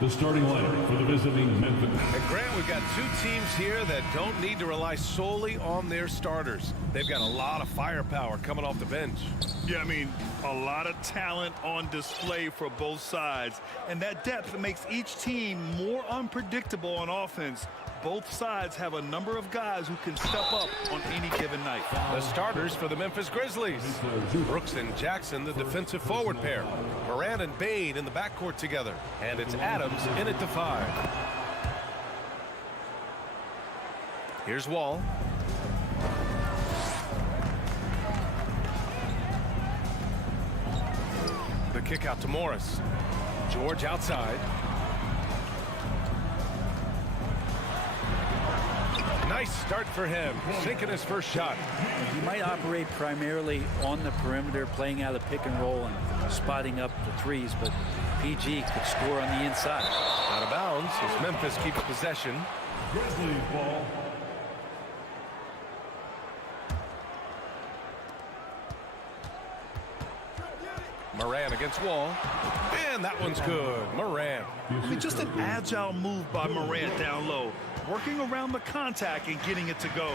The starting lineup for the visiting Memphis. And Grant, we've got two teams here that don't need to rely solely on their starters. They've got a lot of firepower coming off the bench. Yeah, I mean, a lot of talent on display for both sides. And that depth makes each team more unpredictable on offense. Both sides have a number of guys who can step up on any given night. The starters for the Memphis Grizzlies. Brooks and Jackson, the defensive forward pair. Moran and Bain in the backcourt together. And it's Adams in at the 5. Here's Wall. The kick out to Morris. George outside. Nice start for him, sinking his first shot. He might operate primarily on the perimeter, playing out of the pick and roll and spotting up the threes, but PG could score on the inside. Out of bounds as Memphis keeps possession. Grizzlies ball. Moran against Wall. And that one's good. Moran. I mean, just an agile move by Morant down low, working around the contact and getting it to go.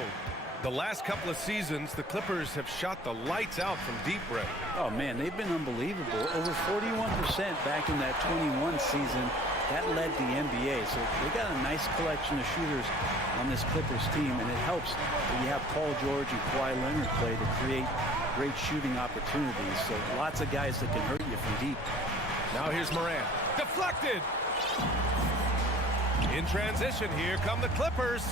The last couple of seasons, the Clippers have shot the lights out from deep break. Oh, man, they've been unbelievable. Over 41% back in that 21 season. That led the NBA. So they got a nice collection of shooters on this Clippers team, and it helps that you have Paul George and Kawhi Leonard play to create great shooting opportunities. So lots of guys that can hurt you from deep. Now here's Moran. Deflected. In transition, here come the Clippers.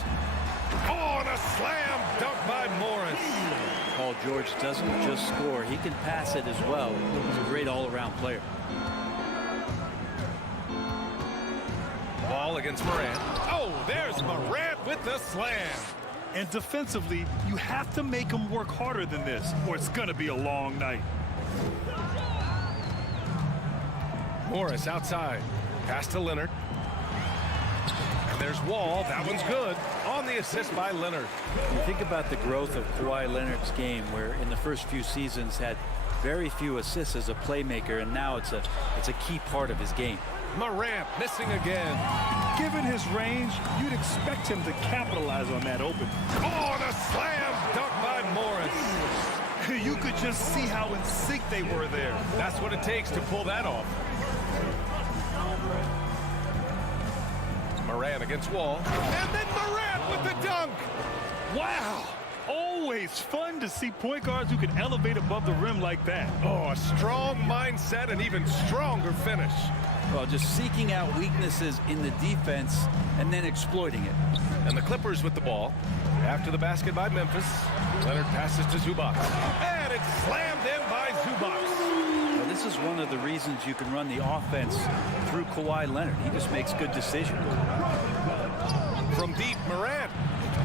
Oh, and a slam dunk by Morris. Paul George doesn't just score. He can pass it as well. He's a great all-around player. Ball against Morant. Oh, there's Morant with the slam. And defensively, you have to make them work harder than this, or it's going to be a long night. Morris outside. Pass to Leonard. And there's Wall. That one's good. On the assist by Leonard. You think about the growth of Kawhi Leonard's game, where in the first few seasons had very few assists as a playmaker, and now it's a key part of his game. Morant missing again. Given his range, you'd expect him to capitalize on that open. Oh, and a slam dunk by Morris. You could just see how in sync they were there. That's what it takes to pull that off. Moran against Wall. And then Morant with the dunk. Wow. Always fun to see point guards who can elevate above the rim like that. Oh, a strong mindset and even stronger finish. Well, just seeking out weaknesses in the defense and then exploiting it. And the Clippers with the ball. After the basket by Memphis. Leonard passes to Zubac. And it's slammed in by Zubac. Well, this is one of the reasons you can run the offense through Kawhi Leonard. He just makes good decisions. From deep, Morant.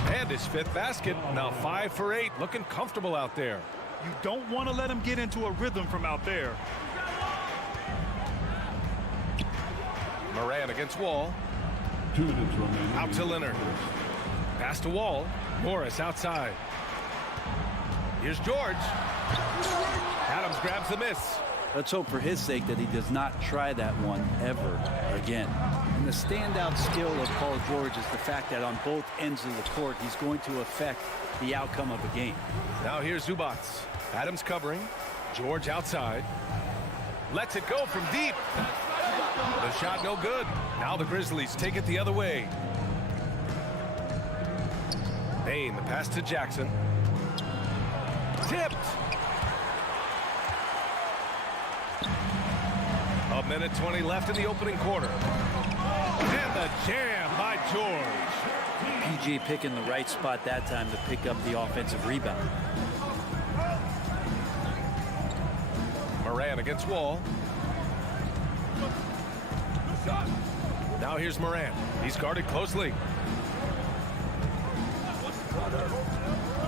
And his 5th basket. Now 5 for 8. Looking comfortable out there. You don't want to let him get into a rhythm from out there. Moran against Wall. 2 minutes remaining. Out to Leonard. Pass to Wall. Morris outside. Here's George. Adams grabs the miss. Let's hope for his sake that he does not try that one ever again. And the standout skill of Paul George is the fact that on both ends of the court, he's going to affect the outcome of the game. Now here's Zubac. Adams covering. George outside. Lets it go from deep. The shot no good. Now the Grizzlies take it the other way. Bain, the pass to Jackson. Tipped. A minute 20 left in the opening quarter. And the jam by George. PG picking the right spot that time to pick up the offensive rebound. Moran against Wall. Now here's Moran. He's guarded closely.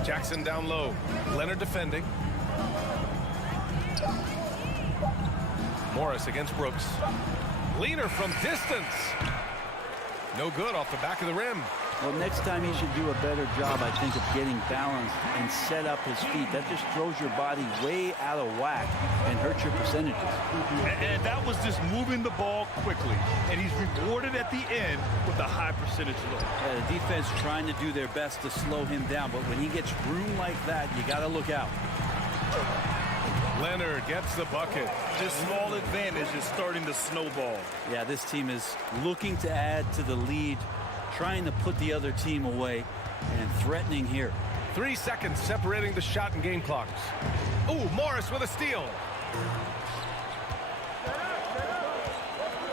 Jackson down low. Leonard defending. Morris against Brooks. Leaner from distance. No good off the back of the rim. Well, next time he should do a better job, I think, of getting balanced and set up his feet. That just throws your body way out of whack and hurts your percentages. And that was just moving the ball quickly. And he's rewarded at the end with a high percentage look. Yeah, the defense trying to do their best to slow him down, but when he gets room like that, you got to look out. Leonard gets the bucket. This small advantage is starting to snowball. Yeah, this team is looking to add to the lead, trying to put the other team away, and threatening here. 3 seconds separating the shot and game clocks. Ooh, Morris with a steal.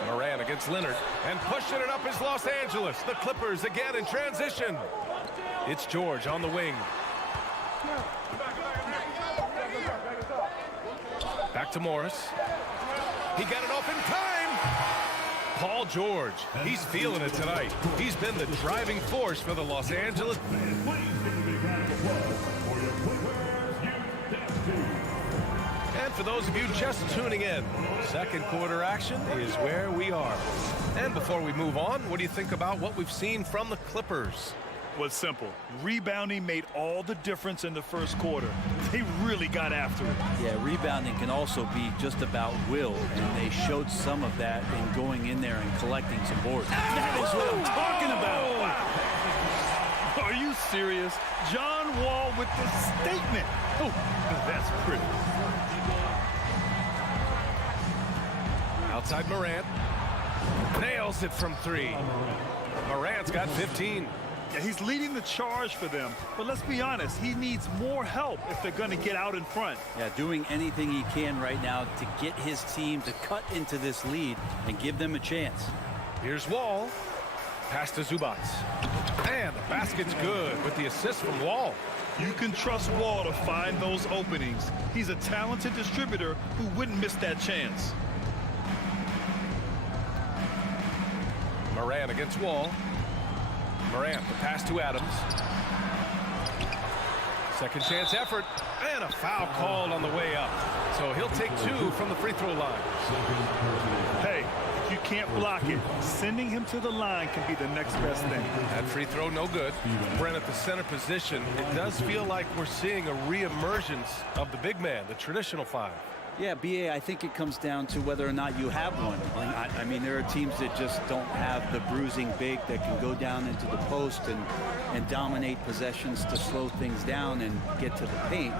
Moran against Leonard, and pushing it up is Los Angeles. The Clippers again in transition. It's George on the wing. Back to Morris. He got it off in time. Paul George, he's feeling it tonight. He's been the driving force for the Los Angeles. And for those of you just tuning in, second quarter action is where we are. And before we move on, what do you think about what we've seen from the Clippers? Was simple. Rebounding made all the difference in the first quarter. They really got after it. Yeah, rebounding can also be just about will, and they showed some of that in going in there and collecting some boards. That is what I'm talking about. Wow. Are you serious? John Wall with the statement. Oh, that's pretty. Outside Morant. Nails it from 3. Morant's got 15. Yeah, he's leading the charge for them. But let's be honest, he needs more help if they're going to get out in front. Yeah, doing anything he can right now to get his team to cut into this lead and give them a chance. Here's Wall. Pass to Zubac. And the basket's good with the assist from Wall. You can trust Wall to find those openings. He's a talented distributor who wouldn't miss that chance. Moran against Wall. Morant, the pass to Adams. Second chance effort, and a foul called on the way up. So he'll take 2 from the free throw line. Hey, if you can't block it, sending him to the line can be the next best thing. That free throw, no good. Brent at the center position. It does feel like we're seeing a reemergence of the big man, the traditional 5. Yeah, BA, I think it comes down to whether or not you have one. I mean, there are teams that just don't have the bruising big that can go down into the post and dominate possessions to slow things down and get to the paint.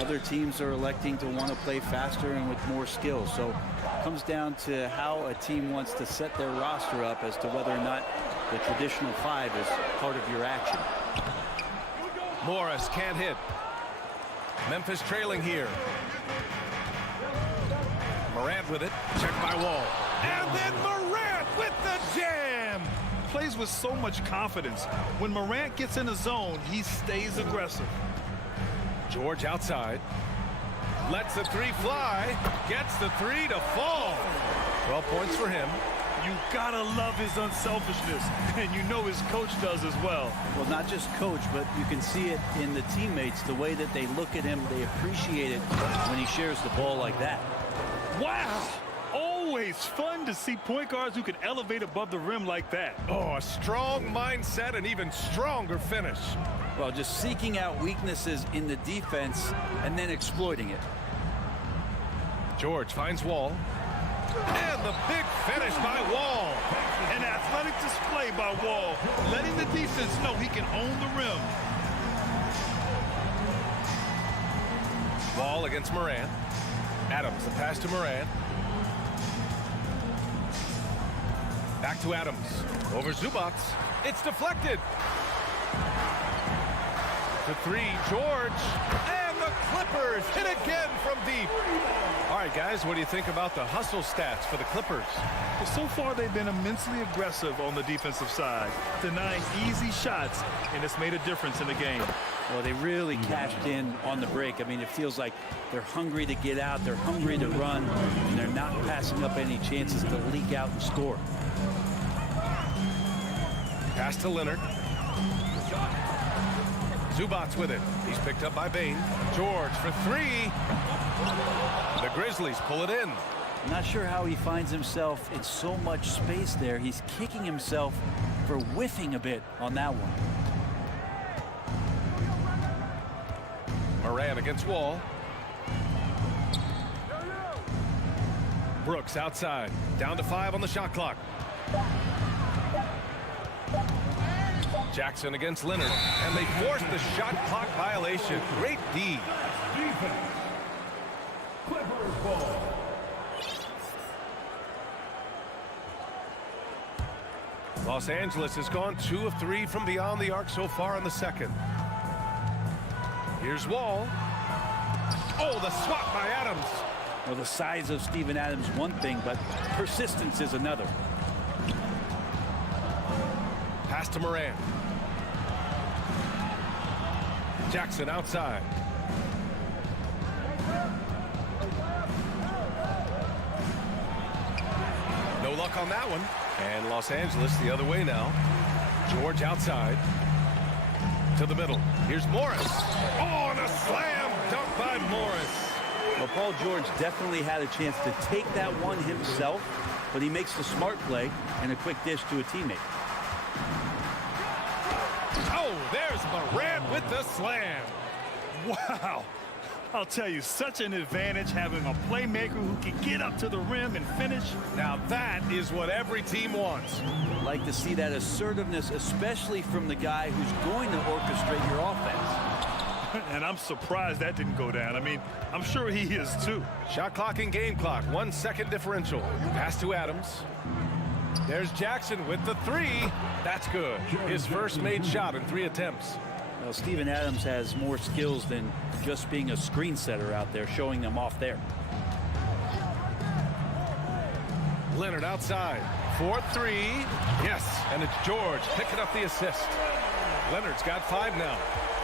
Other teams are electing to want to play faster and with more skill. So it comes down to how a team wants to set their roster up as to whether or not the traditional 5 is part of your action. Morris can't hit. Memphis trailing here. Morant with it, checked by Wall. And then Morant with the jam! Plays with so much confidence. When Morant gets in the zone, he stays aggressive. George outside. Lets the 3 fly. Gets the 3 to fall. 12 points for him. You gotta love his unselfishness, and you know his coach does as well. Well, not just coach, but you can see it in the teammates, the way that they look at him. They appreciate it when he shares the ball like that. Wow! Always fun to see point guards who can elevate above the rim like that. Oh, a strong mindset and even stronger finish. Well, just seeking out weaknesses in the defense and then exploiting it. George finds Wall. And the big finish by Wall. An athletic display by Wall, letting the defense know he can own the rim. Wall against Morant. Adams, the pass to Morant. Back to Adams. Over Zubac. It's deflected. To 3, George. And the Clippers hit again from deep. All right, guys, what do you think about the hustle stats for the Clippers? Well, so far, they've been immensely aggressive on the defensive side, denying easy shots, and it's made a difference in the game. Well, they really cashed in on the break. I mean, it feels like they're hungry to get out, they're hungry to run, and they're not passing up any chances to leak out and score. Pass to Leonard. Zubac with it. He's picked up by Bain. George for 3. The Grizzlies pull it in. I'm not sure how he finds himself in so much space there. He's kicking himself for whiffing a bit on that one. Moran against Wall. Brooks outside. Down to 5 on the shot clock. Jackson against Leonard. And they force the shot clock violation. Great D. Defense. Clippers ball. Los Angeles has gone 2 of 3 from beyond the arc so far in the second. Here's Wall. Oh, the swat by Adams. Well, the size of Steven Adams one thing, but persistence is another. Pass to Moran. Jackson outside. No luck on that one. And Los Angeles the other way now. George outside. To the middle. Here's Morris. Oh, and a slam dunk by Morris. Well, Paul George definitely had a chance to take that one himself, but he makes the smart play and a quick dish to a teammate. Oh, there's Moran with the slam. Wow. I'll tell you, such an advantage having a playmaker who can get up to the rim and finish. Now that is what every team wants. Like to see that assertiveness, especially from the guy who's going to orchestrate your offense. And I'm surprised that didn't go down. I mean, I'm sure he is too. Shot clock and game clock, 1 second differential. Pass to Adams. There's Jackson with the 3. That's good. His first made shot in 3 attempts. Well, Steven Adams has more skills than just being a screen setter out there, showing them off there. Leonard outside. 4-3. Yes, and it's George picking up the assist. Leonard's got 5 now.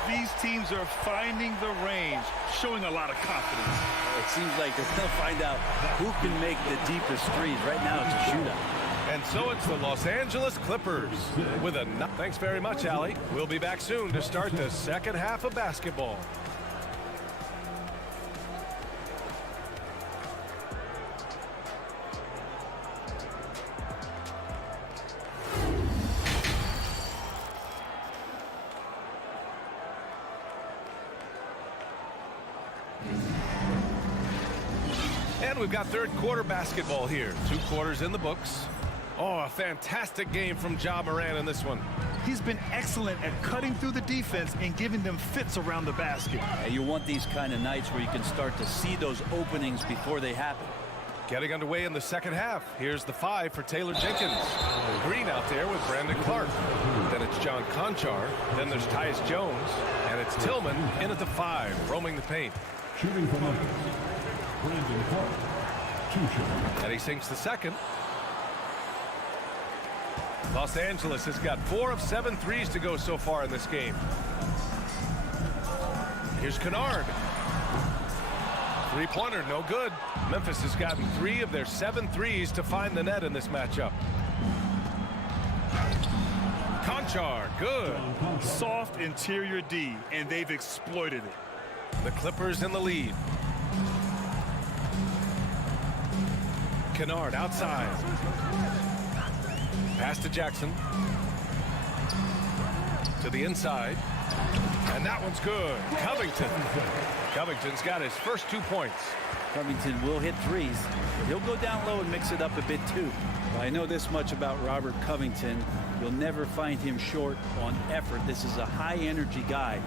These teams are finding the range, showing a lot of confidence. It seems like they're going to find out who can make the deepest threes. Right now, it's a shootout. And so it's the Los Angeles Clippers with a... Thanks very much, Allie. We'll be back soon to start the second half of basketball. And we've got third quarter basketball here. 2 quarters in the books. Oh, a fantastic game from Ja Morant in this one. He's been excellent at cutting through the defense and giving them fits around the basket. And you want these kind of nights where you can start to see those openings before they happen. Getting underway in the second half. Here's the 5 for Taylor Jenkins. Green out there with Brandon Clark. Then it's John Conchar. Then there's Tyus Jones. And it's Tillman in at the 5, roaming the paint. Shooting from Memphis. Brandon Clark. 2 shots. And he sinks the second. Los Angeles has got 4 of 7 threes to go so far in this game. Here's Kennard. 3-pointer, no good. Memphis has gotten 3 of their 7 threes to find the net in this matchup. Conchar, good. Soft interior D, and they've exploited it. The Clippers in the lead. Kennard outside. Pass to Jackson. To the inside. And that one's good. Covington. Covington's got his first 2 points. Covington will hit threes. He'll go down low and mix it up a bit too. But I know this much about Robert Covington. You'll never find him short on effort. This is a high-energy guy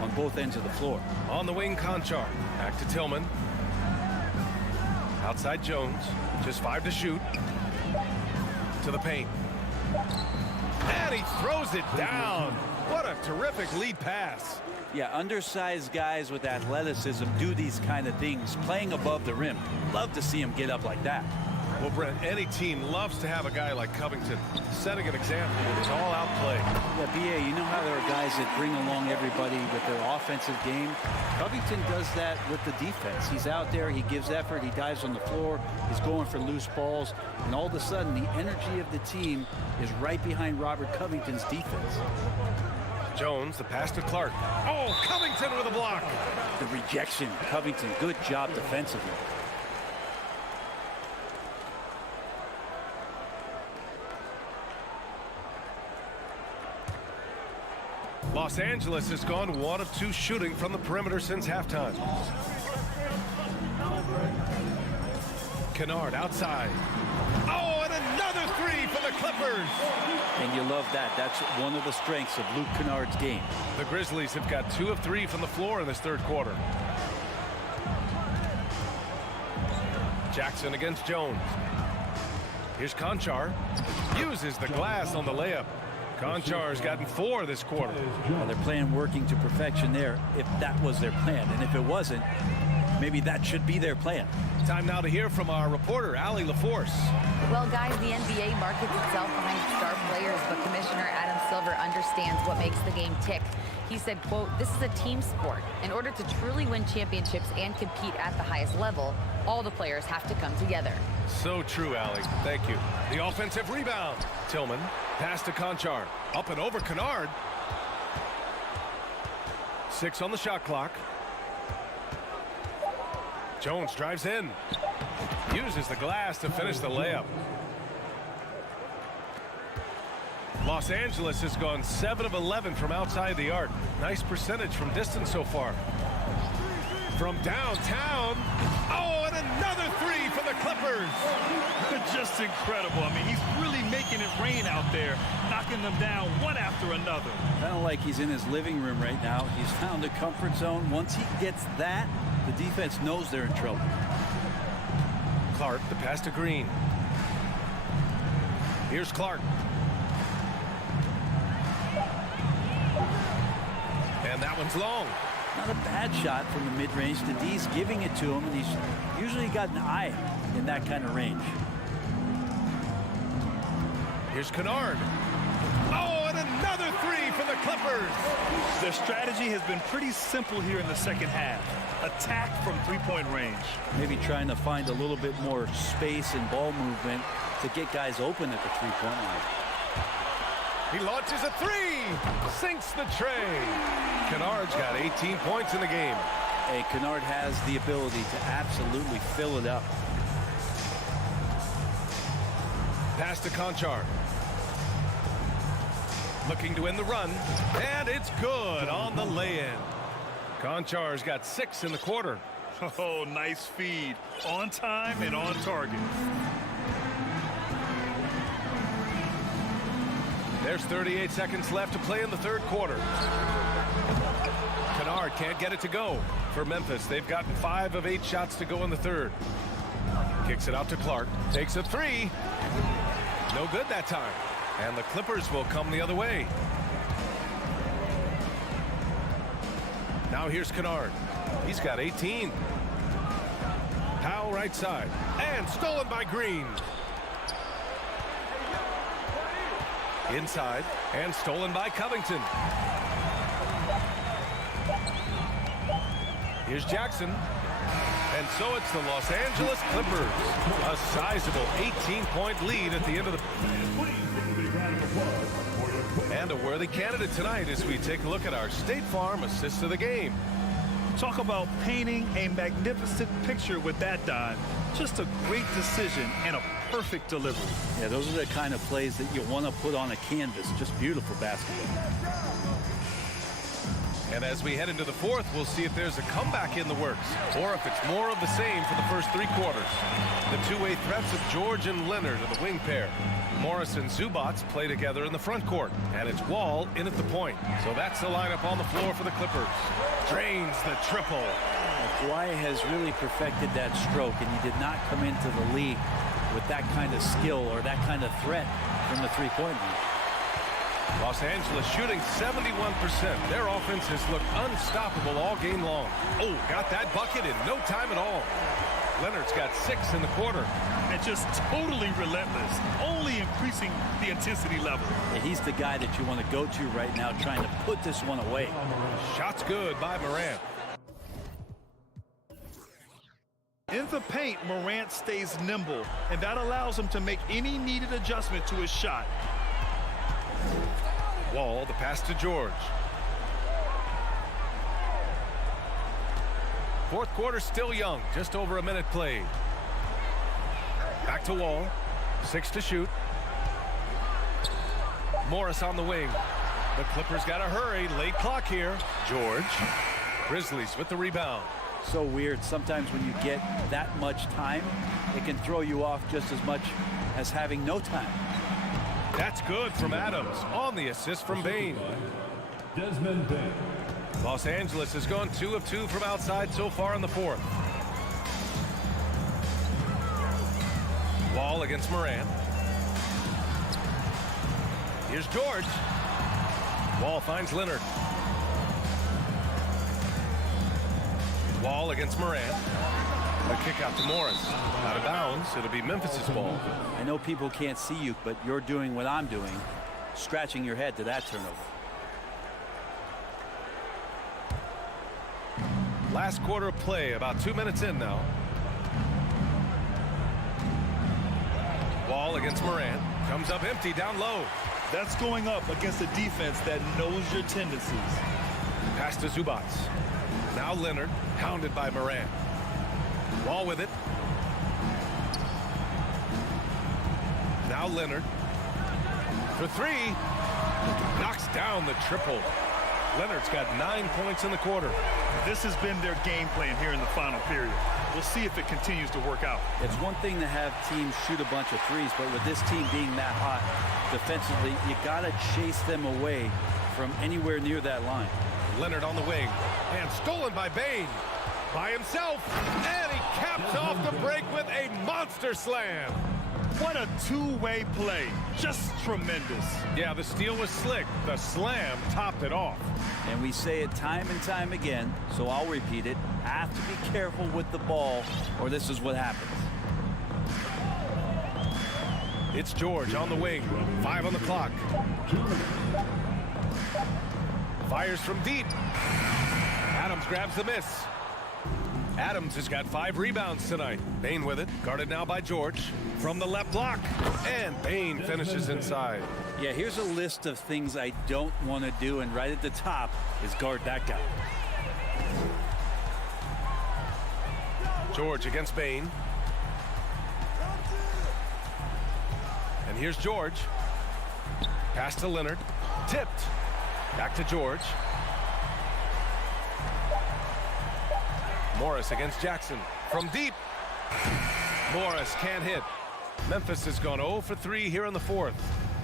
on both ends of the floor. On the wing, Conchar. Back to Tillman. Outside Jones. Just 5 to shoot. To the paint. And he throws it down. What a terrific lead pass. Yeah, undersized guys with athleticism do these kind of things, playing above the rim. Love to see him get up like that. Well, Brent, any team loves to have a guy like Covington setting an example with his all-out play. Yeah, B.A., you know how there are guys that bring along everybody with their offensive game? Covington does that with the defense. He's out there, he gives effort, he dives on the floor, he's going for loose balls, and all of a sudden the energy of the team is right behind Robert Covington's defense. Jones, the pass to Clark. Oh, Covington with a block. The rejection. Covington, good job defensively. Los Angeles has gone 1 of 2 shooting from the perimeter since halftime. Kennard outside. Oh, and another 3 for the Clippers. And you love that. That's one of the strengths of Luke Kennard's game. The Grizzlies have got 2 of 3 from the floor in this third quarter. Jackson against Jones. Here's Conchar. Uses the glass on the layup. Conchar's gotten 4 this quarter. Well, they're playing working to perfection there if that was their plan. And if it wasn't, maybe that should be their plan. Time now to hear from our reporter, Allie LaForce. Well, guys, the NBA markets itself behind star players, but Commissioner Adam Silver understands what makes the game tick. He said, quote, "This is a team sport. In order to truly win championships and compete at the highest level, all the players have to come together." So true, Allie. Thank you. The offensive rebound. Tillman, pass to Conchar. Up and over Kennard. 6 on the shot clock. Jones drives in. Uses the glass to finish the layup. Los Angeles has gone 7 of 11 from outside the arc. Nice percentage from distance so far. From downtown. Oh, and another 3 for the Clippers. Just incredible. I mean, he's really making it rain out there, knocking them down one after another. Kind of like he's in his living room right now. He's found a comfort zone. Once he gets that, the defense knows they're in trouble. Clark, the pass to Green. Here's Clark. And that one's long. Not a bad shot from the mid-range. The D's giving it to him, and he's usually got an eye in that kind of range. Here's Kennard. Oh, and another 3 for the Clippers. Their strategy has been pretty simple here in the second half. Attack from three-point range. Maybe trying to find a little bit more space and ball movement to get guys open at the three-point line. He launches a 3. Sinks the tray. Kennard's got 18 points in the game. Hey, Kennard has the ability to absolutely fill it up. Pass to Conchar. Looking to end the run. And it's good on the lay-in. Conchar's got 6 in the quarter. Oh, nice feed. On time and on target. There's 38 seconds left to play in the third quarter. Kennard can't get it to go. For Memphis, they've gotten 5 of 8 shots to go in the third. Kicks it out to Clark. Takes a 3. No good that time. And the Clippers will come the other way. Now here's Kennard. He's got 18. Powell right side. And stolen by Green. Inside and stolen by Covington. Here's Jackson. And so it's the Los Angeles Clippers. A sizable 18-point lead at the end of the... And a worthy candidate tonight as we take a look at our State Farm assist of the game. Talk about painting a magnificent picture with that dive. Just a great decision and a perfect delivery. Yeah, those are the kind of plays that you want to put on a canvas. Just beautiful basketball. And as we head into the fourth, we'll see if there's a comeback in the works or if it's more of the same for the first 3 quarters. The two-way threats of George and Leonard are the wing pair. Morris and Zubats play together in the front court, and it's Wall in at the point. So that's the lineup on the floor for the Clippers. Drains the triple. Kawhi has really perfected that stroke, and he did not come into the league with that kind of skill or that kind of threat from the three-point line. Los Angeles shooting 71%. Their offense has looked unstoppable all game long. Oh, got that bucket in no time at all. Leonard's got 6 in the quarter. And just totally relentless, only increasing the intensity level. Yeah, he's the guy that you want to go to right now, trying to put this one away. Shot's good by Morant. In the paint, Morant stays nimble, and that allows him to make any needed adjustment to his shot. Wall, the pass to George. Fourth quarter still young, just over a minute played. Back to Wall, 6 to shoot. Morris on the wing. The Clippers got to hurry. Late clock here. George. Grizzlies with the rebound. So weird. Sometimes when you get that much time, it can throw you off just as much as having no time. That's good from Adams on the assist from Bain. Desmond Bain. Los Angeles has gone 2 of 2 from outside so far in the fourth. Wall against Moran. Here's George. Wall finds Leonard. Wall against Moran. A kick out to Morris. Out of bounds. It'll be Memphis's ball. I know people can't see you, but you're doing what I'm doing, scratching your head to that turnover. Last quarter of play, about 2 minutes in now. Wall against Moran. Comes up empty down low. That's going up against a defense that knows your tendencies. Pass to Zubac. Now Leonard, hounded by Moran. Wall with it. Now Leonard. For three. Knocks down the triple. Leonard's got 9 points in the quarter. This has been their game plan here in the final period. We'll see if it continues to work out. It's one thing to have teams shoot a bunch of threes, but with this team being that hot defensively, you got to chase them away from anywhere near that line. Leonard on the wing. And stolen by Bain. By himself. And he caps off the break with a monster slam. What a two-way play. Just tremendous. Yeah, the steal was slick. The slam topped it off. And we say it time and time again, so I'll repeat it. Have to be careful with the ball, or this is what happens. It's George on the wing. 5 on the clock. Fires from deep. Adams grabs the miss. Adams has got 5 rebounds tonight. Bain with it. Guarded now by George. From the left block. And Bain finishes inside. Yeah, here's a list of things I don't want to do, and right at the top is guard that guy. George against Bain. And here's George. Pass to Leonard. Tipped. Back to George. Morris against Jackson. From deep. Morris can't hit. Memphis has gone 0 for 3 here in the fourth.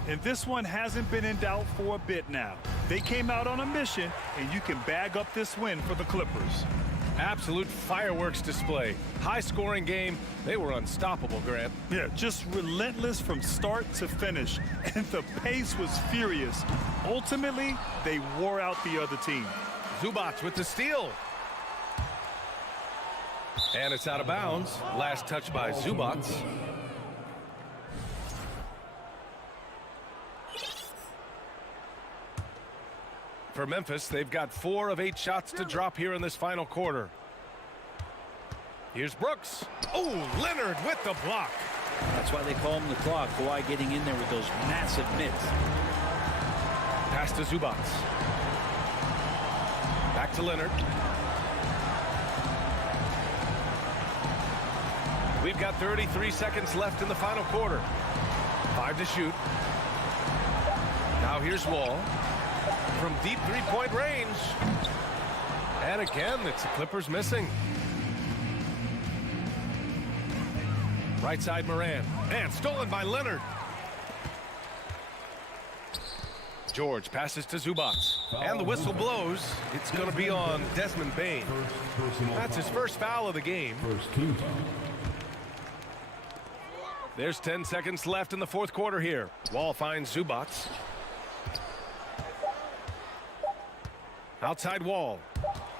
And this one hasn't been in doubt for a bit now. They came out on a mission, and you can bag up this win for the Clippers. Absolute fireworks display. High-scoring game. They were unstoppable, Grant. Yeah, just relentless from start to finish. And the pace was furious. Ultimately, they wore out the other team. Zubac with the steal. And it's out of bounds. Last touch by Zubac. For Memphis, they've got 4 of 8 shots to drop here in this final quarter. Here's Brooks. Oh, Leonard with the block. That's why they call him the clock. Kawhi getting in there with those massive mitts. Pass to Zubac. Back to Leonard. We've got 33 seconds left in the final quarter. 5 to shoot. Now here's Wall. From deep three-point range. And again, it's the Clippers missing. Right side Moran. And stolen by Leonard. George passes to Zubac. And the whistle blows. It's going to be on Desmond Bain. That's his first foul of the game. First team foul. There's 10 seconds left in the fourth quarter here. Wall finds Zubac. Outside Wall.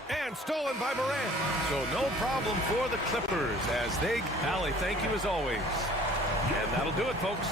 And stolen by Moran. So no problem for the Clippers as they rally. Thank you as always. And that'll do it, folks.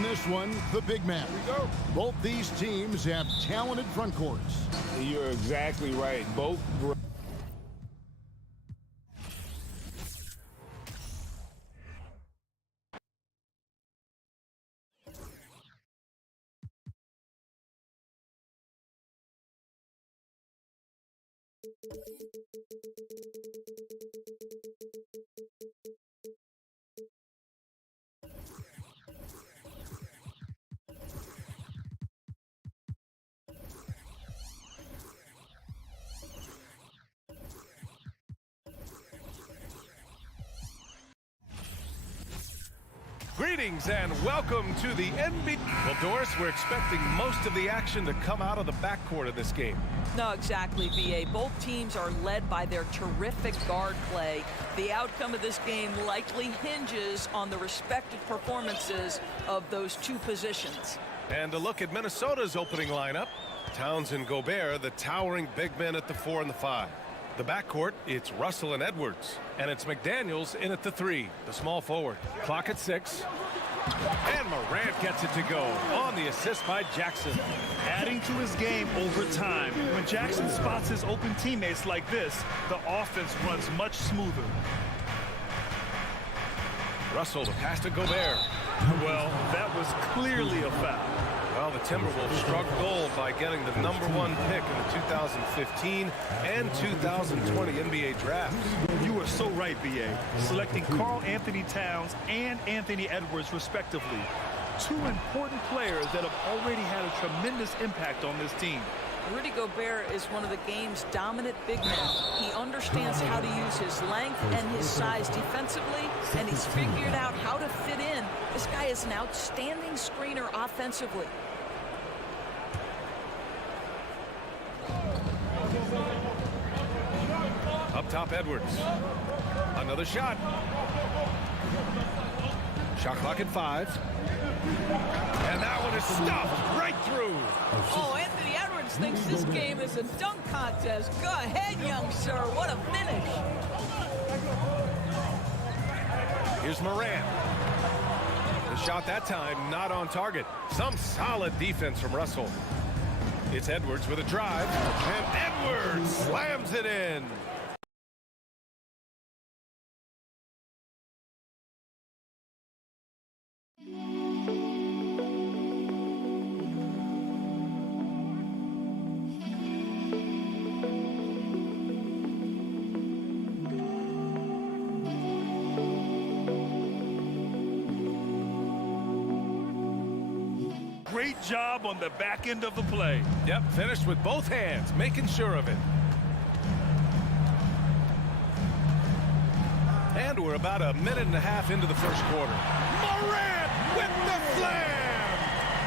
In this one, the big man. Both these teams have talented front courts. You're exactly right. Both. Greetings and welcome to the NBA. Well, Doris, we're expecting most of the action to come out of the backcourt of this game. No, exactly, VA. Both teams are led by their terrific guard play. The outcome of this game likely hinges on the respective performances of those two positions. And a look at Minnesota's opening lineup. Towns and Gobert, the towering big men at the 4 and the 5. The backcourt, it's Russell and Edwards. And it's McDaniels in at the 3, the small forward. Clock at 6. And Morant gets it to go on the assist by Jackson. Adding to his game over time. When Jackson spots his open teammates like this, the offense runs much smoother. Russell, the pass to Gobert. Well, that was clearly a foul. Well, the Timberwolves struck gold by getting the #1 pick in the 2015 and 2020 NBA drafts. You are so right, BA. Selecting Karl Anthony Towns and Anthony Edwards, respectively. Two important players that have already had a tremendous impact on this team. Rudy Gobert is one of the game's dominant big men. He understands how to use his length and his size defensively, and he's figured out how to fit in. This guy is an outstanding screener offensively. Up top, Edwards. Another shot. Shot clock at 5. And that one is stuffed right through. Oh, Anthony Edwards thinks this game is a dunk contest. Go ahead, young sir. What a finish. Here's Morant. The shot that time not on target. Some solid defense from Russell. It's Edwards with a drive. And Edwards slams it in. Great job on the back end of the play. Yep, finished with both hands, making sure of it. And we're about a minute and a half into the first quarter. Morant with the slam!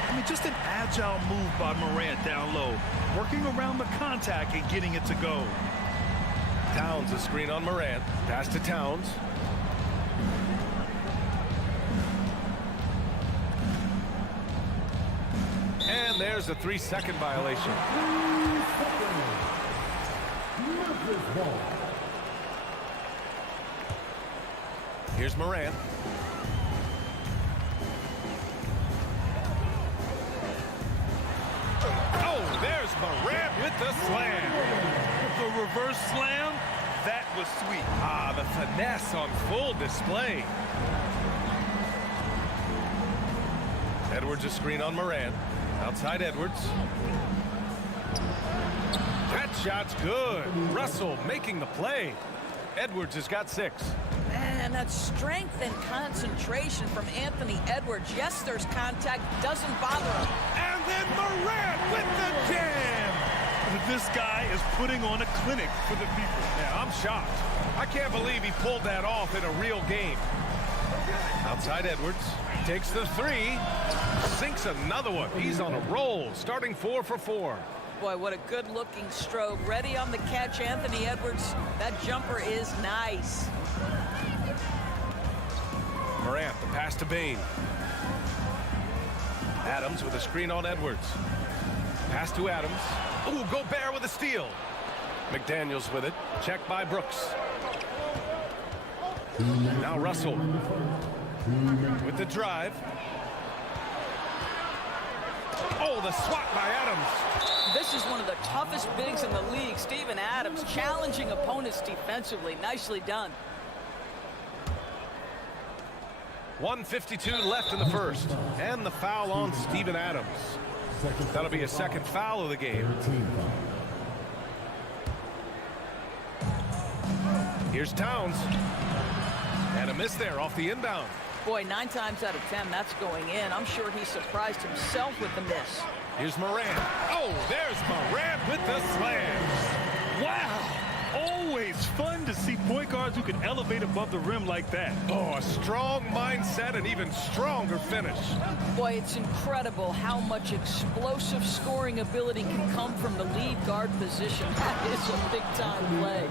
I mean, just an agile move by Morant down low, working around the contact and getting it to go. Towns a screen on Morant. Pass to Towns. And there's a 3-second violation. Here's Morant. Oh, there's Morant with the slam. The reverse slam, that was sweet. Ah, the finesse on full display. Edwards a screen on Morant. Outside Edwards. That shot's good. Russell making the play. Edwards has got 6. Man, that strength and concentration from Anthony Edwards. Yes, there's contact. Doesn't bother him. And then Morant with the jam. This guy is putting on a clinic for the people. Yeah, I'm shocked. I can't believe he pulled that off in a real game. Outside Edwards. Takes the 3. Sinks another one. He's on a roll. Starting 4 for 4. Boy, what a good-looking stroke. Ready on the catch, Anthony Edwards. That jumper is nice. Morant, the pass to Bain. Adams with a screen on Edwards. Pass to Adams. Ooh, Gobert with a steal. McDaniels with it. Checked by Brooks. Now Russell with the drive. Oh, the swat by Adams. This is one of the toughest bigs in the league. Steven Adams challenging opponents defensively. Nicely done. 1:52 left in the first. And the foul on Steven Adams. That'll be a second foul of the game. Here's Towns. And a miss there off the inbound. Boy, 9 times out of 10, that's going in. I'm sure he surprised himself with the miss. Here's Morant. Oh, there's Morant with the slam. Wow. Always fun to see point guards who can elevate above the rim like that. Oh, a strong mindset and even stronger finish. Boy, it's incredible how much explosive scoring ability can come from the lead guard position. That is a big-time play.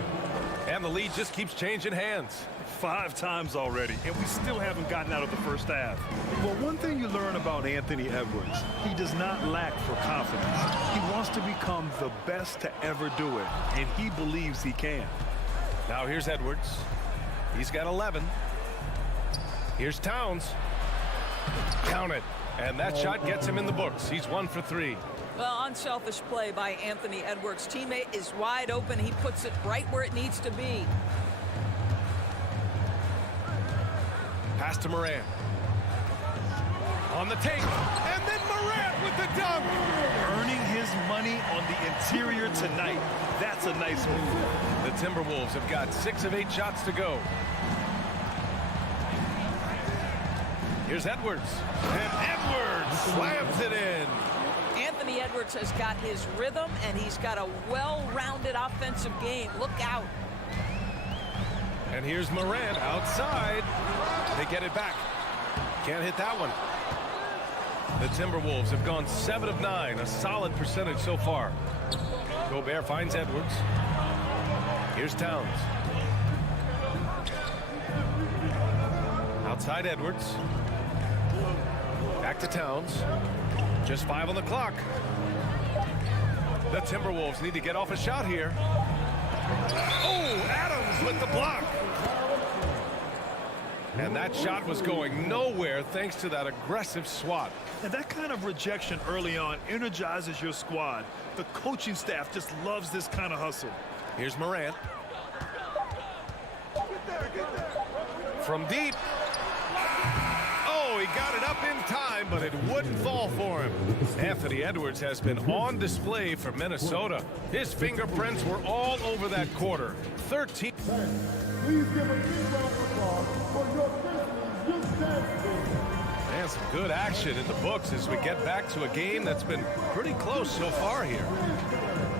And the lead just keeps changing hands. 5 times already, and we still haven't gotten out of the first half. Well, one thing you learn about Anthony Edwards, he does not lack for confidence. He wants to become the best to ever do it, and he believes he can. Now here's Edwards. He's got 11. Here's Towns. Count it. And that shot gets him in the books. He's 1 for 3. Well, unselfish play by Anthony Edwards. Teammate is wide open. He puts it right where it needs to be. Pass to Morant. On the take. And then Morant with the dunk. Earning his money on the interior tonight. That's a nice move. The Timberwolves have got 6 of 8 shots to go. Here's Edwards. And Edwards slams it in. Anthony Edwards has got his rhythm, and he's got a well-rounded offensive game. Look out. And here's Morant outside. They get it back. Can't hit that one. The Timberwolves have gone 7 of 9, a solid percentage so far. Gobert finds Edwards. Here's Towns. Outside Edwards. Back to Towns. Just 5 on the clock. The Timberwolves need to get off a shot here. Oh, Adams with the block. And that shot was going nowhere thanks to that aggressive swat. And that kind of rejection early on energizes your squad. The coaching staff just loves this kind of hustle. Here's Morant. From deep. Oh, he got it up in time, but it wouldn't fall for him. Anthony Edwards has been on display for Minnesota. His fingerprints were all over that quarter. 13. Please give a big round of applause for your Grizzlies youth dance team. And some good action in the books as we get back to a game that's been pretty close so far here.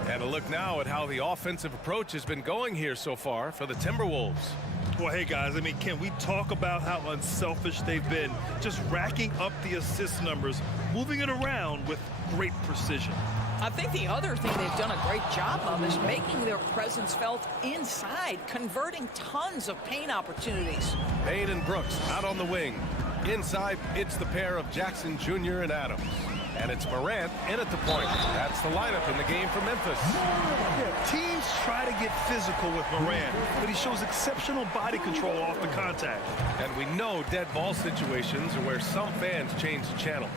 And a look now at how the offensive approach has been going here so far for the Timberwolves. Well, hey, guys, I mean, can we talk about how unselfish they've been? Just racking up the assist numbers, moving it around with great precision. I think the other thing they've done a great job of is making their presence felt inside, converting tons of paint opportunities. Payne and Brooks out on the wing. Inside, it's the pair of Jackson Jr. and Adams. And it's Morant in at the point. That's the lineup in the game for Memphis. Yeah, teams try to get physical with Morant, but he shows exceptional body control off the contact. And we know dead ball situations are where some fans change the channel.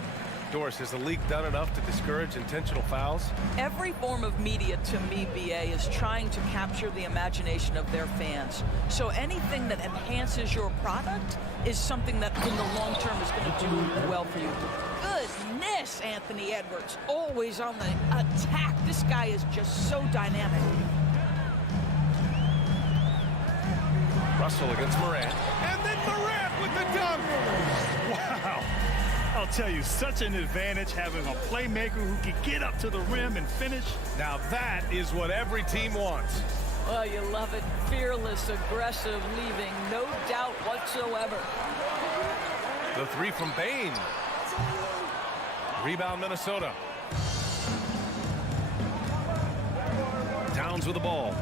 Doris, has the league done enough to discourage intentional fouls? Every form of media, to me, BA, is trying to capture the imagination of their fans. So anything that enhances your product is something that in the long term is going to do well for you. Goodness, Anthony Edwards, always on the attack. This guy is just so dynamic. Russell against Morant. And then Morant with the dunk! Wow. I'll tell you, such an advantage having a playmaker who can get up to the rim and finish. Now that is what every team wants. Well, you love it. Fearless, aggressive, leaving no doubt whatsoever. The three from Payne. Rebound, Minnesota. Towns with the ball.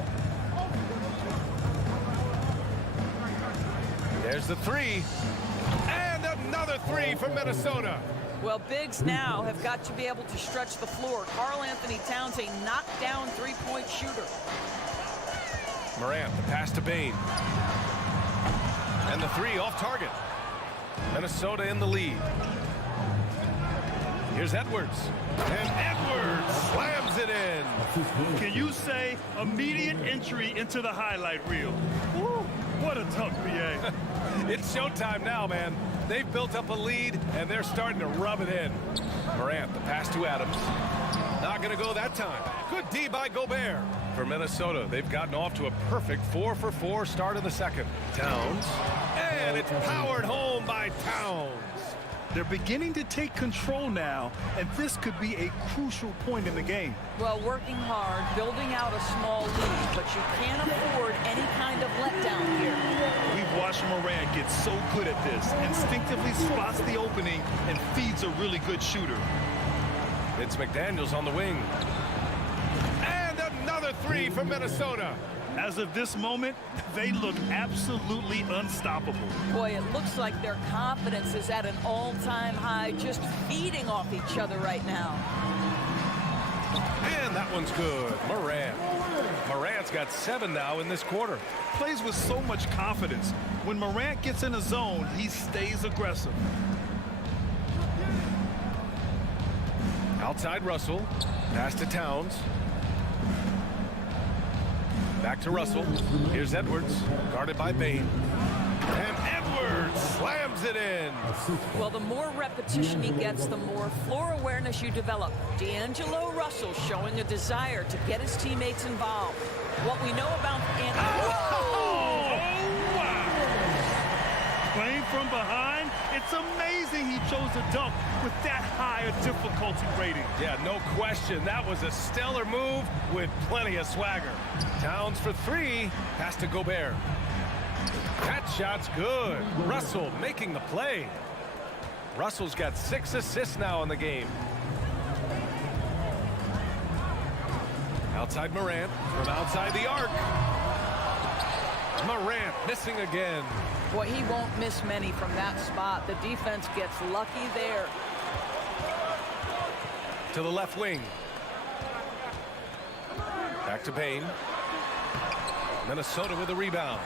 There's the three. And another three from Minnesota. Well, bigs now have got to be able to stretch the floor. Karl-Anthony Towns, a knockdown three-point shooter. Morant, the pass to Payne. And the three off target. Minnesota in the lead. Here's Edwards. And Edwards slams it in. Can you say immediate entry into the highlight reel? Woo, what a dunk, BA. It's showtime now, man. They've built up a lead, and they're starting to rub it in. Morant, the pass to Adams. Not going to go that time. Good D by Gobert. For Minnesota, they've gotten off to a perfect 4-for-4 start of the second. Towns. And it's powered home by Towns. They're beginning to take control now, and this could be a crucial point in the game. Well, working hard, building out a small lead, but you can't afford any kind of letdown here. We've watched Morant get so good at this, instinctively spots the opening and feeds a really good shooter. It's McDaniels on the wing. And another three from Minnesota. As of this moment, they look absolutely unstoppable. Boy, it looks like their confidence is at an all-time high, just feeding off each other right now. And that one's good. Morant. Morant's got 7 now in this quarter. Plays with so much confidence. When Morant gets in a zone, he stays aggressive. Outside Russell. Pass to Towns. Back to Russell. Here's Edwards. Guarded by Payne. And Edwards slams it in. Well, the more repetition he gets, the more floor awareness you develop. D'Angelo Russell showing a desire to get his teammates involved. What we know about Anthony... Oh, wow. Playing from behind, it's amazing he chose to dunk with that high a difficulty rating. Yeah, no question. That was a stellar move with plenty of swagger. Towns for three. Pass to Gobert. That shot's good. Russell making the play. Russell's got 6 assists now in the game. Outside Morant from outside the arc. Morant missing again. Boy, he won't miss many from that spot. The defense gets lucky there. To the left wing. Back to Payne. Minnesota with a rebound.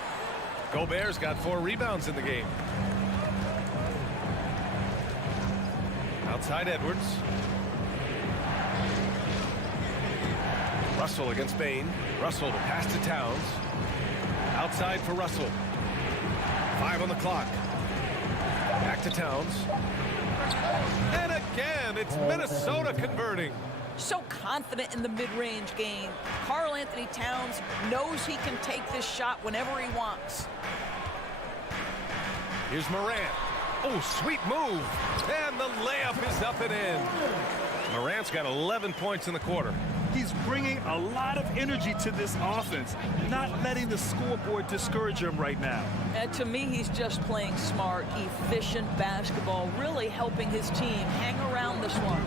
Gobert's got 4 rebounds in the game. Outside Edwards. Russell against Payne. Russell to pass to Towns. Outside for Russell. 5 on the clock. Back to Towns. And again, it's Minnesota converting. So confident in the mid-range game. Karl-Anthony Towns knows he can take this shot whenever he wants. Here's Morant. Oh, sweet move. And the layup is up and in. Morant's got 11 points in the quarter. He's bringing a lot of energy to this offense, not letting the scoreboard discourage him right now. And to me, he's just playing smart, efficient basketball, really helping his team hang around this one.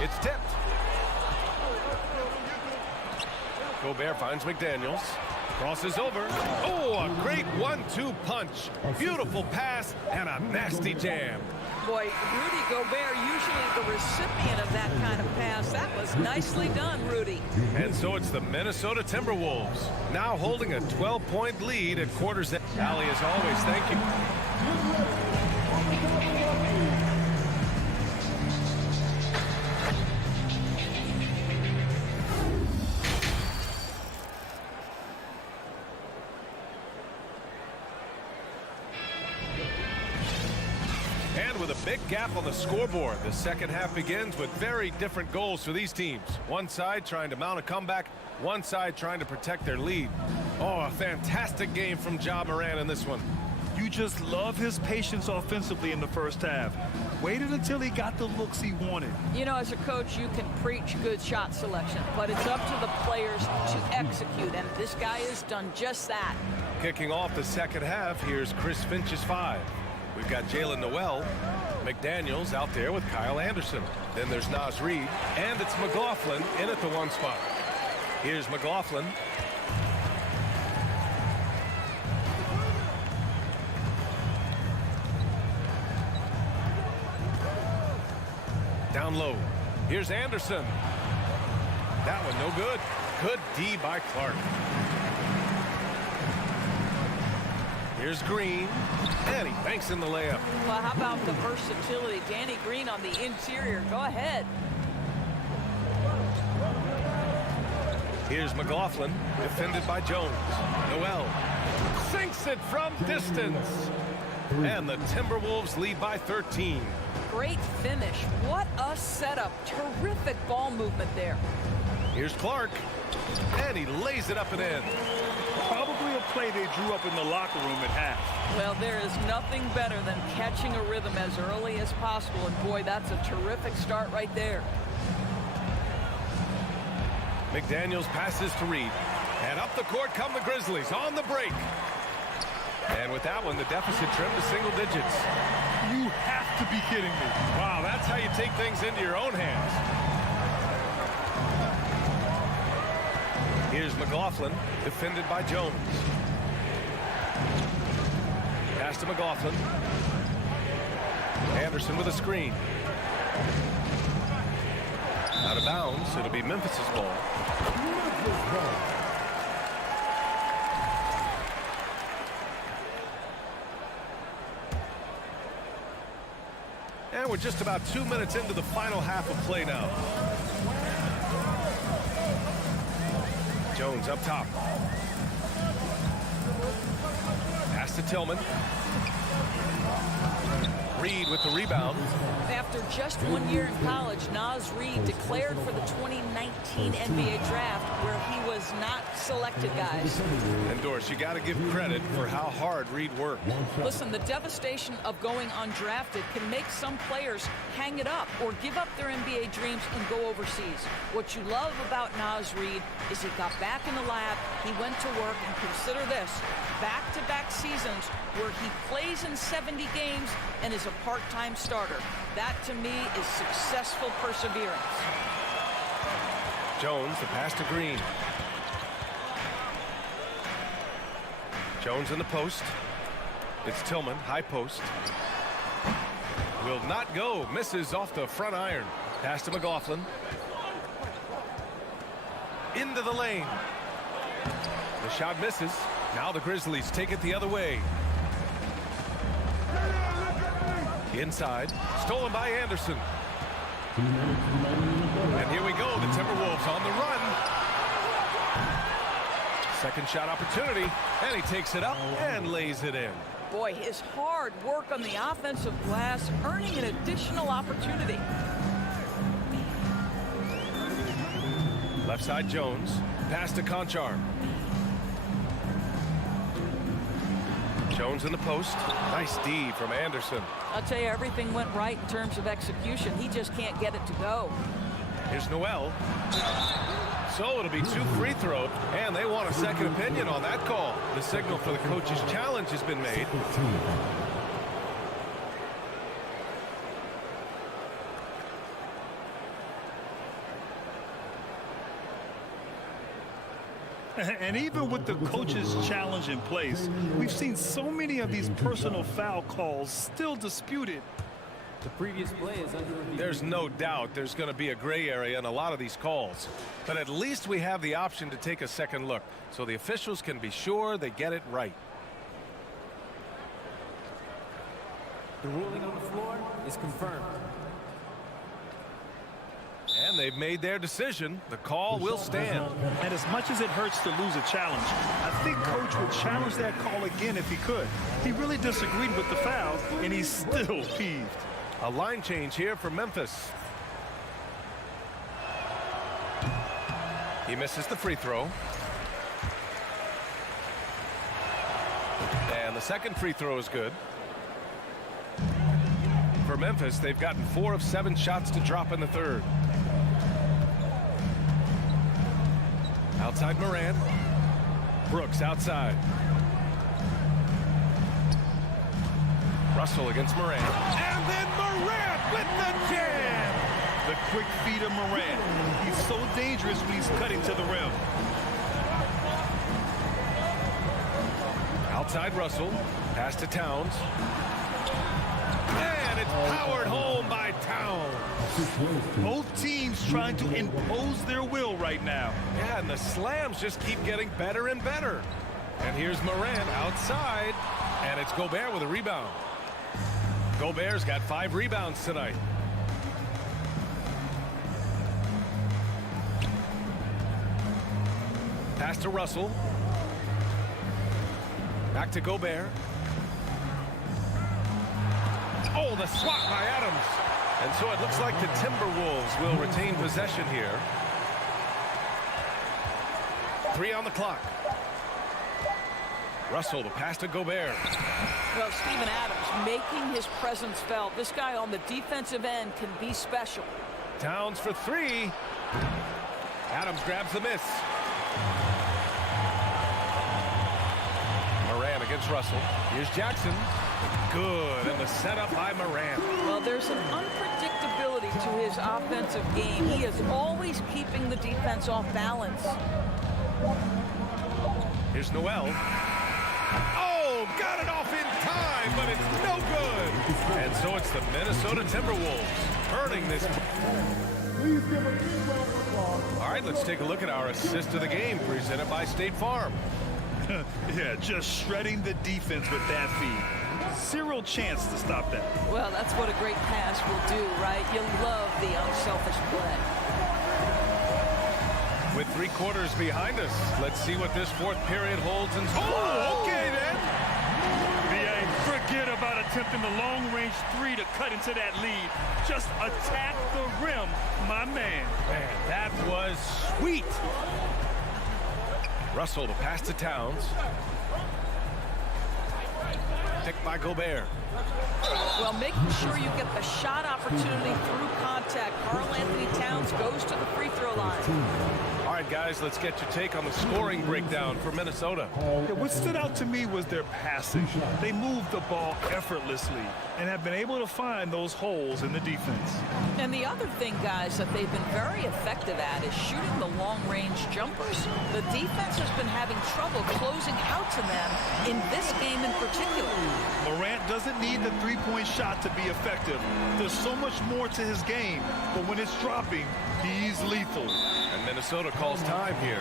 It's tipped. Gobert finds McDaniels. Crosses over. Oh, a great 1-2 punch. Beautiful pass and a nasty jam. Boy, Rudy Gobert, usually the recipient of that kind of pass. That was nicely done, Rudy. And so it's the Minnesota Timberwolves, now holding a 12-point lead at quarters end. Allie, as always, thank you. With a big gap on the scoreboard, the second half begins with very different goals for these teams. One side trying to mount a comeback, one side trying to protect their lead. Oh, a fantastic game from Ja Morant in this one. You just love his patience offensively in the first half. Waited until he got the looks he wanted. You know, as a coach, you can preach good shot selection, but it's up to the players to execute, and this guy has done just that. Kicking off the second half, here's Chris Finch's 5. We've got Jalen Noel, McDaniels out there with Kyle Anderson. Then there's Naz Reid, and it's McLaughlin in at the 1 spot. Here's McLaughlin. Down low. Here's Anderson. That one no good. Good D by Clark. Here's Green, and he banks in the layup. Well, how about the versatility? Danny Green on the interior. Go ahead. Here's McLaughlin, defended by Jones. Noel sinks it from distance. And the Timberwolves lead by 13. Great finish. What a setup. Terrific ball movement there. Here's Clark, and he lays it up and in. Probably a play they drew up in the locker room at half. Well, there is nothing better than catching a rhythm as early as possible. And boy, that's a terrific start right there. McDaniels passes to Reid. And up the court come the Grizzlies on the break. And with that one, the deficit trimmed to single digits. You have to be kidding me. Wow, that's how you take things into your own hands. Here's McLaughlin, defended by Jones. Pass to McLaughlin. Anderson with a screen. Out of bounds, it'll be Memphis's ball. And we're just about 2 minutes into the final half of play now. Jones up top. Pass to Tillman. Reid with the rebound. After just 1 year in college, Naz Reid declared for the 2019 NBA draft where he was not selected, guys. And Doris, you got to give credit for how hard Reid worked. Listen, the devastation of going undrafted can make some players hang it up or give up their NBA dreams and go overseas. What you love about Naz Reid is he got back in the lab, he went to work, and consider this, back-to-back seasons where he plays in 70 games and is a part-time starter. That, to me, is successful perseverance. Jones, the pass to Green. Jones in the post. It's Tillman, high post. Will not go, misses off the front iron. Pass to McLaughlin. Into the lane. The shot misses. Now the Grizzlies take it the other way. Inside, stolen by Anderson. And here we go, the Timberwolves on the run. Second shot opportunity, and he takes it up and lays it in. Boy, his hard work on the offensive glass earning an additional opportunity. Left side Jones, pass to Conchar. Jones in the post. Nice D from Anderson. I'll tell you, everything went right in terms of execution. He just can't get it to go. Here's Noel. So it'll be 2 free throws, and they want a second opinion on that call. The signal for the coach's challenge has been made. And even with the coach's challenge in place, we've seen so many of these personal foul calls still disputed. The previous play is under review. There's no doubt there's going to be a gray area in a lot of these calls. But at least we have the option to take a second look, so the officials can be sure they get it right. The ruling on the floor is confirmed. And they've made their decision. The call will stand. And as much as it hurts to lose a challenge, I think Coach would challenge that call again if he could. He really disagreed with the foul, and he's still peeved. A line change here for Memphis. He misses the free throw. And the second free throw is good. For Memphis, they've gotten 4 of 7 shots to drop in the third. Outside Morant. Brooks outside. Russell against Morant. And then Morant with the jam. The quick feed of Morant. He's so dangerous when he's cutting to the rim. Outside Russell. Pass to Towns. And it's powered home by Towns. Both teams trying to impose their will right now. Yeah, and the slams just keep getting better and better. And here's Morant outside. And it's Gobert with a rebound. Gobert's got 5 rebounds tonight. Pass to Russell. Back to Gobert. Oh, the swat by Adams. And so it looks like the Timberwolves will retain possession here. 3 on the clock. Russell, the pass to Gobert. Well, Steven Adams making his presence felt. This guy on the defensive end can be special. Towns for 3. Adams grabs the miss. Morant against Russell. Here's Jackson. Good, and the setup by Morant. Well, there's an unpredictability to his offensive game. He is always keeping the defense off balance. Here's Noel. Oh, got it off in time, but it's no good. And so it's the Minnesota Timberwolves earning this. All right, let's take a look at our assist of the game presented by State Farm. Yeah, just shredding the defense with that feed. Zero chance to stop that. Well, that's what a great pass will do, right? You love the unselfish play. With 3 quarters behind us, let's see what this 4th period holds in store. Oh, okay then. Forget about attempting the long-range 3 to cut into that lead. Just attack the rim, my man. Man, that was sweet. Russell, the pass to Towns. Picked by Gobert. Well, making sure you get the shot opportunity through contact. Karl-Anthony Towns goes to the free throw line. All right, guys, let's get your take on the scoring breakdown for Minnesota. Yeah, what stood out to me was their passing. They moved the ball effortlessly and have been able to find those holes in the defense. And the other thing, guys, that they've been very effective at is shooting the long-range jumpers. The defense has been having trouble closing out to them in this game in particular. Morant doesn't need the three-point shot to be effective. There's so much more to his game, but when it's dropping, he's lethal. And Minnesota calls time here.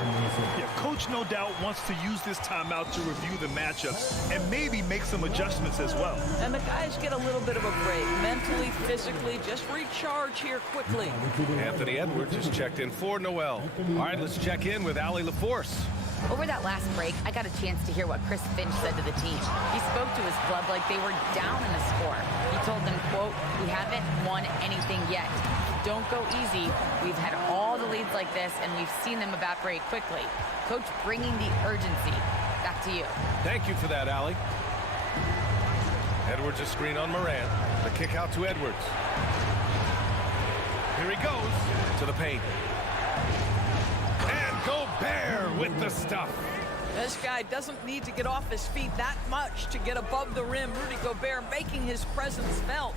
Yeah, Coach no doubt wants to use this timeout to review the matchups and maybe make some adjustments as well. And the guys get a little bit of a break, mentally, physically, just recharge here quickly. Anthony Edwards is checked in for Noel. All right, let's check in with Allie LaForce. Over that last break, I got a chance to hear what Chris Finch said to the team. He spoke to his club like they were down in a score. He told them, quote, "We haven't won anything yet. Don't go easy. We've had all the leads like this, and we've seen them evaporate quickly." Coach bringing the urgency. Back to you. Thank you for that, Allie. Edwards a screen on Morant. The kick out to Edwards. Here he goes to the paint. And Gobert with the stuff. This guy doesn't need to get off his feet that much to get above the rim. Rudy Gobert making his presence felt.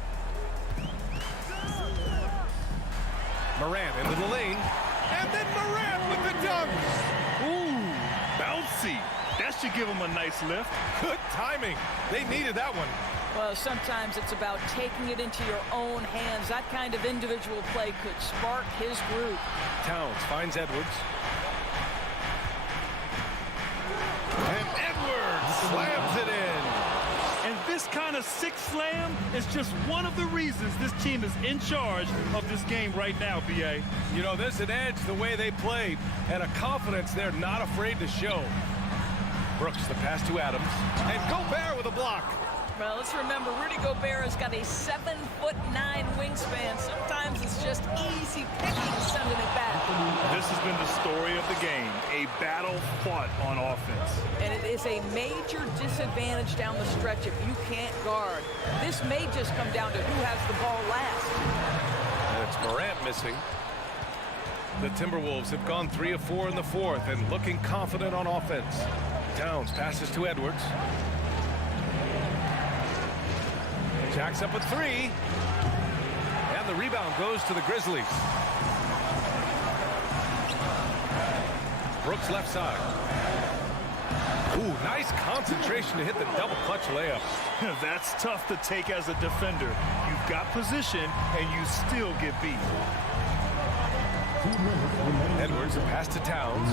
Morant into the lane. And then Morant with the dunk. Ooh, bouncy. That should give him a nice lift. Good timing. They needed that one. Well, sometimes it's about taking it into your own hands. That kind of individual play could spark his group. Towns finds Edwards. And Edwards slams it in. And this kind of sick slam is just one of the reasons this team is in charge of this game right now, B.A. You know, there's an edge the way they played and a confidence they're not afraid to show. Brooks the pass to Adams. And Gobert with a block. Well, let's remember, Rudy Gobert has got a 7'9" wingspan. Sometimes it's just easy picking sending it back. This has been the story of the game, a battle fought on offense. And it is a major disadvantage down the stretch if you can't guard. This may just come down to who has the ball last. And it's Morant missing. The Timberwolves have gone 3 of 4 in the fourth and looking confident on offense. Towns passes to Edwards. Jacks up a 3. And the rebound goes to the Grizzlies. Brooks left side. Ooh, nice concentration to hit the double clutch layup. That's tough to take as a defender. You've got position and you still get beat. Edwards, a pass to Towns.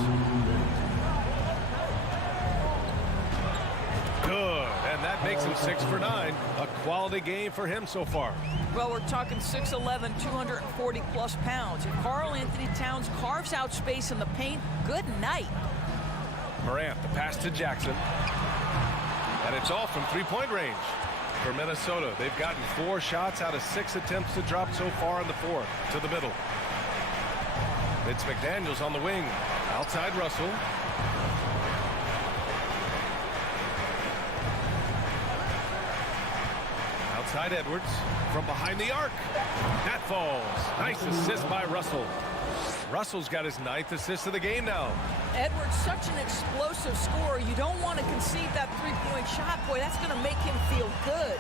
Good, and that makes him 6 for 9. A quality game for him so far. Well, we're talking 6'11", 240-plus pounds. If Karl Anthony Towns carves out space in the paint, good night. Morant, the pass to Jackson. And it's all from three-point range. For Minnesota, they've gotten 4 shots out of 6 attempts to drop so far in the fourth. To the middle. It's McDaniels on the wing. Outside Russell. Outside Edwards. From behind the arc. That falls. Nice assist by Russell. Russell's got his 9th assist of the game now. Edwards, such an explosive scorer. You don't want to concede that three-point shot. Boy, that's going to make him feel good.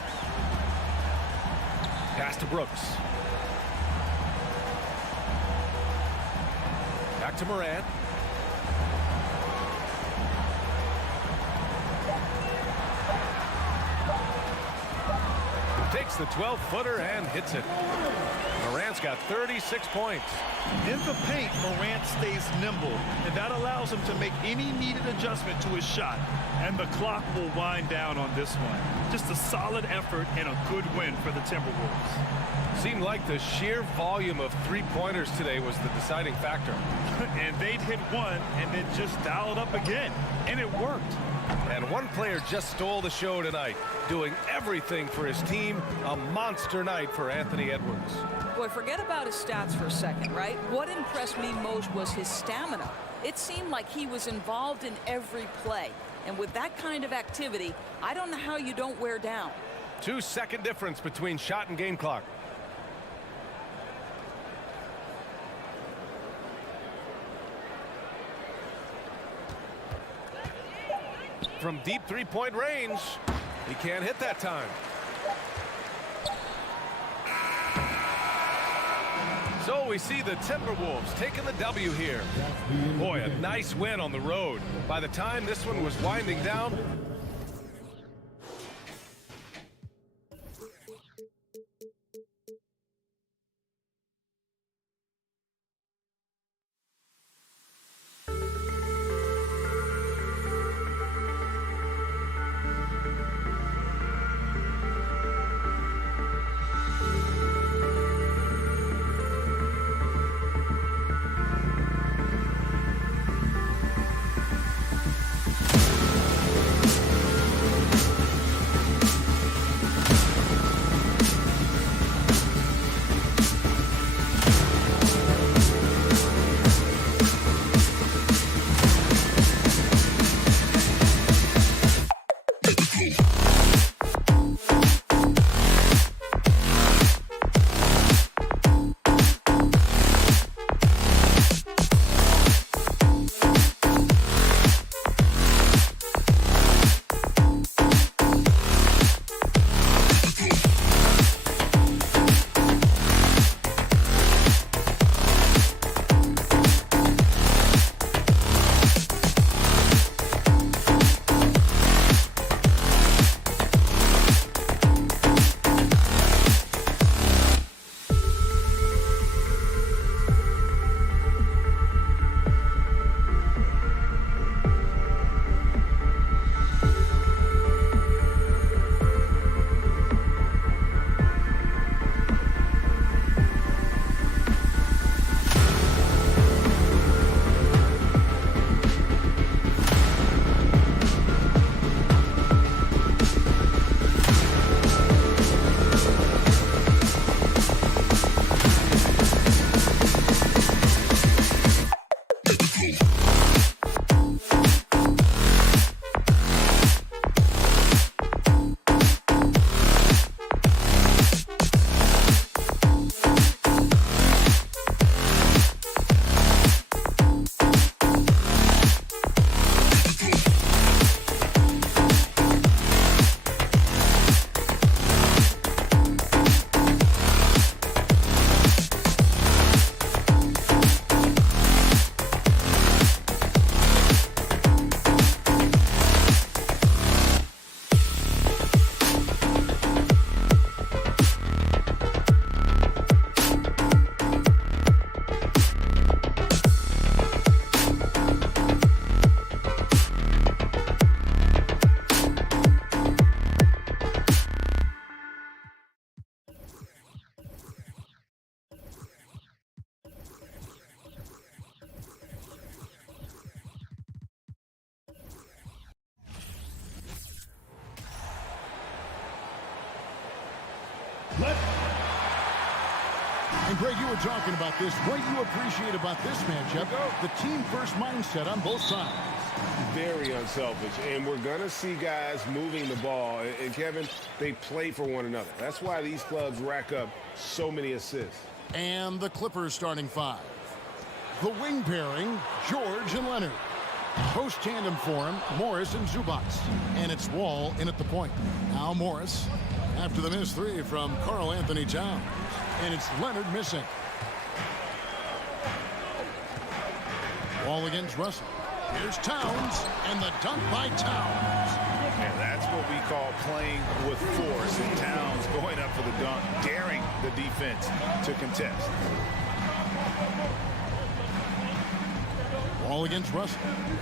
Pass to Brooks. Back to Morant. Takes the 12-footer and hits it. Morant's got 36 points. In the paint, Morant stays nimble, and that allows him to make any needed adjustment to his shot. And the clock will wind down on this one. Just a solid effort and a good win for the Timberwolves. Seemed like the sheer volume of three-pointers today was the deciding factor. And they'd hit one and then just dial it up again. And it worked. And one player just stole the show tonight, doing everything for his team. A monster night for Anthony Edwards. Boy, forget about his stats for a second, right? What impressed me most was his stamina. It seemed like he was involved in every play. And with that kind of activity, I don't know how you don't wear down. 2-second difference between shot and game clock. From deep three-point range, he can't hit that time. So we see the Timberwolves taking the W here. Boy, a nice win on the road. By the time this one was winding down, And Greg, you were talking about this. What you appreciate about this matchup, the team-first mindset on both sides. Very unselfish, and we're going to see guys moving the ball. And, Kevin, they play for one another. That's why these clubs rack up so many assists. And the Clippers starting five. The wing pairing, George and Leonard. Post tandem for him, Morris and Zubac. And it's Wall in at the point. Now Morris after the missed three from Karl Anthony Towns. And it's Leonard missing. Wall against Russell. Here's Towns, and the dunk by Towns. And that's what we call playing with force. And Towns going up for the dunk, daring the defense to contest. Wall against Russell.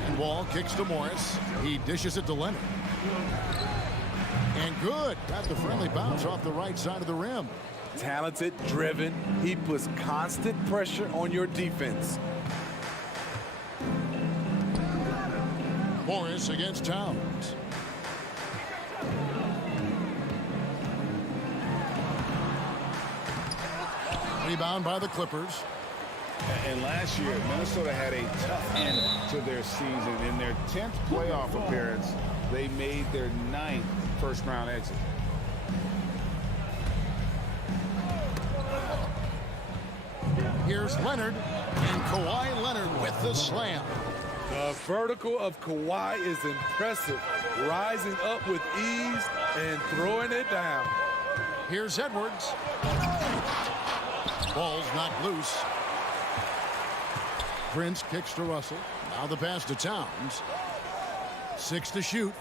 And Wall kicks to Morris. He dishes it to Leonard. And good. Got the friendly bounce off the right side of the rim. Talented, driven. He puts constant pressure on your defense. Morris against Towns. Rebound by the Clippers. And last year, Minnesota had a tough end to their season. In their 10th playoff appearance, they made their 9th first-round exit. Here's Leonard, and Kawhi Leonard with the slam. The vertical of Kawhi is impressive, rising up with ease and throwing it down. Here's Edwards. Ball's knocked loose. Prince kicks to Russell. Now the pass to Towns. 6 to shoot.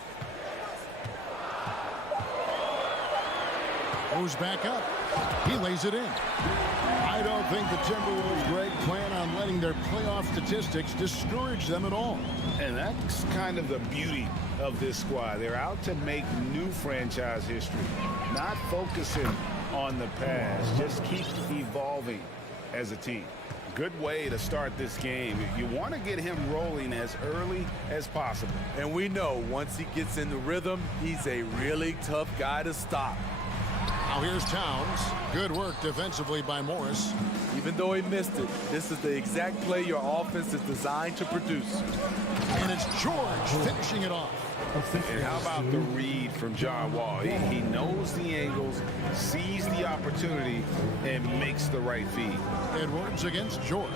Goes back up. He lays it in. I don't think the Timberwolves, Greg, plan on letting their playoff statistics discourage them at all. And that's kind of the beauty of this squad. They're out to make new franchise history, not focusing on the past, just keep evolving as a team. Good way to start this game. You want to get him rolling as early as possible. And we know once he gets in the rhythm, he's a really tough guy to stop. Now here's Towns. Good work defensively by Morris. Even though he missed it, this is the exact play your offense is designed to produce. And it's George finishing it off. And how about the read from John Wall? He knows the angles, sees the opportunity, and makes the right feed. Edwards against George.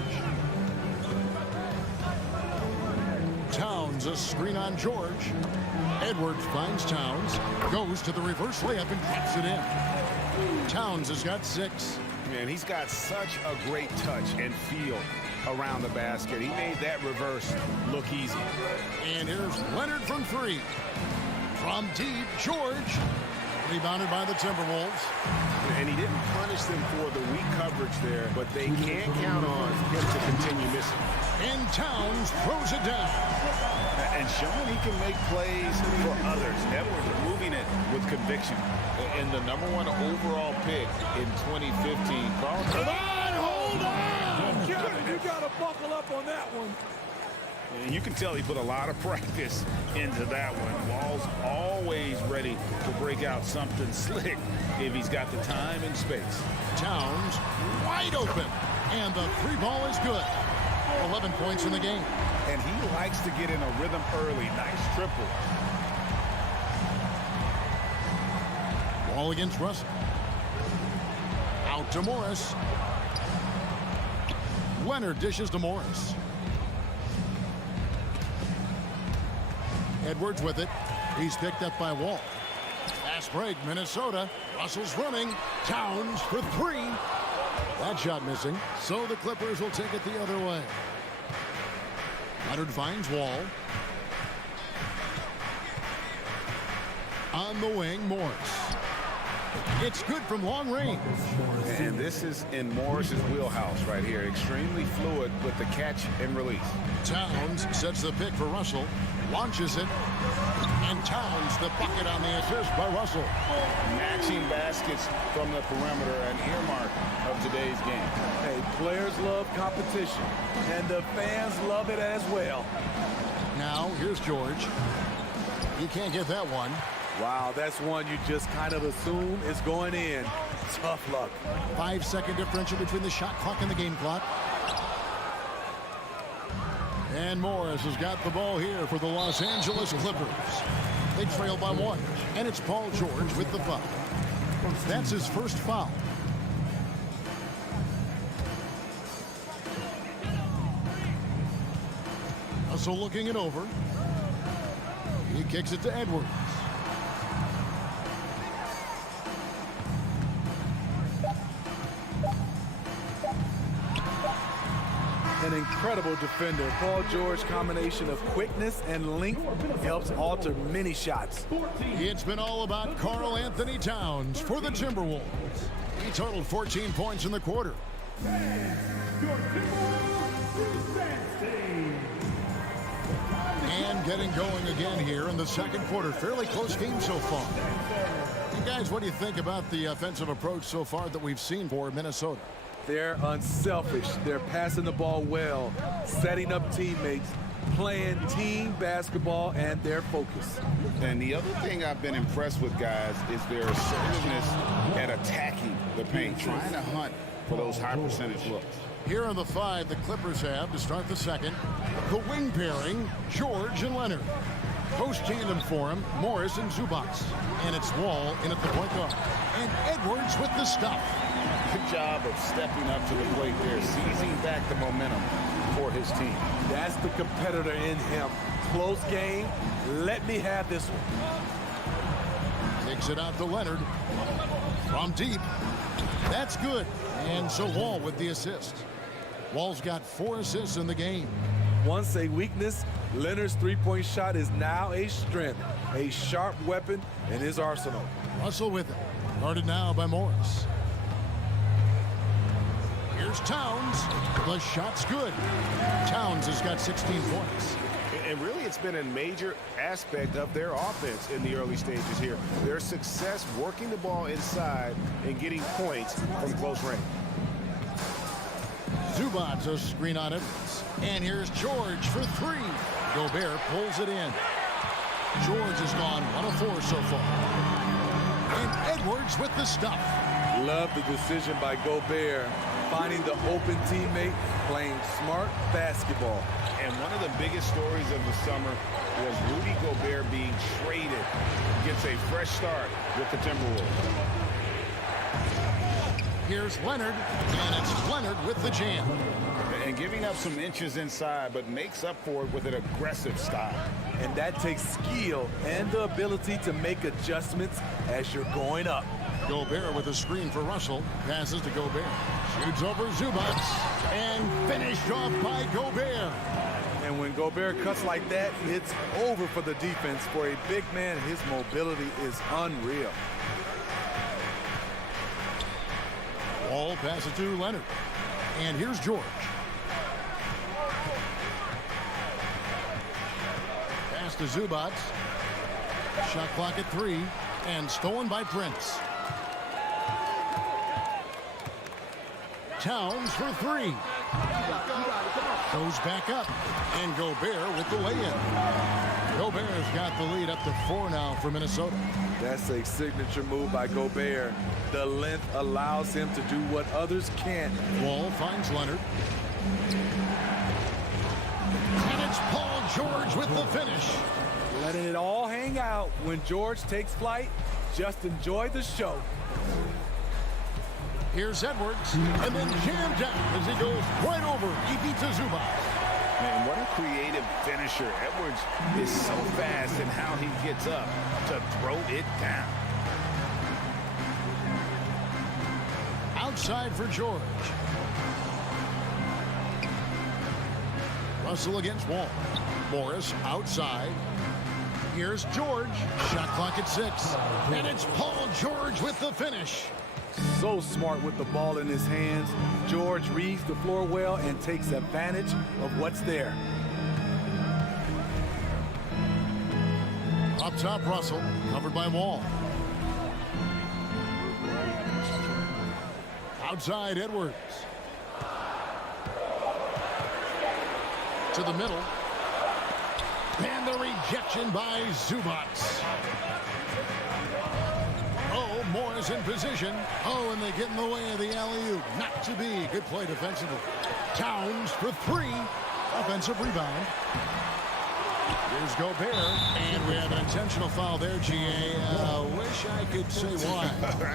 Towns, a screen on George. Edwards finds Towns, goes to the reverse layup and drops it in. Towns has got 6. Man, he's got such a great touch and feel around the basket. He made that reverse look easy. And here's Leonard from 3. From deep, George. Rebounded by the Timberwolves. And he didn't punish them for the weak coverage there, but they can't count on him to continue missing. And Towns throws it down. And showing he can make plays for others. Edwards moving it with conviction. And the #1 overall pick in 2015. Come on, hold on! You got to buckle up on that one. And you can tell he put a lot of practice into that one. Wall's always ready to break out something slick if he's got the time and space. Towns wide open. And the 3 ball is good. 11 points in the game. And he likes to get in a rhythm early. Nice triple. Wall against Russell. Out to Morris. Leonard dishes to Morris. Edwards with it. He's picked up by Wall. Fast break, Minnesota. Russell's running. Towns for 3. That shot missing. So the Clippers will take it the other way. Leonard finds Wall. On the wing, Morris. It's good from long range. And this is in Morris's wheelhouse right here. Extremely fluid with the catch and release. Towns sets the pick for Russell. Launches it. And Towns the bucket on the assist by Russell. Matching baskets from the perimeter, an earmark of today's game. Hey, players love competition, and the fans love it as well. Now, here's George. He can't get that one. Wow, that's one you just kind of assume is going in. tough luck. 5-second differential between the shot clock and the game clock. And Morris has got the ball here for the Los Angeles Clippers. They trail by 1. And it's Paul George with the foul. That's his first foul. Russell looking it over. He kicks it to Edwards. An incredible defender. Paul George combination of quickness and length helps alter many shots. It's been all about Karl Anthony Towns for the Timberwolves. He totaled 14 points in the quarter. And getting going again here in the second quarter. Fairly close game so far. You guys, what do you think about the offensive approach so far that we've seen for Minnesota? They're unselfish. They're passing the ball well, setting up teammates, playing team basketball, and their focus. And the other thing I've been impressed with, guys, is their assertiveness at attacking the paint, trying to hunt for those high percentage looks. Here are the 5 the Clippers have to start the second. The wing pairing, George and Leonard. Post tandem for him, Morris and Zubac. And it's Wall in at the point guard. And Edwards with the stuff. Good job of stepping up to the plate there, seizing back the momentum for his team. That's the competitor in him. Close game. Let me have this one. Takes it out to Leonard. From deep. That's good. And so Wall with the assist. Wall's got 4 assists in the game. Once a weakness, Leonard's three-point shot is now a strength, a sharp weapon in his arsenal. Russell with it. Guarded now by Morris. Here's Towns. The shot's good. Towns has got 16 points. And really, it's been a major aspect of their offense in the early stages here. Their success working the ball inside and getting points from close range. Zubac a screen on it. And here's George for 3. Gobert pulls it in. George has gone 1 of 4 so far. And Edwards with the stuff. Love the decision by Gobert, finding the open teammate, playing smart basketball. And one of the biggest stories of the summer was Rudy Gobert being traded. Gets a fresh start with the Timberwolves. Here's Leonard, and it's Leonard with the jam. And giving up some inches inside, but makes up for it with an aggressive style. And that takes skill and the ability to make adjustments as you're going up. Gobert with a screen for Russell. Passes to Gobert. Shoots over Zubac. And finished off by Gobert. And when Gobert cuts like that, it's over for the defense. For a big man, his mobility is unreal. Wall passes to Leonard. And here's George. Pass to Zubac. Shot clock at 3. And stolen by Prince. Towns for 3. Goes back up. And Gobert with the lay-in. Gobert's got the lead up to 4 now for Minnesota. That's a signature move by Gobert. The length allows him to do what others can't. Wall finds Leonard. And it's Paul George with the finish. Letting it all hang out. When George takes flight, just enjoy the show. Here's Edwards, and then jammed down as he goes right over. He beats Zubac. Man, what a creative finisher. Edwards is so fast in how he gets up to throw it down. Outside for George. Russell against Wall. Morris outside. Here's George. Shot clock at 6. And it's Paul George with the finish. So smart with the ball in his hands. George reads the floor well and takes advantage of what's there. Up top, Russell, covered by Wall. Outside, Edwards. To the middle. And the rejection by Zubac. Oh, Morris is in position. Oh, and they get in the way of the alley-oop. Not to be. Good play defensively. Towns for 3. Offensive rebound. Here's Gobert, and we have an intentional foul there, GA. Wish I could say why.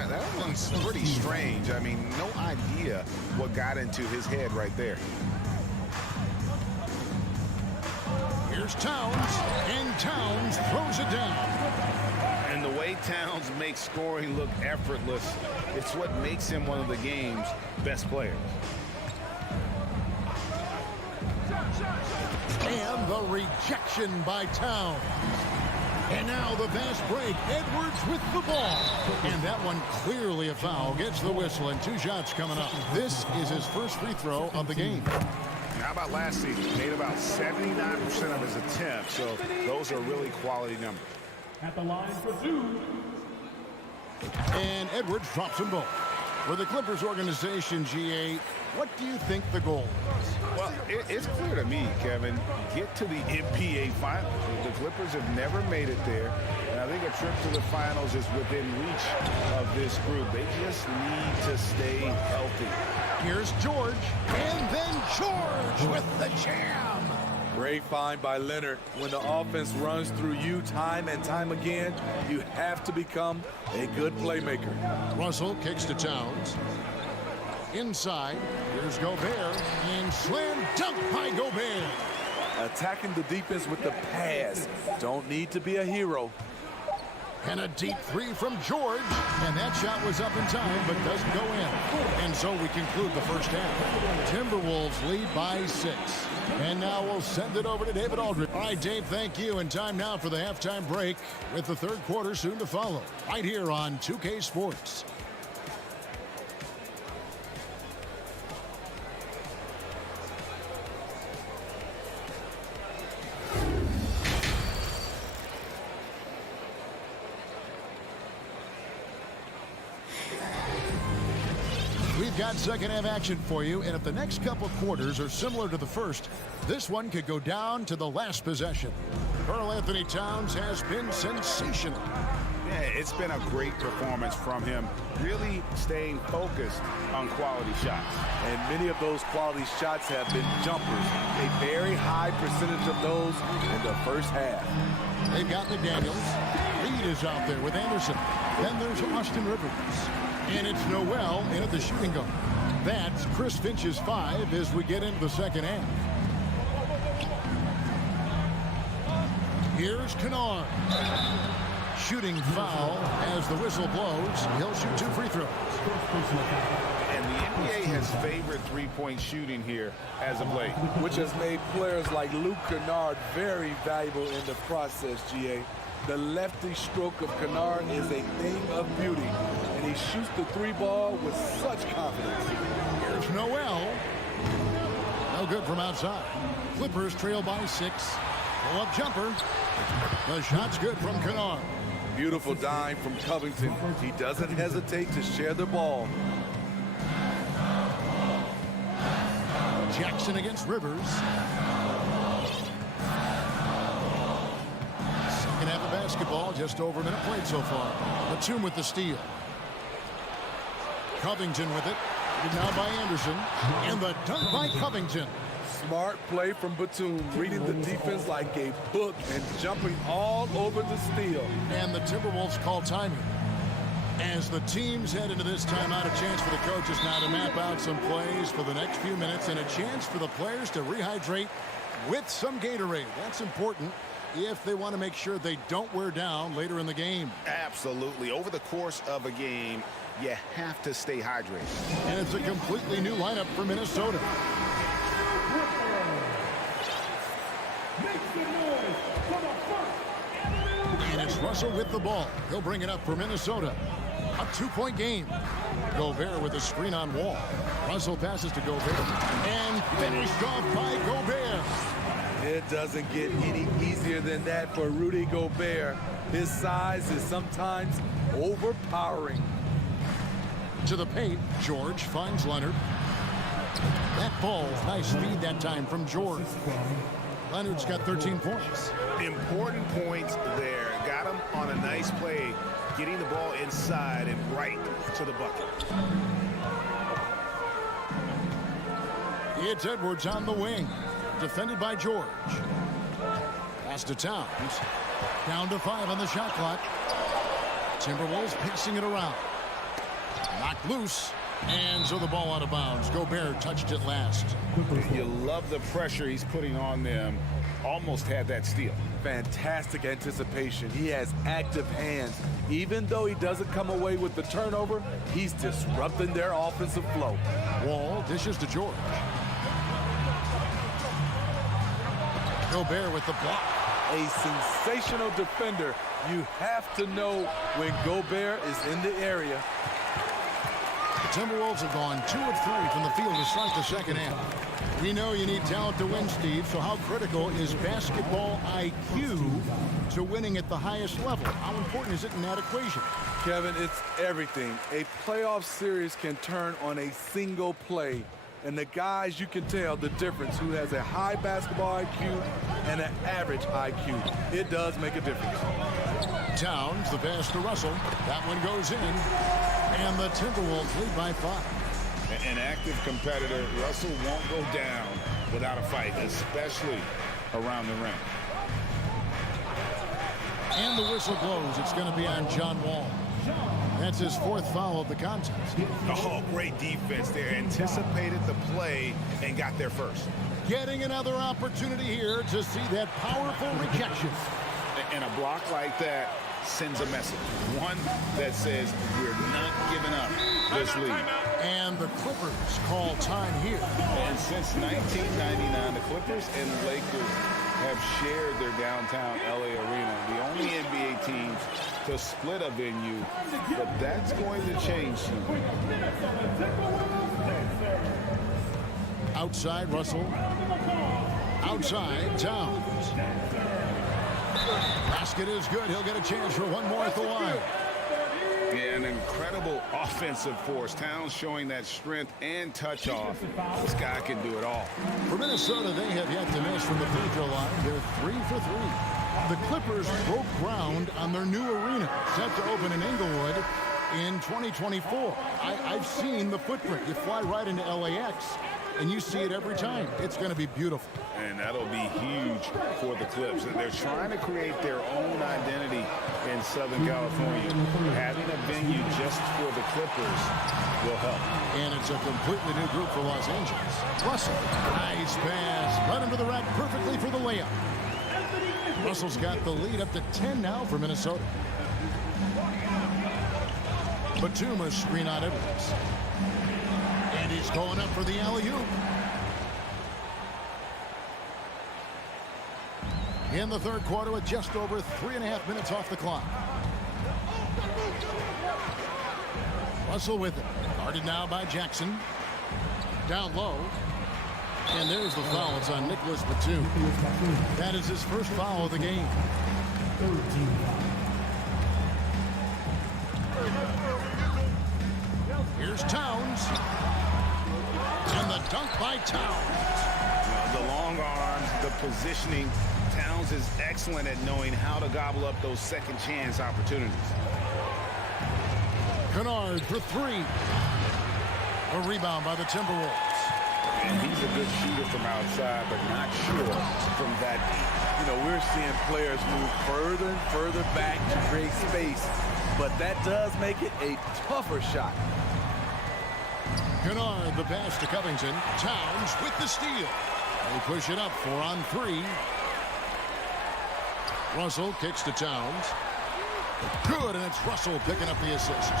That one's pretty strange. I mean, no idea what got into his head right there. Here's Towns, and Towns throws it down. And the way Towns makes scoring look effortless, it's what makes him one of the game's best players. And the rejection by Towns. And now the fast break. Edwards with the ball. And that one clearly a foul. Gets the whistle, and 2 shots coming up. This is his first free throw of the game. How about last season? He made about 79% of his attempts, so those are really quality numbers. At the line for 2. And Edwards drops them both. For the Clippers organization, GA, what do you think the goal is? Well, it's clear to me, Kevin, get to the NBA Finals. The Clippers have never made it there, and I think a trip to the Finals is within reach of this group. They just need to stay healthy. Here's George, and then George with the jam. Great find by Leonard. When the offense runs through you time and time again, you have to become a good playmaker. Russell kicks to Towns. Inside, here's Gobert, and slam dunk by Gobert. Attacking the defense with the pass. Don't need to be a hero. And a deep 3 from George, and that shot was up in time, but doesn't go in. And so we conclude the first half. Timberwolves lead by 6. And now we'll send it over to David Aldridge. All right, Dave, thank you. And time now for the halftime break, with the third quarter soon to follow, right here on 2K Sports. We've got second half action for you, and if the next couple quarters are similar to the first, this one could go down to the last possession. Karl Anthony Towns has been sensational. Yeah, it's been a great performance from him, really staying focused on quality shots. And many of those quality shots have been jumpers. A very high percentage of those in the first half. They've got McDaniels. Reed is out there with Anderson. Then there's Austin Rivers. And it's Noel in at the shooting guard. That's Chris Finch's 5 as we get into the second half. Here's Kennard. Shooting foul as the whistle blows. He'll shoot 2 free throws. And the NBA has favored three-point shooting here as of late, which has made players like Luke Kennard very valuable in the process, GA. The lefty stroke of Kennard is a thing of beauty, and he shoots the 3 ball with such confidence. Here's Noel. No good from outside. Clippers trail by 6. Pull-up jumper. The shot's good from Kennard. Beautiful dime from Covington. He doesn't hesitate to share the ball. Jackson against Rivers. Second half of basketball, just over a minute played so far. Batum with the steal. Covington with it. Now by Anderson. And the dunk by Covington. Smart play from Batum, reading the defense like a book and jumping all over the steal. And the Timberwolves call timing. As the teams head into this timeout, a chance for the coaches now to map out some plays for the next few minutes and a chance for the players to rehydrate with some Gatorade. That's important if they want to make sure they don't wear down later in the game. Absolutely. Over the course of a game, you have to stay hydrated. And it's a completely new lineup for Minnesota. And it's Russell with the ball. He'll bring it up for Minnesota. A 2-point game. Gobert with a screen on Wall. Russell passes to Gobert. And finished off by Gobert. It doesn't get any easier than that for Rudy Gobert. His size is sometimes overpowering. To the paint, George finds Leonard. That ball, nice feed that time from George. Leonard's got 13 points. Important points there. Got him on a nice play, getting the ball inside and right to the bucket. It's Edwards on the wing, defended by George. Pass to Towns. Down to 5 on the shot clock. Timberwolves pacing it around. Knocked loose. And so the ball out of bounds. Gobert touched it last. You love the pressure he's putting on them. Almost had that steal. Fantastic anticipation. He has active hands. Even though he doesn't come away with the turnover, he's disrupting their offensive flow. Wall dishes to George. Gobert with the block. A sensational defender. You have to know when Gobert is in the area. The Timberwolves have gone 2 of 3 from the field to start the second half. We know you need talent to win, Steve, so how critical is basketball IQ to winning at the highest level? How important is it in that equation? Kevin, it's everything. A playoff series can turn on a single play. And the guys, you can tell the difference who has a high basketball IQ and an average IQ. It does make a difference. Towns, the pass to Russell. That one goes in. And the Timberwolves lead by 5. An active competitor. Russell won't go down without a fight, especially around the rim. And the whistle blows. It's going to be on John Wall. That's his 4th foul of the contest. Oh, great defense there. Anticipated the play and got there first. Getting another opportunity here to see that powerful rejection. And a block like that sends a message. One that says we're not giving up this lead. And the Clippers call time here. And since 1999, the Clippers and Lakers have shared their downtown LA arena. The only NBA teams to split a venue, but that's going to change soon. Outside, Russell. Outside, Towns. Basket is good. He'll get a chance for one more at the line. Yeah, an incredible offensive force. Towns showing that strength and touch off. This guy can do it all. For Minnesota, they have yet to miss from the free throw line. They're 3 for 3. The Clippers broke ground on their new arena, set to open in Inglewood in 2024. I've seen the footprint. You fly right into LAX, and you see it every time. It's going to be beautiful. And that'll be huge for the Clips. And they're trying to create their own identity in Southern California. Having a venue just for the Clippers will help. And it's a completely new group for Los Angeles. Russell, nice pass. Right under the rack perfectly for the layup. Russell's got the lead up to 10 now for Minnesota. Batum screen on Edwards. And he's going up for the alley-oop. In the third quarter with just over 3.5 minutes off the clock. Russell with it. Guarded now by Jackson. Down low. And there's the foul. It's on Nicholas Batum. That is his first foul of the game. Here's Towns. And the dunk by Towns. The long arms, the positioning. Towns is excellent at knowing how to gobble up those second chance opportunities. Kennard for 3. A rebound by the Timberwolves. And he's a good shooter from outside, but not sure from that deep. You know, we're seeing players move further and further back to create space, but that does make it a tougher shot. Kennard, the pass to Covington. Towns with the steal. They push it up 4 on 3. Russell kicks to Towns. Good, and it's Russell picking up the assist.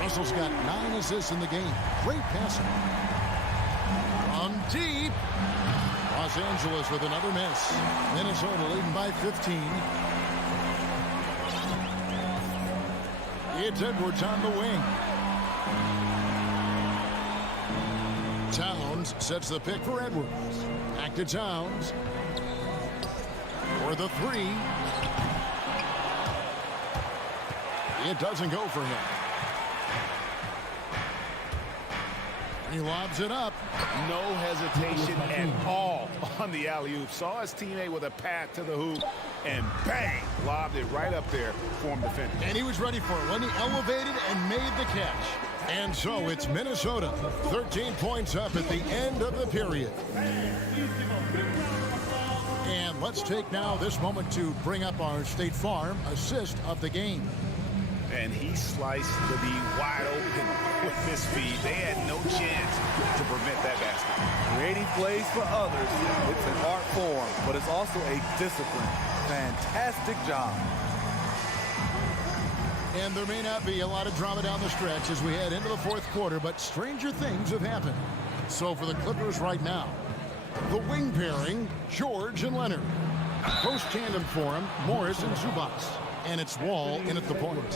Russell's got 9 assists in the game. Great passing. From deep. Los Angeles with another miss. Minnesota leading by 15. It's Edwards on the wing. Towns sets the pick for Edwards. Back to Towns. For the 3. It doesn't go for him. He lobs it up. No hesitation at all on the alley-oop. Saw his teammate with a path to the hoop, and bang, lobbed it right up there for him to finish. And he was ready for it when he elevated and made the catch. And so it's Minnesota, 13 points up at the end of the period. And let's take now this moment to bring up our State Farm assist of the game. And he sliced the D wide open with his feet. They had no chance to prevent that basket. Creating plays for others, it's an art form, but it's also a discipline. Fantastic job. And there may not be a lot of drama down the stretch as we head into the fourth quarter, but stranger things have happened. So for the Clippers right now, the wing pairing, George and Leonard. Post tandem for him, Morris and Zubac. And it's Wall in at the point.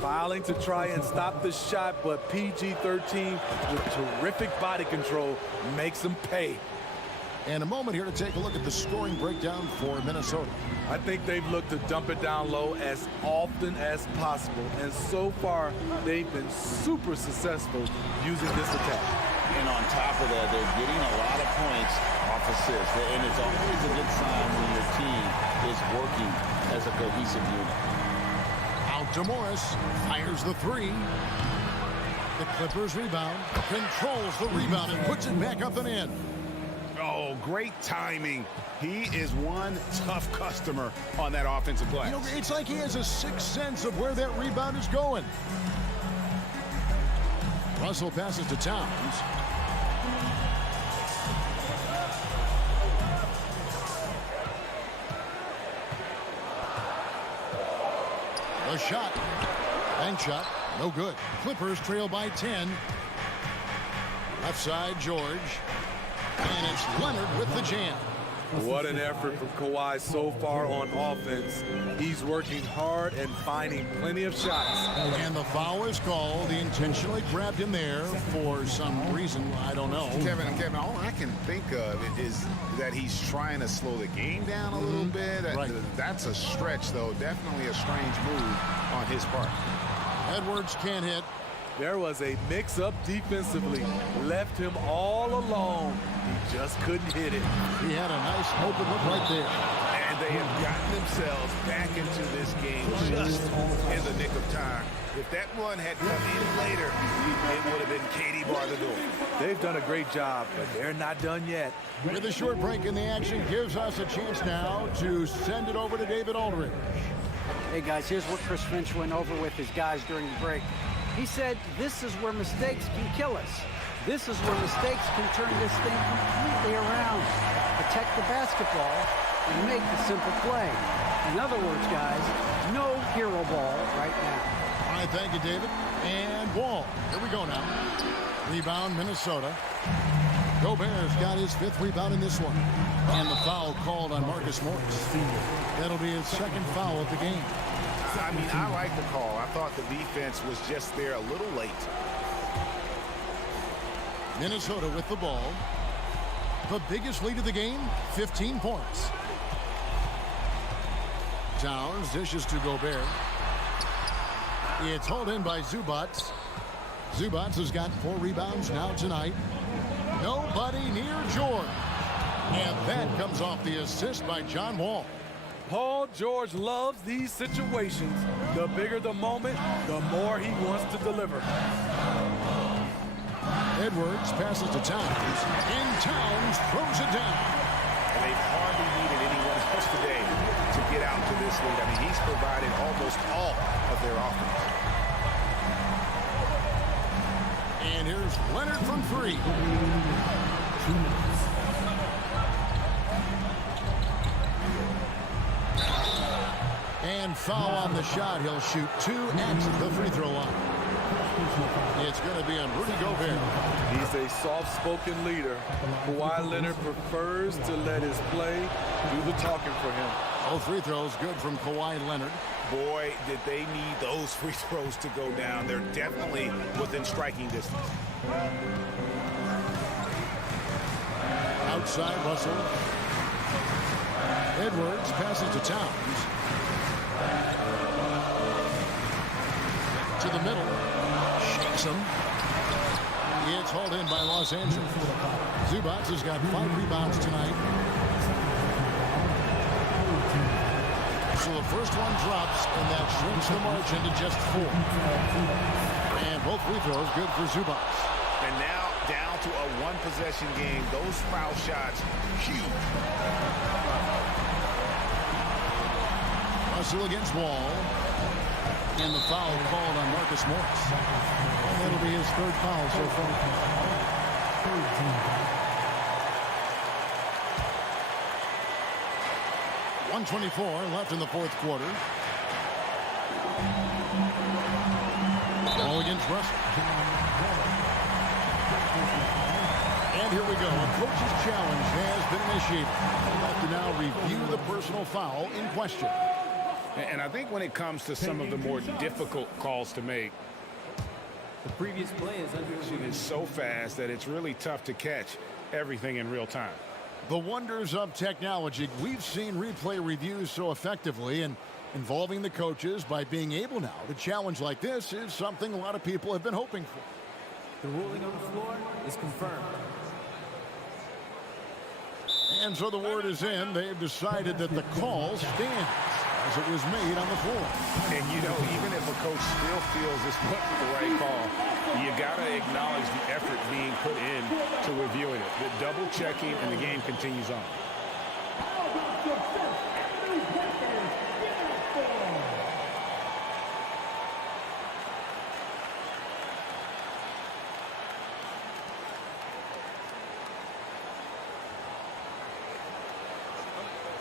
Fouling to try and stop the shot, but PG-13 with terrific body control makes him pay. And a moment here to take a look at the scoring breakdown for Minnesota. I think they've looked to dump it down low as often as possible. And so far, they've been super successful using this attack. And on top of that, they're getting a lot of points off assists. And it's always a good sign when your team is working as a cohesive unit. Out to Morris, fires the three. The Clippers rebound, controls the rebound and puts it back up and in. Oh, great timing. He is one tough customer on that offensive glass. You know, it's like he has a sixth sense of where that rebound is going. Russell passes to Towns. A shot. Bank shot. No good. Clippers trail by 10. Left side, George. And it's Leonard with the jam. What an effort from Kawhi so far on offense. He's working hard and finding plenty of shots. And the foul is called. He intentionally grabbed him there for some reason. I don't know. Kevin, all I can think of is that he's trying to slow the game down a little bit. Right. That's a stretch, though. Definitely a strange move on his part. Edwards can't hit. There was a mix-up defensively. Left him all alone. He just couldn't hit it. He had a nice open look right there. And they have gotten themselves back into this game just in the nick of time. If that one had come in later, it would have been Katie bar the door. They've done a great job, but they're not done yet. With a short break in the action, gives us a chance now to send it over to David Aldridge. Hey, guys, here's what Chris Finch went over with his guys during the break. He said, this is where mistakes can kill us. This is where mistakes can turn this thing completely around. Protect the basketball and make the simple play. In other words, guys, no hero ball right now. All right, thank you, David. And Wall. Here we go now. Rebound, Minnesota. Gobert's got his fifth rebound in this one. And the foul called on Marcus Morris. That'll be his second foul of the game. I mean, I like the call. I thought the defense was just there a little late. Minnesota with the ball. The biggest lead of the game, 15 points. Towns dishes to Gobert. It's hauled in by Zubac. Zubac has got 4 rebounds now tonight. Nobody near George. And that comes off the assist by John Wall. Paul George loves these situations. The bigger the moment, the more he wants to deliver. Edwards passes to Towns, and Towns throws it down. And they've hardly needed anyone else today to get out to this lead. I mean, he's provided almost all of their offense. And here's Leonard from 3. And foul on the shot. He'll shoot 2 at the free throw line. It's going to be on Rudy Gobert. He's a soft-spoken leader. Kawhi Leonard prefers to let his play do the talking for him. Both free throws good from Kawhi Leonard. Boy, did they need those free throws to go down. They're definitely within striking distance. Outside Russell. Edwards passes to Towns. To the middle. Shakes him. It's hauled in by Los Angeles. Zubac has got 5 rebounds tonight. So the first one drops, and that shrinks the margin to just 4. And both free throws good for Zubac. And now down to a 1-possession game. Those foul shots, huge. Russell against Wall. And the foul called on Marcus Morris. And that'll be his 3rd foul so far. 1:24 left in the 4th quarter. Ball against Russell. And here we go. A coach's challenge has been initiated. We'll have to now review the personal foul in question. And I think when it comes to some of the more difficult calls to make, The previous play is under. it is so fast that it's really tough to catch everything in real time. The wonders of technology. We've seen replay reviews so effectively, and involving the coaches by being able now to challenge like this is something a lot of people have been hoping for. The ruling on the floor is confirmed. And so the word is in. They've decided that the call stands as it was made on the floor. And, you know, even if a coach still feels this wasn't the right call, you got to acknowledge the effort being put in to reviewing it. The double checking, and the game continues on.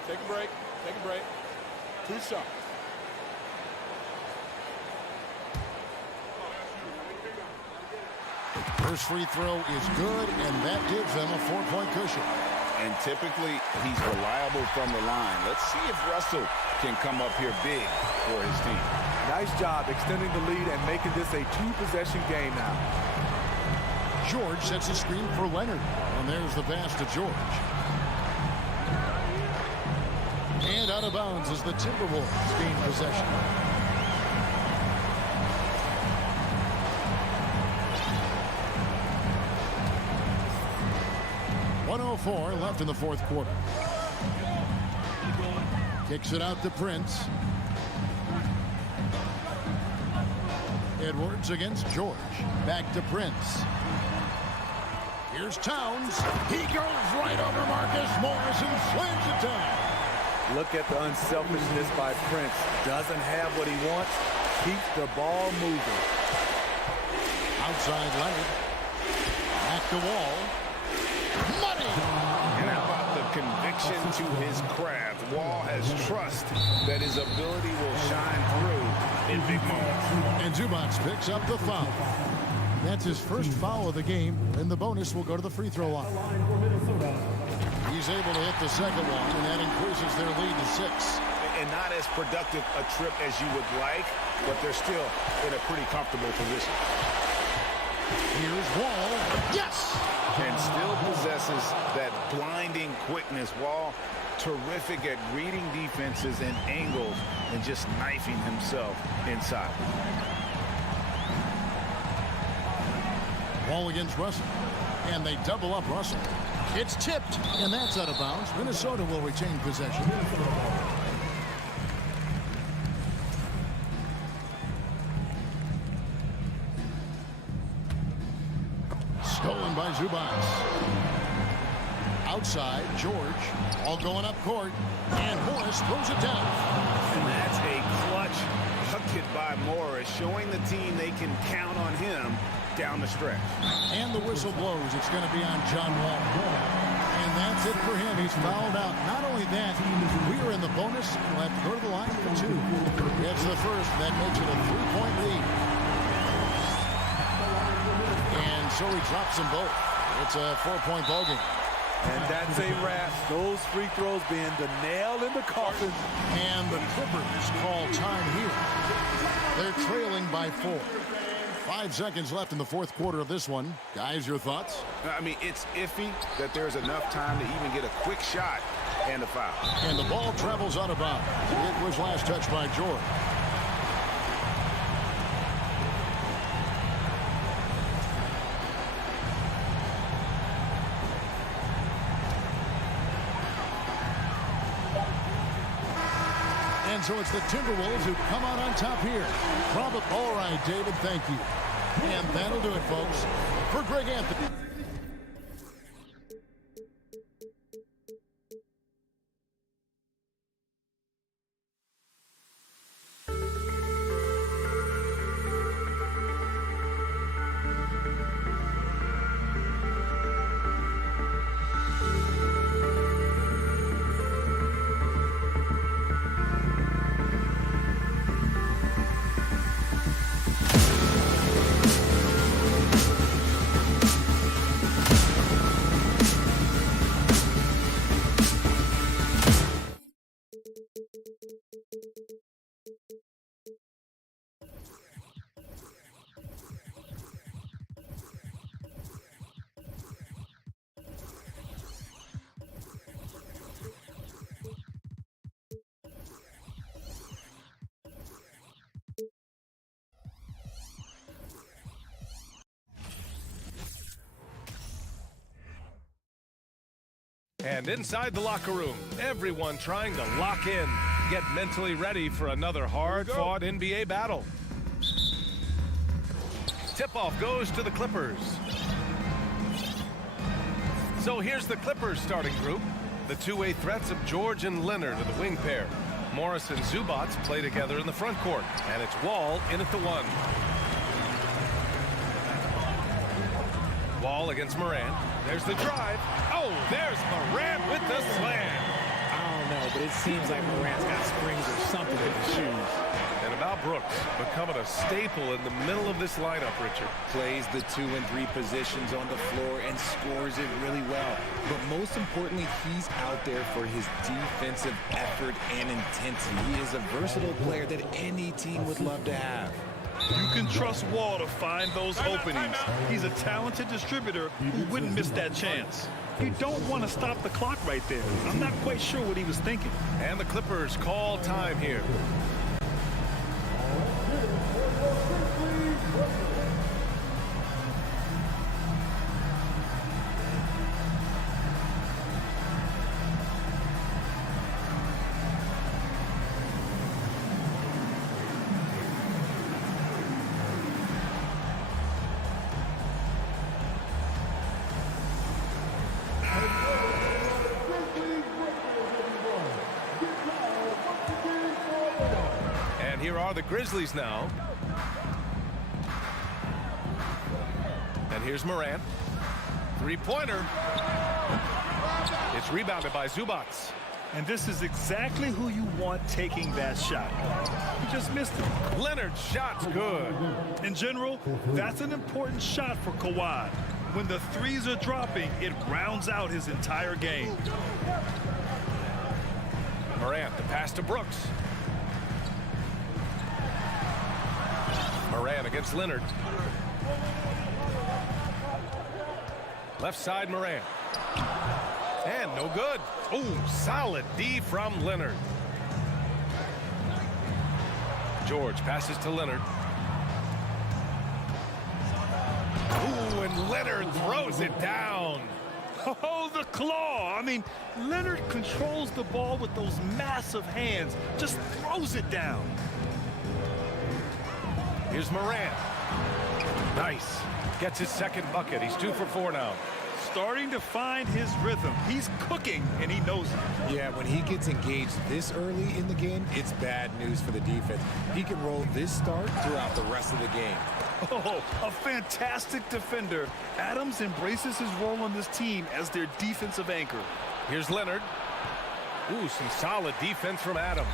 Take a break. Take a break. 2 shots. First free throw is good, and that gives them a 4-point cushion. And typically, he's reliable from the line. Let's see if Russell can come up here big for his team. Nice job extending the lead and making this a 2-possession game now. George sets a screen for Leonard, and there's the pass to George. And out of bounds is the Timberwolves gain possession. .104 left in the 4th quarter. Kicks it out to Prince. Edwards against George. Back to Prince. Here's Towns. He goes right over Marcus Morris and slams it down. Look at the unselfishness by Prince. Doesn't have what he wants. Keeps the ball moving. Outside Leonard. Back to Wall. Money! And how about the conviction to his craft? Wall has trust that his ability will shine through in big moments. And Zubac picks up the foul. That's his first foul of the game, and the bonus will go to the free throw line. He's able to hit the second one, and that increases their lead to 6. And not as productive a trip as you would like, but they're still in a pretty comfortable position. Here's Wall. Yes! And still possesses that blinding quickness. Wall, terrific at reading defenses and angles and just knifing himself inside. Wall against Russell. And they double up Russell. It's tipped, and that's out of bounds. Minnesota will retain possession. Stolen by Zubac. Outside, George. All going up court. And Morris throws it down. And that's a clutch bucket by Morris, showing the team they can count on him down the stretch. And the whistle blows. It's going to be on John Wall. And that's it for him. He's fouled out. Not only that, we are in the bonus. We'll have to go to the line for 2. Gets the first. That makes it a 3-point lead. And so he drops them both. It's a 4-point ball game. And that's a wrap. Those free throws being the nail in the coffin. And the Clippers call time here. They're trailing by 4. 5 seconds left in the 4th quarter of this one. Guys, your thoughts? I mean, it's iffy that there's enough time to even get a quick shot and a foul. And the ball travels out of bounds. It was last touched by George. And so it's the Timberwolves who come out on top here. All right, David, thank you. And that'll do it, folks. For Greg Anthony. And inside the locker room, everyone trying to lock in, get mentally ready for another hard-fought NBA battle. Tip-off goes to the Clippers. So here's the Clippers starting group. The two-way threats of George and Leonard are the wing pair. Morris and Zubac play together in the front court. And it's Wall in at the one. Wall against Morant. There's the drive. Oh, there's Morant with the slam. I don't know, but it seems like Morant's got springs or something in his shoes. And about Brooks, becoming a staple in the middle of this lineup, Richard. Plays the 2 and 3 positions on the floor and scores it really well. But most importantly, he's out there for his defensive effort and intensity. He is a versatile player that any team would love to have. You can trust Wall to find those openings. He's a talented distributor who wouldn't miss that chance. You don't want to stop the clock right there. I'm not quite sure what he was thinking. And the Clippers call time here. Here are the Grizzlies now. And here's Morant. Three-pointer. It's rebounded by Zubac. And this is exactly who you want taking that shot. He just missed it. Leonard's shot's good. In general, that's an important shot for Kawhi. When the threes are dropping, it rounds out his entire game. Morant, the pass to Brooks. Morant against Leonard. Left side Morant. And no good. Oh, solid D from Leonard. George passes to Leonard. Ooh, and Leonard throws it down. Oh, the claw. I mean, Leonard controls the ball with those massive hands. Just throws it down. Here's Morant. Nice. Gets his second bucket. He's 2 for 4 now. Starting to find his rhythm. He's cooking, and he knows it. Yeah, when he gets engaged this early in the game, it's bad news for the defense. He can roll this start throughout the rest of the game. Oh, a fantastic defender. Adams embraces his role on this team as their defensive anchor. Here's Leonard. Ooh, some solid defense from Adams.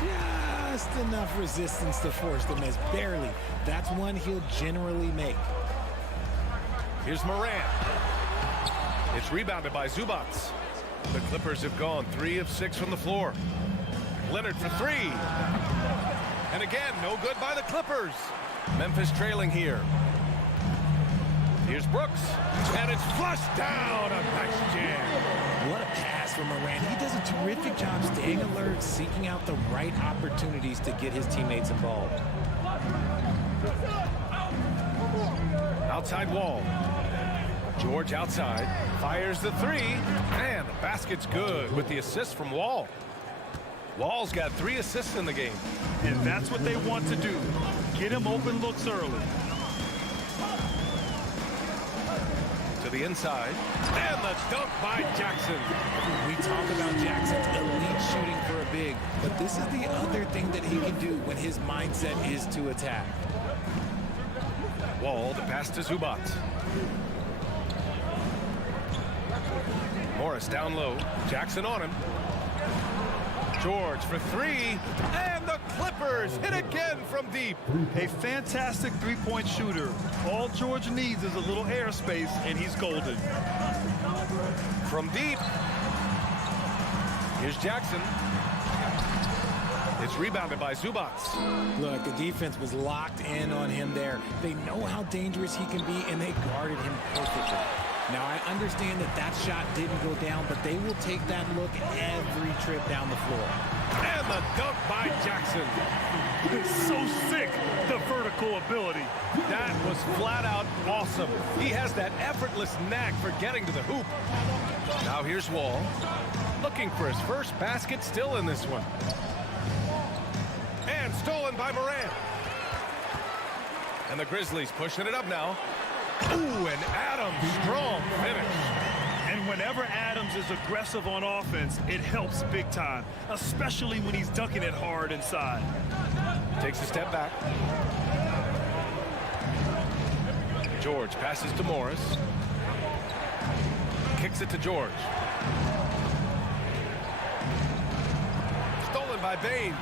Just enough resistance to force the miss. Barely. That's one he'll generally make. Here's Morant. It's rebounded by Zubac. The Clippers have gone 3 of 6 from the floor. Leonard for 3. And again, no good by the Clippers. Memphis trailing here. Here's Brooks. And it's flushed down. A nice jam. What a pass from Morant. He does a terrific job staying alert, seeking out the right opportunities to get his teammates involved. Outside Wall. George outside. Fires the 3. And the basket's good with the assist from Wall. Wall's got 3 assists in the game. And that's what they want to do. Get him open looks early. To the inside. And the dunk by Jackson. We talk about Jackson's elite shooting for a big, but this is the other thing that he can do when his mindset is to attack. Wall, the pass to Zubac. Morris down low. Jackson on him. George for 3. And the Clippers hit again from deep. A fantastic three-point shooter. All George needs is a little airspace, and he's golden. From deep. Here's Jackson. It's rebounded by Zubac. Look, the defense was locked in on him there. They know how dangerous he can be, and they guarded him perfectly. Now, I understand that that shot didn't go down, but they will take that look every trip down the floor. And the dunk by Jackson. It's so sick, the vertical ability. That was flat out awesome. He has that effortless knack for getting to the hoop. Now here's Wall. Looking for his first basket, still in this one. And stolen by Morant. And the Grizzlies pushing it up now. Ooh, and Adams, strong finish. And whenever Adams is aggressive on offense, it helps big time, especially when he's dunking it hard inside. Takes a step back. George passes to Morris. Kicks it to George. Stolen by Bane.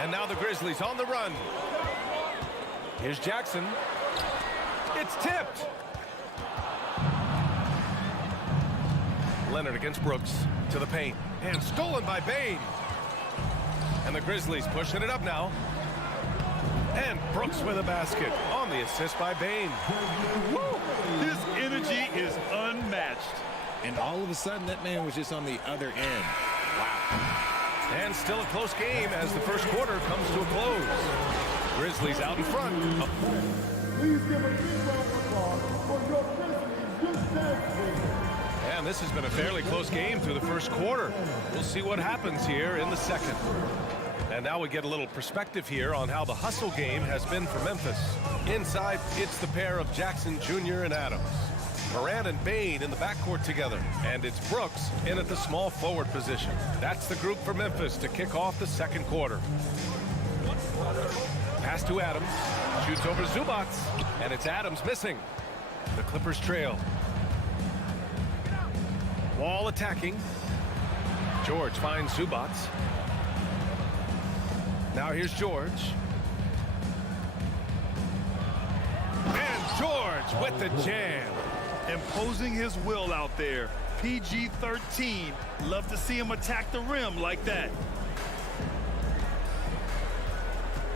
And now the Grizzlies on the run. Here's Jackson. It's tipped. Leonard against Brooks to the paint. And stolen by Bane. And the Grizzlies pushing it up now. And Brooks with a basket on the assist by Bane. Woo! His energy is unmatched. And all of a sudden, that man was just on the other end. Wow. And still a close game as the first quarter comes to a close. Grizzlies out in front. Please give a big round of applause for your Grizzlies Youth Dance Team. And this has been a fairly close game through the first quarter. We'll see what happens here in the second. And now we get a little perspective here on how the hustle game has been for Memphis. Inside, it's the pair of Jackson Jr. and Adams. Morant and Bane in the backcourt together. And it's Brooks in at the small forward position. That's the group for Memphis to kick off the second quarter. Pass to Adams. Shoots over Zubac. And it's Adams missing. The Clippers trail. Wall attacking. George finds Zubac. Now here's George. And George with the jam. Imposing his will out there. PG-13. Love to see him attack the rim like that.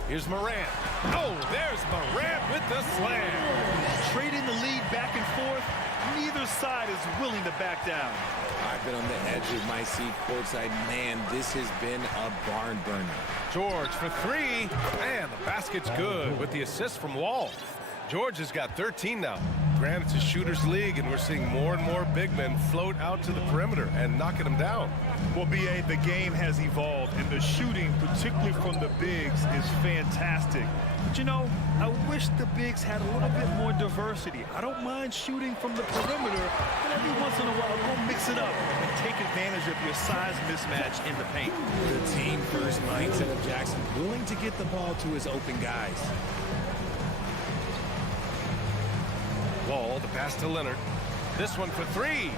Here's Morant. Oh, there's Morant with the slam. Trading the lead back and forth. Neither side is willing to back down. I've been on the edge of my seat courtside. Man, this has been a barn burner. George for 3. And the basket's good with the assist from Wall. George has got 13 now. Granted, it's a shooter's league, and we're seeing more and more big men float out to the perimeter and knocking them down. Well, B.A., the game has evolved, and the shooting, particularly from the bigs, is fantastic. But, you know, I wish the bigs had a little bit more diversity. I don't mind shooting from the perimeter, but every once in a while, go mix it up and take advantage of your size mismatch in the paint. The team-first mindset of Jackson, willing to get the ball to his open guys. Wall, the pass to Leonard. This one for 3.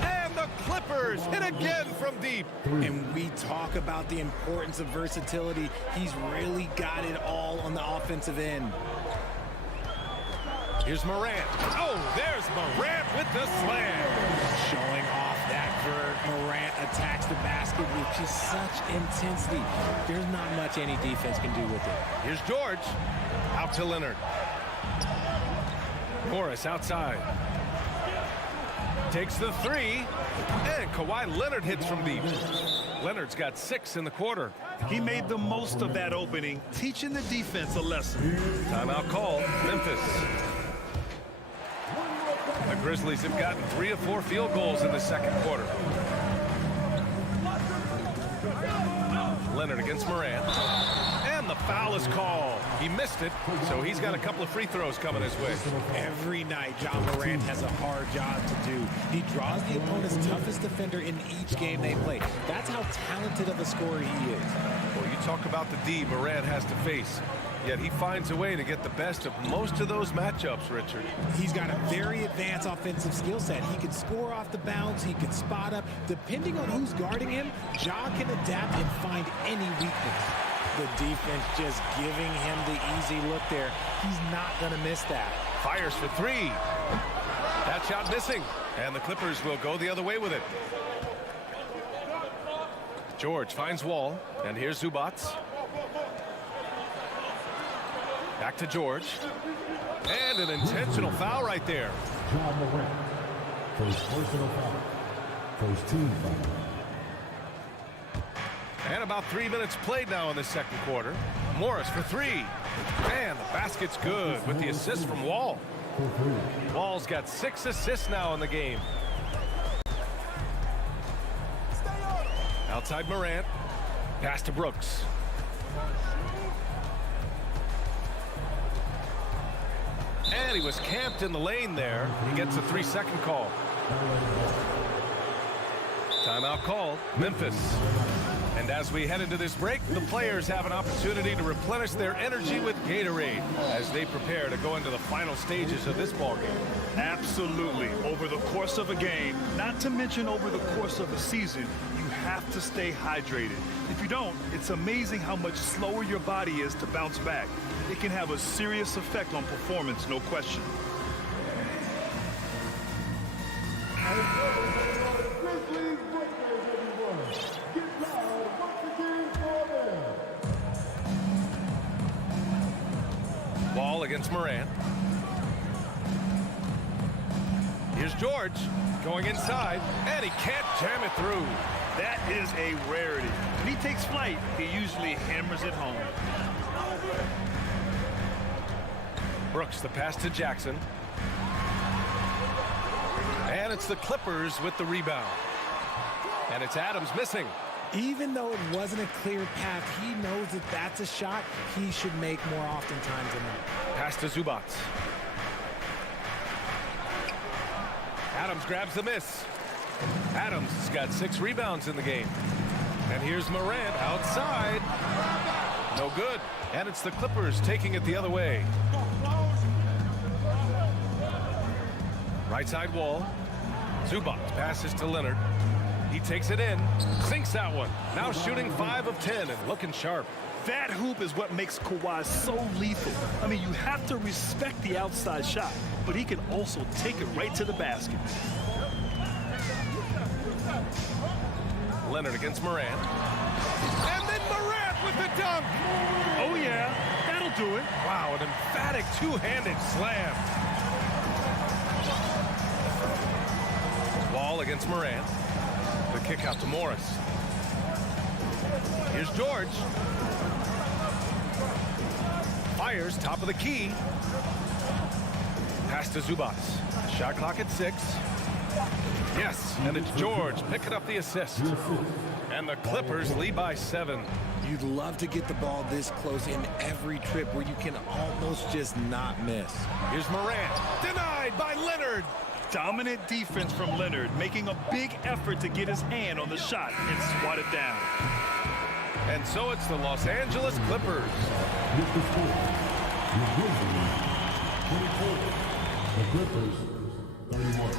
And the Clippers hit again from deep. And we talk about the importance of versatility. He's really got it all on the offensive end. Here's Morant. Oh, there's Morant with the slam. Showing off that vert. Morant attacks the basket with just such intensity. There's not much any defense can do with it. Here's George. Out to Leonard. Morris outside. Takes the 3. And Kawhi Leonard hits from deep. Leonard's got 6 in the quarter. He made the most of that opening, teaching the defense a lesson. Timeout called. Memphis. The Grizzlies have gotten 3 of 4 field goals in the second quarter. Leonard against Morant. And the foul is called. He missed it, so he's got a couple of free throws coming his way. Every night, John Morant has a hard job to do. He draws the opponent's toughest defender in each game they play. That's how talented of a scorer he is. Well, you talk about the D Morant has to face. Yet he finds a way to get the best of most of those matchups, Richard. He's got a very advanced offensive skill set. He can score off the bounce. He can spot up. Depending on who's guarding him, Ja can adapt and find any weakness. The defense just giving him the easy look there. He's not going to miss that. Fires for three. That shot missing. And the Clippers will go the other way with it. George finds Wall. And here's Zubac. Back to George. And an intentional foul right there. John Morant. First personal foul. First team foul. And about 3 minutes played now in the second quarter. Morris for three. And the basket's good with the assist from Wall. Wall's got 6 assists now in the game. Outside Morant. Pass to Brooks. And he was camped in the lane there. He gets a 3-second call. Timeout called. Memphis. And as we head into this break, the players have an opportunity to replenish their energy with Gatorade as they prepare to go into the final stages of this ballgame. Absolutely. Over the course of a game, not to mention over the course of a season, you have to stay hydrated. If you don't, it's amazing how much slower your body is to bounce back. It can have a serious effect on performance, no question. Grizzlies breakers, everyone. Get loud once again for them. Wall against Morant. Here's George going inside, and he can't jam it through. That is a rarity. When he takes flight, he usually hammers it home. Brooks, the pass to Jackson. And it's the Clippers with the rebound. And it's Adams missing. Even though it wasn't a clear path, he knows that that's a shot he should make more oftentimes than not. Pass to Zubac. Adams grabs the miss. Adams has got 6 rebounds in the game. And here's Morant outside. No good. And it's the Clippers taking it the other way. Right side Wall. Zubac passes to Leonard. He takes it in, sinks that one. Now shooting 5 of 10 and looking sharp. That hoop is what makes Kawhi so lethal. I mean, you have to respect the outside shot, but he can also take it right to the basket. Leonard against Morant. And then Morant with the dunk. Oh, yeah, that'll do it. Wow, an emphatic two-handed slam. Wall against Morant. The kick out to Morris. Here's George. Fires, top of the key. Pass to Zubac. Shot clock at 6. Yes, and it's George picking up the assist. And the Clippers lead by 7. You'd love to get the ball this close in every trip where you can almost just not miss. Here's Morant. Denied by Leonard. Dominant defense from Leonard, making a big effort to get his hand on the shot and swat it down. And so it's the Los Angeles Clippers. With the score, the Grizzlies 24, the Clippers 31.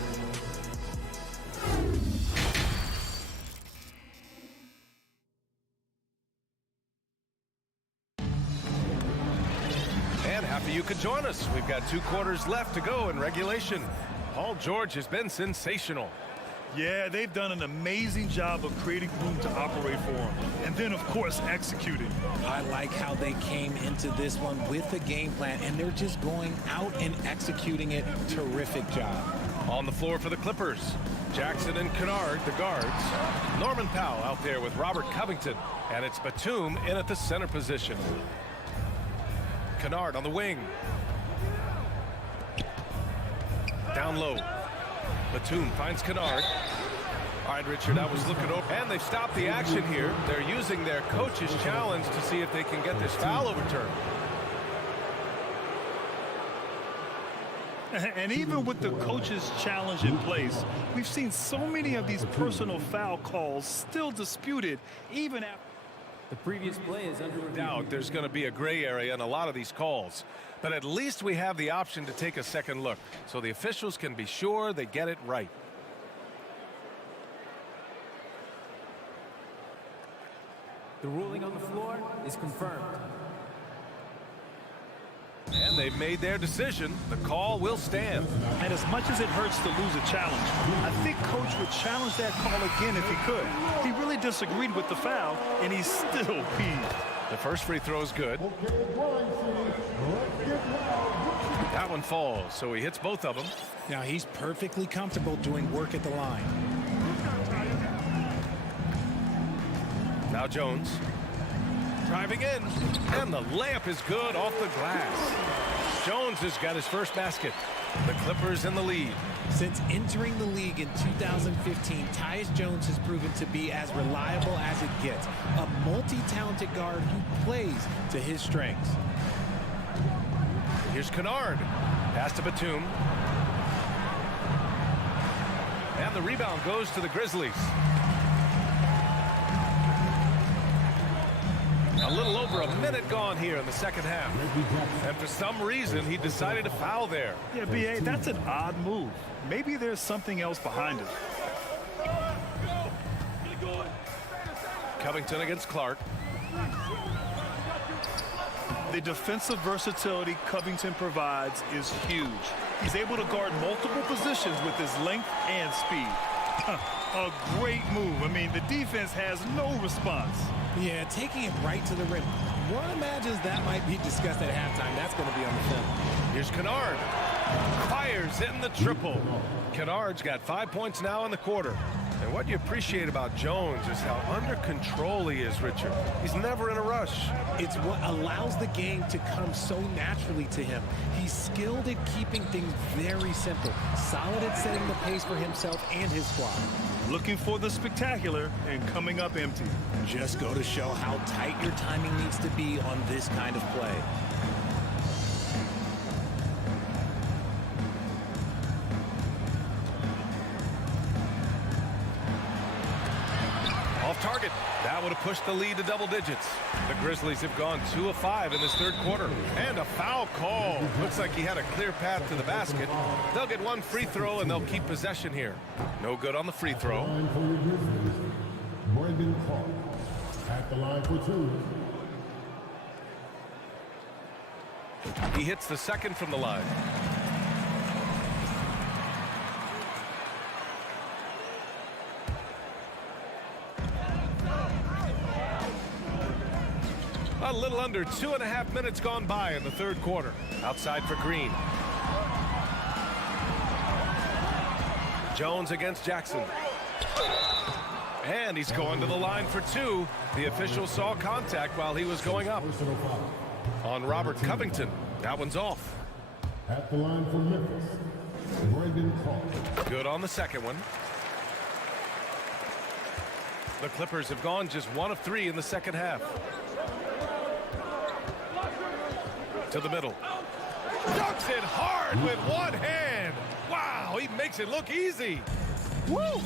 And happy you could join us. We've got 2 quarters left to go in regulation. Paul George has been sensational. Yeah, they've done an amazing job of creating room to operate for him. And then, of course, executing. I like how they came into this one with a game plan, and they're just going out and executing it. Terrific job. On the floor for the Clippers, Jackson and Kennard, the guards. Norman Powell out there with Robert Covington. And it's Batum in at the center position. Kennard on the wing. Down low. Batum finds Kennard. All right, Richard, I was looking over, and they've stopped the action here. They're using their coach's challenge to see if they can get this foul overturned. And even with the coach's challenge in place, we've seen so many of these personal foul calls still disputed, even after. The previous play is under review. Doubt there's going to be a gray area in a lot of these calls. But at least we have the option to take a second look, so the officials can be sure they get it right. The ruling on the floor is confirmed. And they've made their decision. The call will stand. And as much as it hurts to lose a challenge, I think Coach would challenge that call again if he could. He really disagreed with the foul, and he's still peeved. The first free throw is good. That one falls, so he hits both of them. Now he's perfectly comfortable doing work at the line. Now Jones. Driving in, and the layup is good off the glass. Jones has got his first basket. The Clippers in the lead. Since entering the league in 2015, Tyus Jones has proven to be as reliable as it gets. A multi-talented guard who plays to his strengths. Here's Kennard. Pass to Batum. And the rebound goes to the Grizzlies. A little over a minute gone here in the second half. And for some reason, he decided to foul there. Yeah, B.A., that's an odd move. Maybe there's something else behind it. Covington against Clark. The defensive versatility Covington provides is huge. He's able to guard multiple positions with his length and speed. A great move. I mean, the defense has no response. Yeah, taking it right to the rim. One imagines that might be discussed at halftime. That's going to be on the film. Here's Kennard. Fires in the triple. Kennard's got 5 points now in the quarter. And what you appreciate about Jones is how under control he is, Richard. He's never in a rush. It's what allows the game to come so naturally to him. He's skilled at keeping things very simple. Solid at setting the pace for himself and his squad. Looking for the spectacular and coming up empty. Just go to show how tight your timing needs to be on this kind of play. Off target. That would have pushed the lead to double digits. The Grizzlies have gone 2 of 5 in this third quarter. And a foul call. Looks like he had a clear path to the basket. They'll get one free throw and they'll keep possession here. No good on the free throw. Brandon Clark at the line for 2. He hits the second from the line. A little under 2.5 minutes gone by in the third quarter. Outside for Green. Jones against Jackson. And he's going to the line for 2. The official saw contact while he was going up. On Robert Covington. That one's off. At the line for Memphis, Brandon Clark. Good on the second one. The Clippers have gone just 1 of 3 in the second half. To the middle. Dunks it hard with one hand. Wow, he makes it look easy. Woo!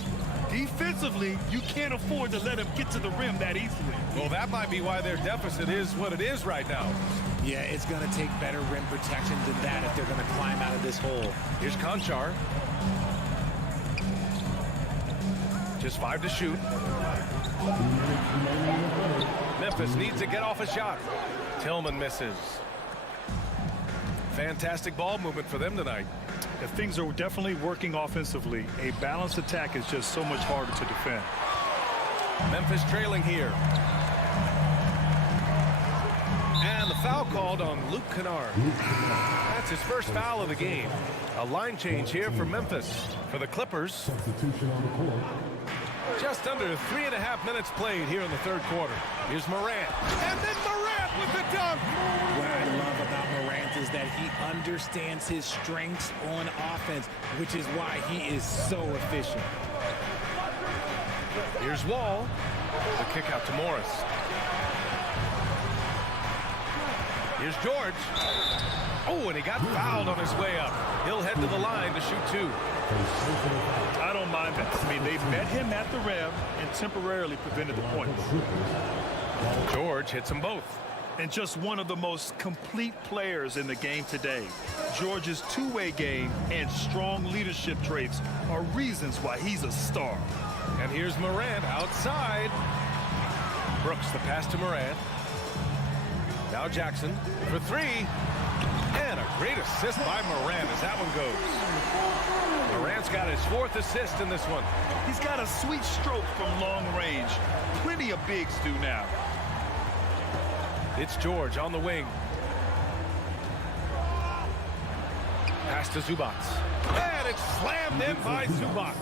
Defensively, you can't afford to let him get to the rim that easily. Well, that might be why their deficit is what it is right now. Yeah, it's going to take better rim protection than that if they're going to climb out of this hole. Here's Conchar. Just 5 to shoot. Memphis needs to get off a shot. Tillman misses. Fantastic ball movement for them tonight. If things are definitely working offensively, a balanced attack is just so much harder to defend. Memphis trailing here. And the foul called on Luke Kennard. That's his first foul of the game. A line change here for Memphis. For the Clippers, Substitution on the court. just under 3.5 minutes played here in the third quarter. Here's Morant. And then Morant with the dunk. What I love about Morant is that he understands his strengths on offense, which is why he is so efficient. Here's Wall. The kick out to Morris. Here's George. Oh, and he got fouled on his way up. He'll head to the line to shoot 2. I don't mind that. I mean, they met him at the rim and temporarily prevented the points. George hits them both. And just one of the most complete players in the game today. George's two-way game and strong leadership traits are reasons why he's a star. And here's Morant outside. Brooks the pass to Morant. Now Jackson for 3. And a great assist by Morant as that one goes. Morant's got his 4th assist in this one. He's got a sweet stroke from long range. Plenty of bigs do now. It's George on the wing. Pass to Zubac. And it's slammed in by Zubac.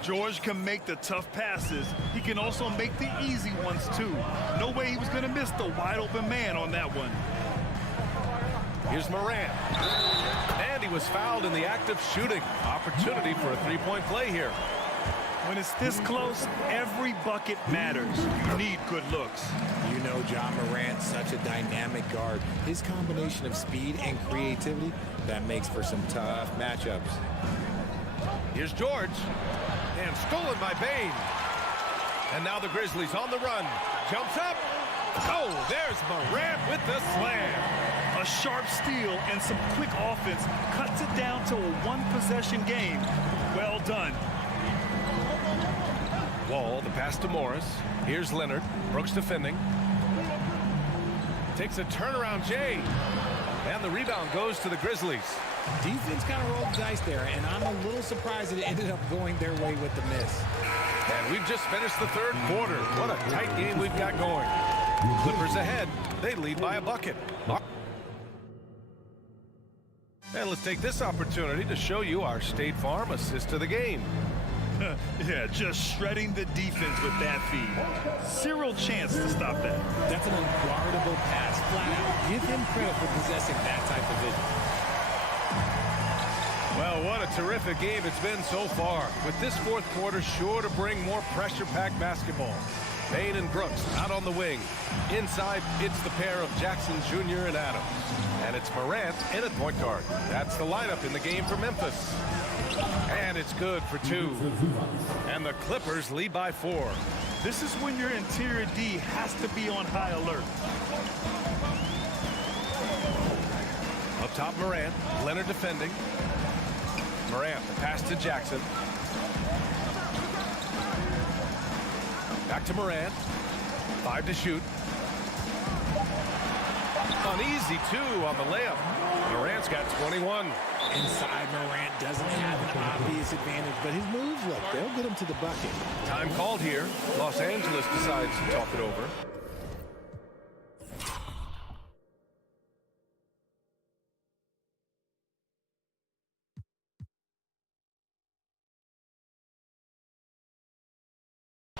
George can make the tough passes. He can also make the easy ones, too. No way he was going to miss the wide-open man on that one. Here's Morant. And he was fouled in the act of shooting. Opportunity for a 3-point play here. When it's this close, every bucket matters. You need good looks. You know John Morant, such a dynamic guard. His combination of speed and creativity, that makes for some tough matchups. Here's George. And stolen by Bain. And now the Grizzlies on the run. Jumps up. Oh, there's Morant with the slam. A sharp steal and some quick offense cuts it down to a one-possession game. Well done. Wall, the pass to Morris. Here's Leonard. Brooks defending. Takes a turnaround Jay. And the rebound goes to the Grizzlies. Defense kind of rolled the dice there, and I'm a little surprised that it ended up going their way with the miss. And we've just finished the 3rd quarter. What a tight game we've got going. Clippers ahead. They lead by a bucket. And let's take this opportunity to show you our State Farm assist of the game. Yeah, just shredding the defense with that feed. Zero chance to stop that. That's an unguardable pass, flat out. Give him credit for possessing that type of vision. Well, what a terrific game it's been so far. With this 4th quarter sure to bring more pressure-packed basketball. Bain and Brooks out on the wing. Inside, it's the pair of Jackson Jr. and Adams. And it's Morant in at point guard. That's the lineup in the game for Memphis. And it's good for 2. And the Clippers lead by 4. This is when your interior D has to be on high alert. Up top, Morant. Leonard defending. Morant, the pass to Jackson. Back to Morant. 5 to shoot. Uneasy 2 on the layup. Morant's got 21. Inside, Morant doesn't have an obvious advantage, but his moves, look, they'll get him to the bucket. Time called here. Los Angeles decides to talk it over.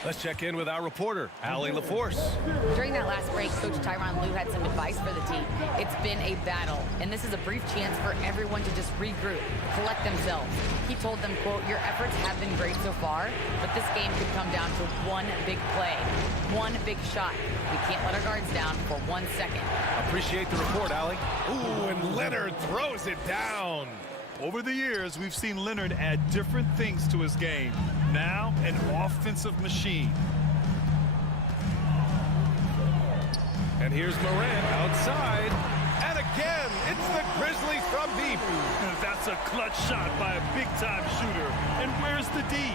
Let's check in with our reporter, Allie LaForce. During that last break, Coach Tyronn Lue had some advice for the team. It's been a battle, and this is a brief chance for everyone to just regroup, collect themselves. He told them, quote, your efforts have been great so far, but this game could come down to one big play, one big shot. We can't let our guards down for 1 second. Appreciate the report, Allie. Ooh, and Leonard throws it down. Over the years, we've seen Leonard add different things to his game. Now, an offensive machine. And here's Morant outside. And again, it's the Grizzlies from deep. That's a clutch shot by a big-time shooter. And where's the D?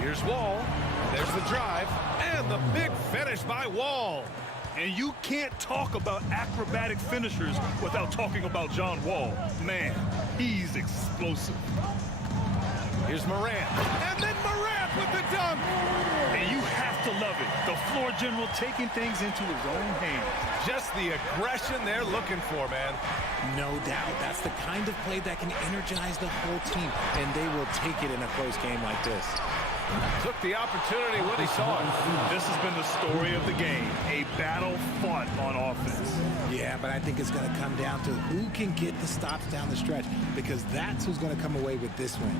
Here's Wall. There's the drive. And the big finish by Wall. And you can't talk about acrobatic finishers without talking about John Wall. Man, he's explosive. Here's Morant. And then Morant with the dunk. And you have to love it. The floor general taking things into his own hands. Just the aggression they're looking for, man. No doubt. That's the kind of play that can energize the whole team. And they will take it in a close game like this. Took the opportunity when he saw it. This has been the story of the game. A battle fought on offense. Yeah, but I think it's going to come down to who can get the stops down the stretch, because that's who's going to come away with this win.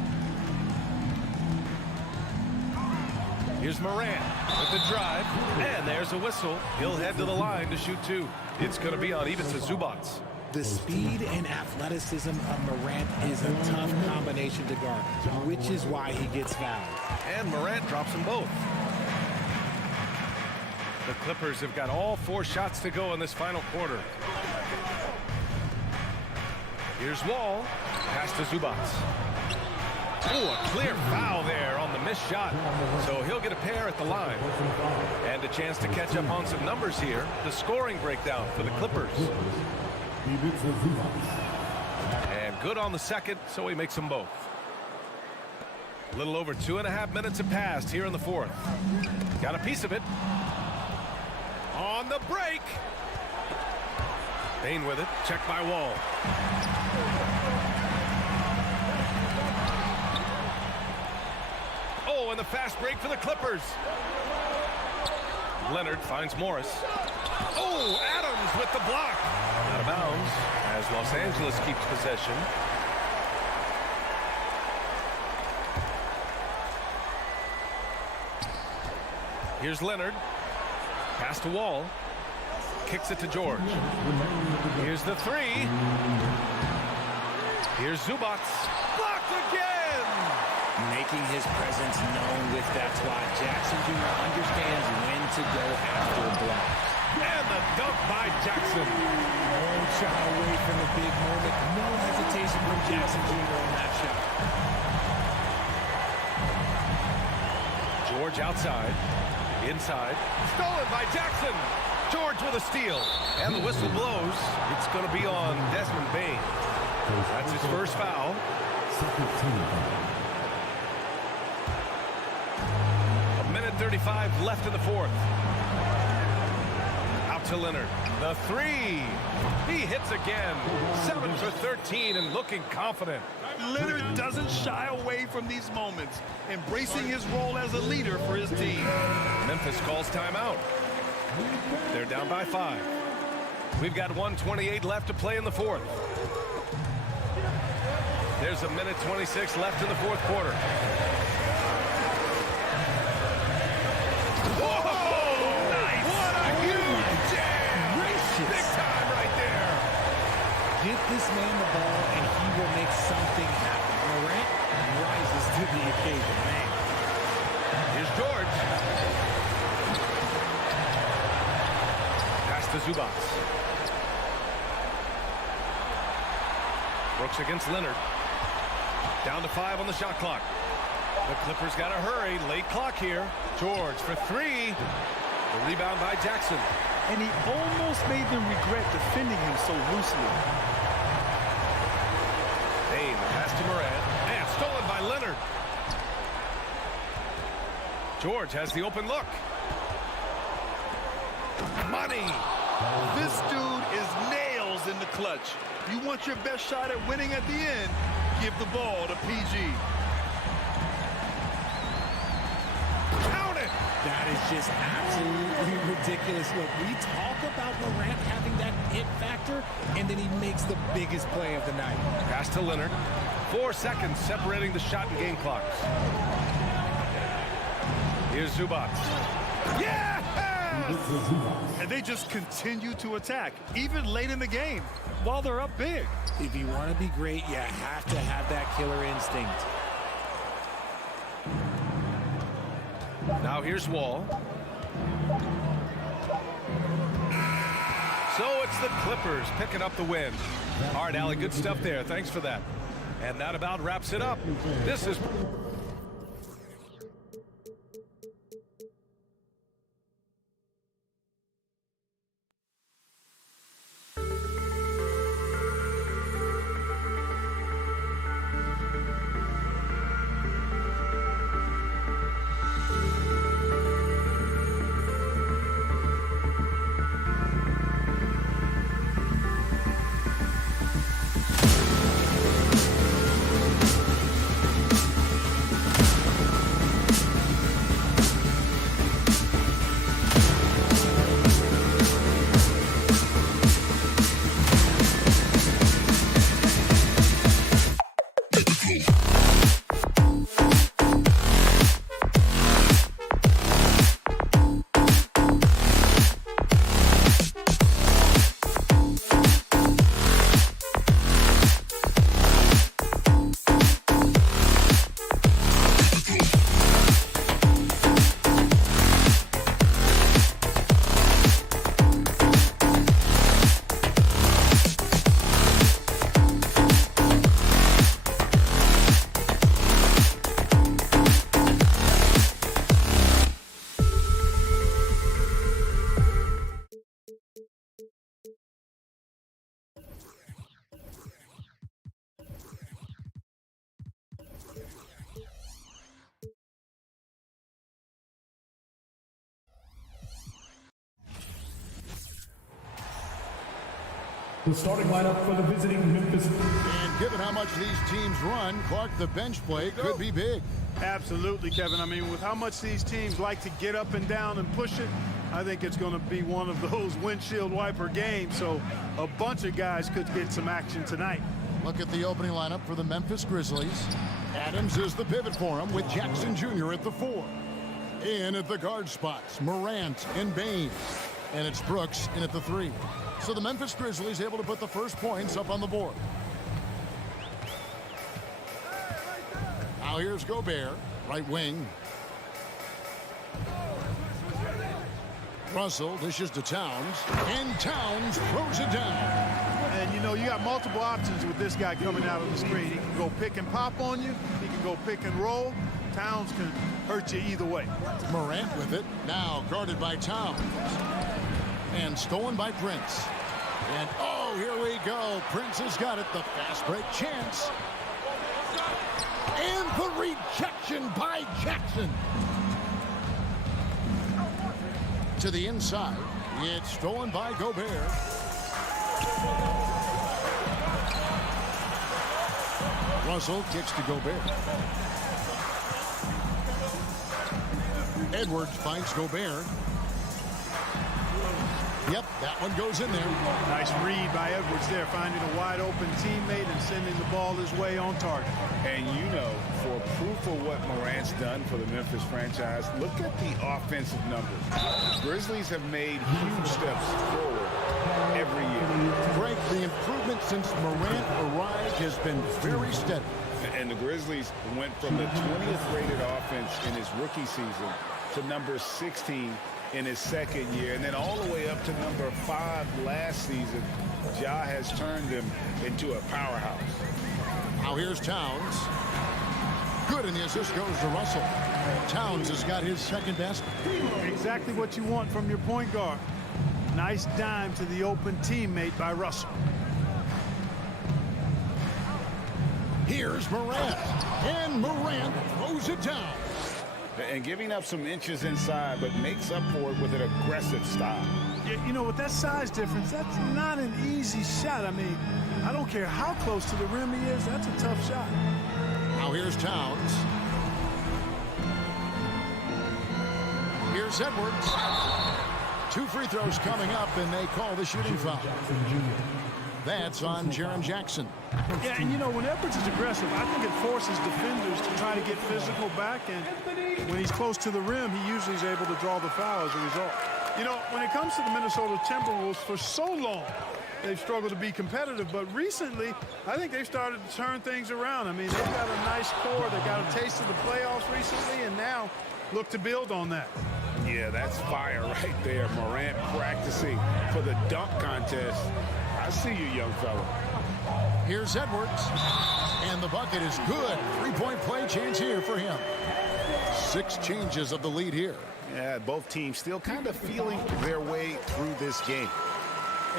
Here's Morant with the drive, and there's a whistle. He'll head to the line to shoot 2. It's going to be on Ivica Zubac. The speed and athleticism of Morant is a tough combination to guard, which is why he gets fouled. And Morant drops them both. The Clippers have got all 4 shots to go in this final quarter. Here's Wall. Pass to Zubac. Oh, a clear foul there on the missed shot. So he'll get a pair at the line. And a chance to catch up on some numbers here. The scoring breakdown for the Clippers. And good on the second, so he makes them both. A little over 2.5 minutes have passed here in the fourth. Got a piece of it. On the break. Bain with it. Checked by Wall. Oh, and the fast break for the Clippers. Leonard finds Morris. Oh, Adams with the block. Out of bounds as Los Angeles keeps possession. Here's Leonard. Pass to Wall. Kicks it to George. Here's the 3. Here's Zubac. Blocked again! Making his presence known with that swat. Jackson Jr. understands when to go after a block. And the dunk by Jackson. Won't shy away from the big moment. No hesitation from Jackson Jr. on that shot. George outside. Inside. Stolen by Jackson. George with a steal. And the whistle blows. It's going to be on Desmond Bain. That's his first foul. A minute 35 left in the fourth. Out to Leonard. The 3. He hits again. 7 for 13 and looking confident. Leonard doesn't shy away from these moments, embracing his role as a leader for his team. Memphis calls timeout. They're down by 5. We've got 1:28 left to play in the fourth. There's a minute 26 left in the fourth quarter. Whoa! Nice! What a huge jam! Big time right there. Get this man the ball and he will make something happen. Morant rises to the occasion, man. Here's George. Pass to Zubac. Brooks against Leonard. Down to 5 on the shot clock. The Clippers got to hurry. Late clock here. George for 3. The rebound by Jackson. And he almost made them regret defending him so loosely. Bain, the pass to Morant. And stolen by Leonard. George has the open look. Money. This dude is nails in the clutch. You want your best shot at winning at the end, give the ball to PG. Count it! That is just absolutely ridiculous. Look, we talk about Morant having that it factor, and then he makes the biggest play of the night. Pass to Leonard. 4 seconds separating the shot and game clocks. Here's Zubac. Yeah! And they just continue to attack, even late in the game, while they're up big. If you want to be great, you have to have that killer instinct. Now here's Wall. So it's the Clippers picking up the win. All right, Allie, good stuff there. Thanks for that. And that about wraps it up. This is... The starting lineup for the visiting Memphis. And given how much these teams run, Clark, the bench play could be big. Absolutely, Kevin. I mean, with how much these teams like to get up and down and push it, I think it's going to be one of those windshield wiper games. So a bunch of guys could get some action tonight. Look at the opening lineup for the Memphis Grizzlies. Adams is the pivot for him with Jackson Jr. at the 4. In at the guard spots, Morant and Baines. And it's Brooks in at the 3. So the Memphis Grizzlies able to put the first points up on the board. Now here's Gobert, right wing. Russell dishes to Towns, and Towns throws it down. And, you know, you got multiple options with this guy coming out of the screen. He can go pick and pop on you. He can go pick and roll. Towns can hurt you either way. Morant with it, now guarded by Towns. And stolen by Prince. And, oh, here we go. Prince has got it, the fast break chance. And the rejection by Jackson. To the inside. It's stolen by Gobert. Russell kicks to Gobert. Edwards finds Gobert. Yep, that one goes in there. Nice read by Edwards there, finding a wide open teammate and sending the ball his way on target. And you know, for proof of what Morant's done for the Memphis franchise, look at the offensive numbers. Grizzlies have made huge steps forward every year. Frank, the improvement since Morant arrived has been very steady. And the Grizzlies went from the 20th rated offense in his rookie season to number 16 in his second year, and then all the way up to number 5 last season. Ja has turned him into a powerhouse. Now here's Towns. Good, and the assist goes to Russell. Towns has got his second best. Exactly what you want from your point guard. Nice dime to the open teammate by Russell. Here's Morant, and Morant throws it down. And giving up some inches inside, but makes up for it with an aggressive style. Yeah, you know, with that size difference, that's not an easy shot. I mean, I don't care how close to the rim he is, that's a tough shot. Now here's Towns. Here's Edwards. 2 free throws coming up, and they call the shooting foul. That's on Jaren Jackson. Yeah, and you know, when Edwards is aggressive, I think it forces defenders to try to get physical back, and when he's close to the rim, he usually is able to draw the foul as a result. You know, when it comes to the Minnesota Timberwolves, for so long, they've struggled to be competitive, but recently, I think they've started to turn things around. I mean, they've got a nice core. They got a taste of the playoffs recently, and now look to build on that. Yeah, that's fire right there. Morant practicing for the dunk contest. I see you, young fella. Here's Edwards, and the bucket is good. 3-point play chance here for him. 6 changes of the lead here. Yeah, both teams still kind of feeling their way through this game.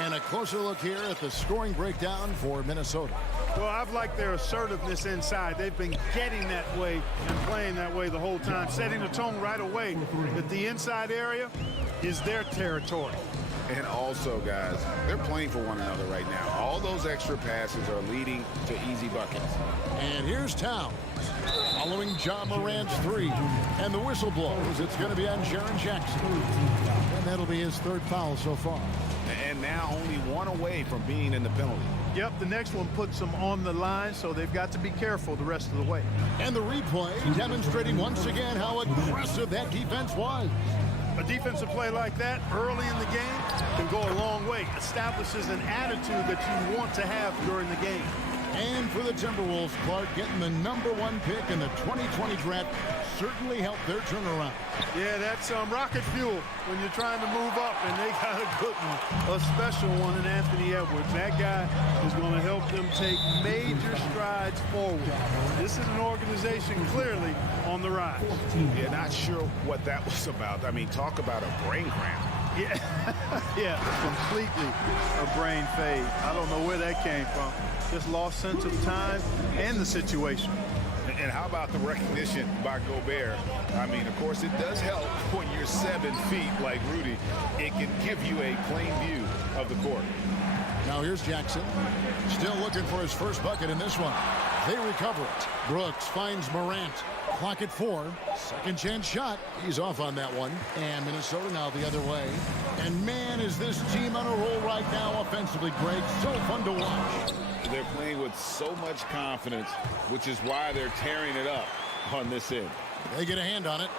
And a closer look here at the scoring breakdown for Minnesota. Well, I've liked their assertiveness inside. They've been getting that way and playing that way the whole time, setting the tone right away that the inside area is their territory. And also, guys, they're playing for one another right now. All those extra passes are leading to easy buckets. And here's Towns, following John Morant's 3. And the whistle blows. It's going to be on Jaren Jackson. And that'll be his 3rd foul so far. And now only 1 away from being in the penalty. Yep, the next one puts them on the line, so they've got to be careful the rest of the way. And the replay demonstrating once again how aggressive that defense was. A defensive play like that early in the game can go a long way. Establishes an attitude that you want to have during the game. And for the Timberwolves, Clark, getting the #1 pick in the 2020 draft certainly helped their turnaround. Yeah, that's rocket fuel when you're trying to move up, and they got a good one, a special one in Anthony Edwards. That guy is going to help them take major strides forward. This is an organization clearly on the rise. Yeah, not sure what that was about. I mean, talk about a brain cramp. Yeah, yeah, completely a brain fade. I don't know where that came from. Just lost sense of time and the situation. And how about the recognition by Gobert? I mean, of course, it does help when you're 7 feet like Rudy. It can give you a plain view of the court. Now here's Jackson. Still looking for his first bucket in this one. They recover it. Brooks finds Morant. Clock at 4. Second chance shot. He's off on that one. And Minnesota now the other way. And man, is this team on a roll right now offensively, Greg. So fun to watch. They're playing with so much confidence, which is why they're tearing it up on this end. They get a hand on it.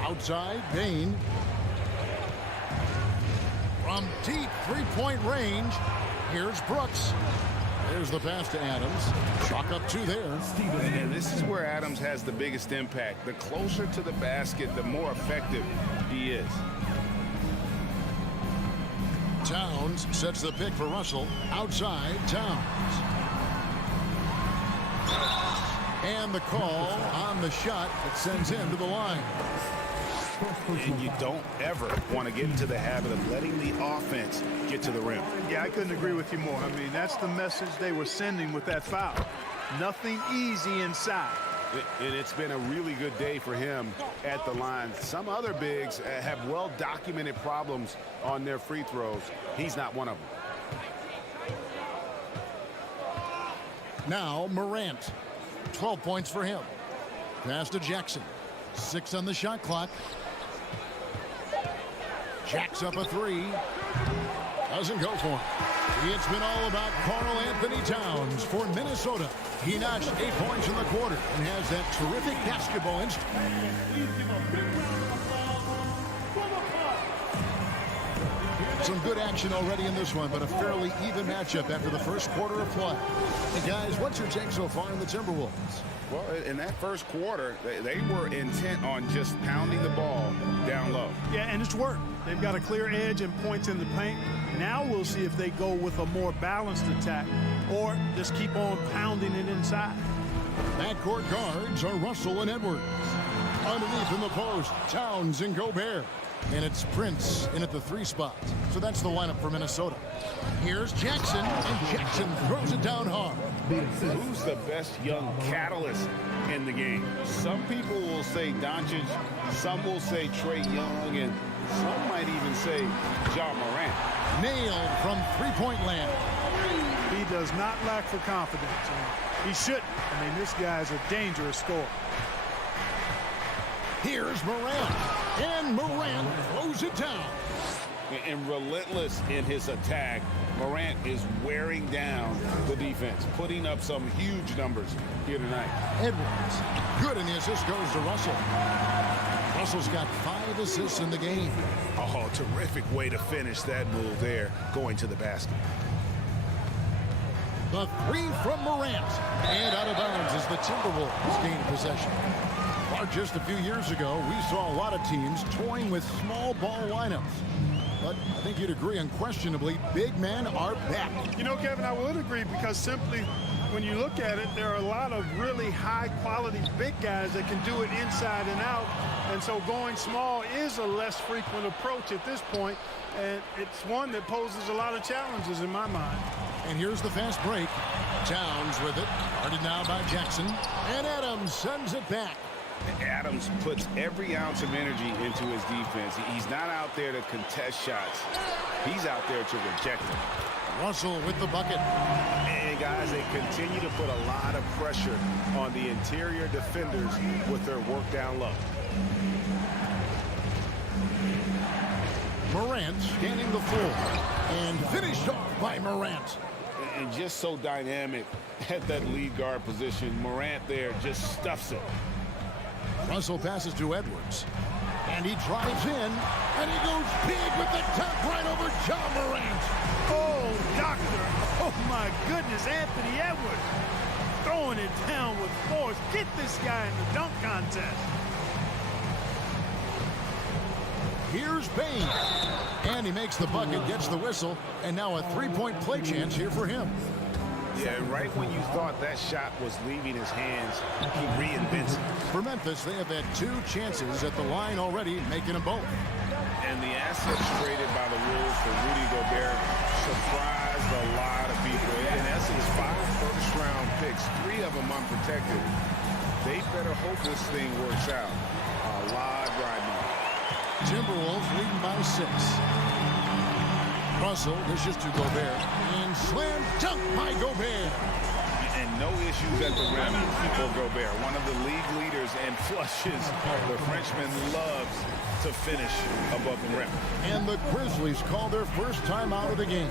Outside, Bain. From deep three-point range, here's Brooks. There's the pass to Adams. Chalk up 2 there. And this is where Adams has the biggest impact. The closer to the basket, the more effective he is. Towns sets the pick for Russell. Outside, Towns. And the call on the shot that sends him to the line. And you don't ever want to get into the habit of letting the offense get to the rim. Yeah, I couldn't agree with you more. I mean, that's the message they were sending with that foul. Nothing easy inside. And it's been a really good day for him at the line. Some other bigs have well-documented problems on their free throws. He's not one of them. Now Morant. 12 points for him. Pass to Jackson. 6 on the shot clock. Jacks up a 3. Doesn't go for him. It's been all about Karl Anthony Towns for Minnesota. He notched 8 points in the quarter and has that terrific basketball instinct. Some good action already in this one, but a fairly even matchup after the first quarter of play. Hey guys, what's your take so far in the Timberwolves? Well, in that first quarter, they were intent on just pounding the ball down low. Yeah, and it's worked. They've got a clear edge and points in the paint. Now we'll see if they go with a more balanced attack or just keep on pounding it inside. Backcourt guards are Russell and Edwards. Underneath in the post, Towns and Gobert. And it's Prince in at the 3 spot. So that's the lineup for Minnesota. Here's Jackson, and Jackson throws it down hard. Who's the best young catalyst in the game? Some people will say Doncic, some will say Trae Young, and some might even say Ja Morant. Nailed from three-point land. He does not lack for confidence. He shouldn't. I mean, this guy's a dangerous scorer. Here's Morant. And Morant throws it down. And relentless in his attack, Morant is wearing down the defense, putting up some huge numbers here tonight. Edwards. Good, and the assist goes to Russell. Russell's got 5 assists in the game. Oh, terrific way to finish that move there, going to the basket. The 3 from Morant. And out of bounds as the Timberwolves gain possession. Just a few years ago, we saw a lot of teams toying with small ball lineups. But I think you'd agree, unquestionably, big men are back. You know, Kevin, I would agree because simply when you look at it, there are a lot of really high-quality big guys that can do it inside and out. And so going small is a less frequent approach at this point, and it's one that poses a lot of challenges in my mind. And here's the fast break. Towns with it. Guarded now by Jackson. And Adams sends it back. Adams puts every ounce of energy into his defense. He's not out there to contest shots. He's out there to reject them. Russell with the bucket. And guys, they continue to put a lot of pressure on the interior defenders with their work down low. Morant scanning the floor. And finished off by Morant. And just so dynamic at that lead guard position. Morant there just stuffs it. Russell passes to Edwards. And he drives in. And he goes big with the top right over Ja Morant. Oh, doctor. Oh, my goodness. Anthony Edwards throwing it down with force. Get this guy in the dunk contest. Here's Bain. And he makes the bucket, gets the whistle. And now a 3-point play chance here for him. Yeah, right when you thought that shot was leaving his hands, he reinvents it. For Memphis, they have had 2 chances at the line already, making them both. And the assets traded by the Wolves for Rudy Gobert surprised a lot of people. In essence, 5 first-round picks, 3 of them unprotected. They better hope this thing works out. A lot riding on. Timberwolves leading by 6. Russell dishes to Gobert. And slam dunk by Gobert. And no issues at the rim for Gobert. One of the league leaders in flushes. The Frenchman loves to finish above the rim. And the Grizzlies call their first time out of the game.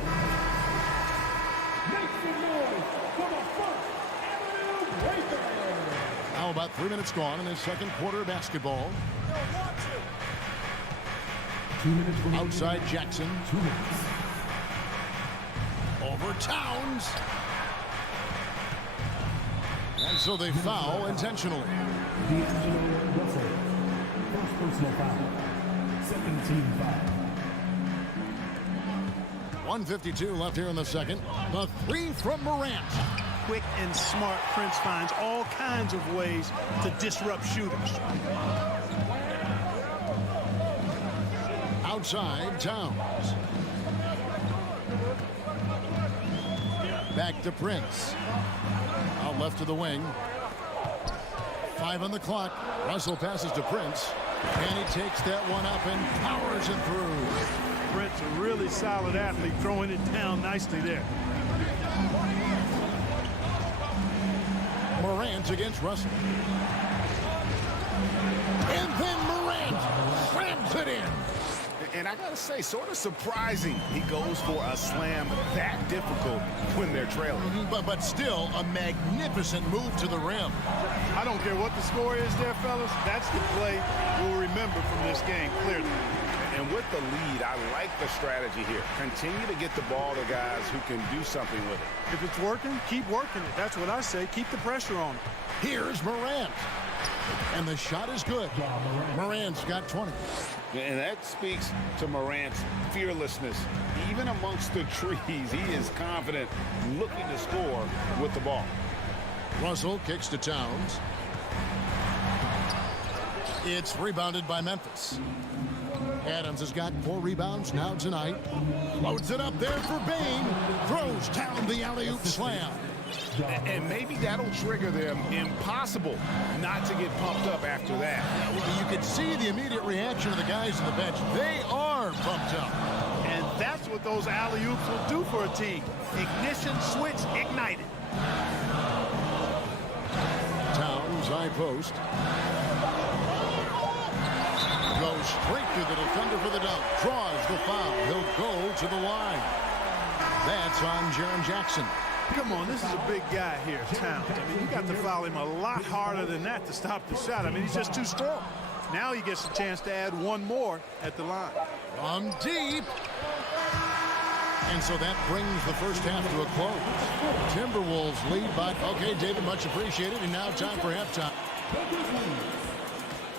Now about 3 minutes gone in the second quarter of basketball. Outside Jackson. Over Towns. And so they foul intentionally. Russell. First personal foul. Second team foul. 1:52 left here in the second. The three from Morant. Quick and smart, Prince finds all kinds of ways to disrupt shooters. Outside Towns. Back to Prince. Out left to the wing. 5 on the clock. Russell passes to Prince. And he takes that one up and powers it through. Prince, a really solid athlete, throwing it down nicely there. Morant against Russell. And then Morant slams it in. And I got to say, sort of surprising he goes for a slam that difficult when they're trailing. But still a magnificent move to the rim. I don't care what the score is there, fellas. That's the play we'll remember from this game, clearly. And with the lead, I like the strategy here. Continue to get the ball to guys who can do something with it. If it's working, keep working it. That's what I say. Keep the pressure on. Here's Morant. And the shot is good. Morant's got 20. And that speaks to Morant's fearlessness. Even amongst the trees, he is confident, looking to score with the ball. Russell kicks to Towns. It's rebounded by Memphis. Adams has got 4 rebounds now tonight. Loads it up there for Bain. Throws down the alley-oop slam. And maybe that'll trigger them. Impossible not to get pumped up after that. You can see the immediate reaction of the guys on the bench. They are pumped up. And that's what those alley-oops will do for a team. Ignition switch ignited. Towns high post. Goes straight to the defender for the dunk. Draws the foul. He'll go to the line. That's on Jaren Jackson. Come on, this is a big guy here, Towns. I mean, you got to foul him a lot harder than that to stop the shot. I mean, he's just too strong. Now he gets a chance to add one more at the line. From deep. And so that brings the first half to a close. Timberwolves lead by... Okay, David, much appreciated. And now time for halftime.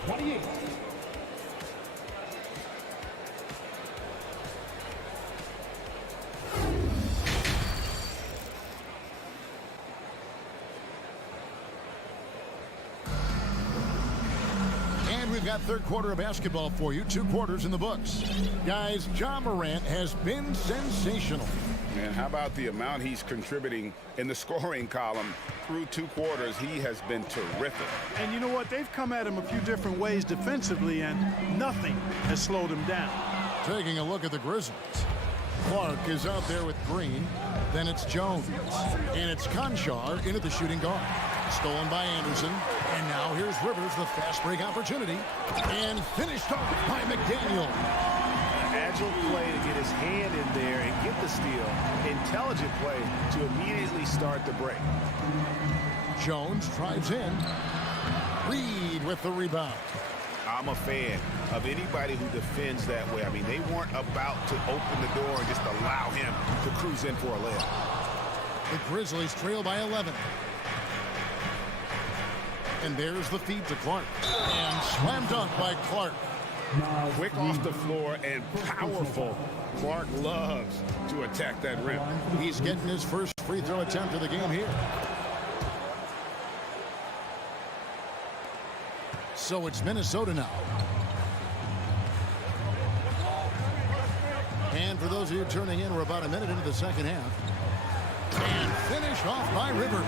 28. We've got third quarter of basketball for you. 2 quarters in the books. Guys, Ja Morant has been sensational. And how about the amount he's contributing in the scoring column through 2 quarters? He has been terrific. And you know what? They've come at him a few different ways defensively, and nothing has slowed him down. Taking a look at the Grizzlies. Clark is out there with Green. Then it's Jones. And it's Conchar into the shooting guard. Stolen by Anderson. And now here's Rivers, the fast break opportunity. And finished off by McDaniel. Agile play to get his hand in there and get the steal. Intelligent play to immediately start the break. Jones drives in. Reed with the rebound. I'm a fan of anybody who defends that way. I mean, they weren't about to open the door and just allow him to cruise in for a layup. The Grizzlies trail by 11. And there's the feed to Clark. And slam dunk by Clark. Quick off the floor and powerful. Clark loves to attack that rim. He's getting his first free throw attempt of the game here. So it's Minnesota now. And for those of you turning in, we're about a minute into the second half. And finished off by Rivers.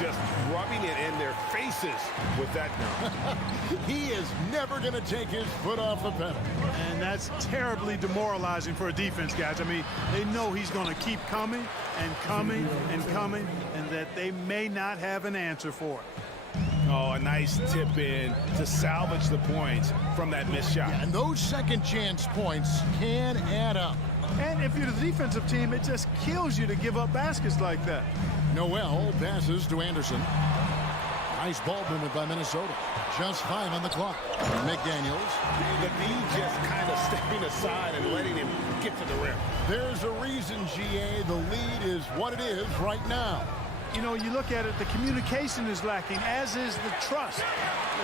Just rubbing it in their faces with that dunk. He is never going to take his foot off the pedal. And that's terribly demoralizing for a defense, guys. I mean, they know he's going to keep coming and coming and coming, and that they may not have an answer for it. Oh, a nice tip in to salvage the points from that missed shot. And those second chance points can add up. And if you're the defensive team, it just kills you to give up baskets like that. Noel passes to Anderson. Nice ball movement by Minnesota. Just 5 on the clock. McDaniels. The D just kind of stepping aside and letting him get to the rim. There's a reason, GA, the lead is what it is right now. You know, you look at it, the communication is lacking, as is the trust.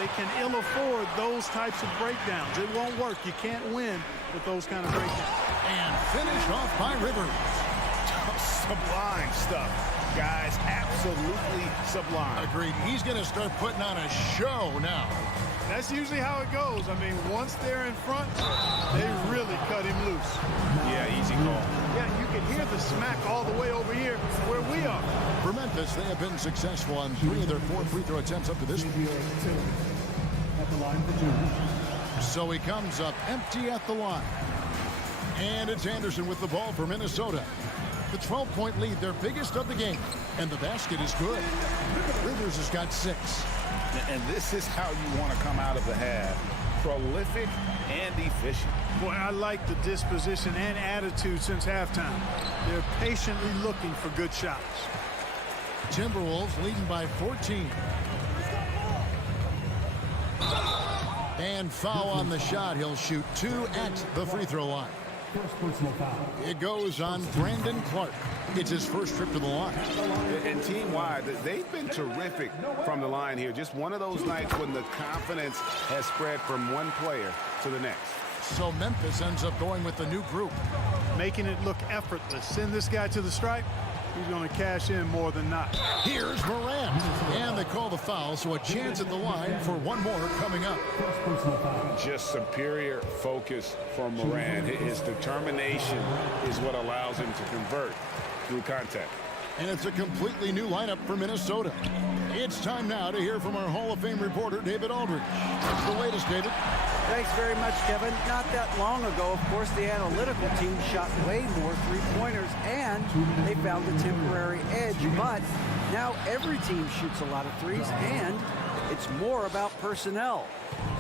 They can ill afford those types of breakdowns. It won't work. You can't win with those kind of breakdowns. And finished off by Rivers. Sublime stuff, guys. Absolutely sublime. Agreed. He's going to start putting on a show now. That's usually how it goes. I mean, once they're in front, they really cut him loose. Yeah, easy call. Yeah, you can hear the smack all the way over here where we are. For Memphis, they have been successful on 3 of their 4 free throw attempts up to this point. So he comes up empty at the line. And it's Anderson with the ball for Minnesota. The 12-point lead, their biggest of the game. And the basket is good. Rivers has got 6. And this is how you want to come out of the half. Prolific and efficient. Boy, I like the disposition and attitude since halftime. They're patiently looking for good shots. Timberwolves leading by 14. And foul on the shot. He'll shoot 2 at the free throw line. It goes on Brandon Clark. It's his first trip to the line. And team-wide, they've been terrific from the line here. Just one of those nights when the confidence has spread from one player to the next. So Memphis ends up going with the new group. Making it look effortless. Send this guy to the stripe. He's going to cash in more than not. Here's Morant. And they call the foul, so a chance at the line for one more coming up. Just superior focus from Morant. His determination is what allows him to convert through contact. And it's a completely new lineup for Minnesota. It's time now to hear from our Hall of Fame reporter, David Aldridge. What's the latest, David? Thanks very much, Kevin. Not that long ago, of course, the analytical team shot way more three-pointers, and they found a temporary edge. But now every team shoots a lot of threes, and it's more about personnel.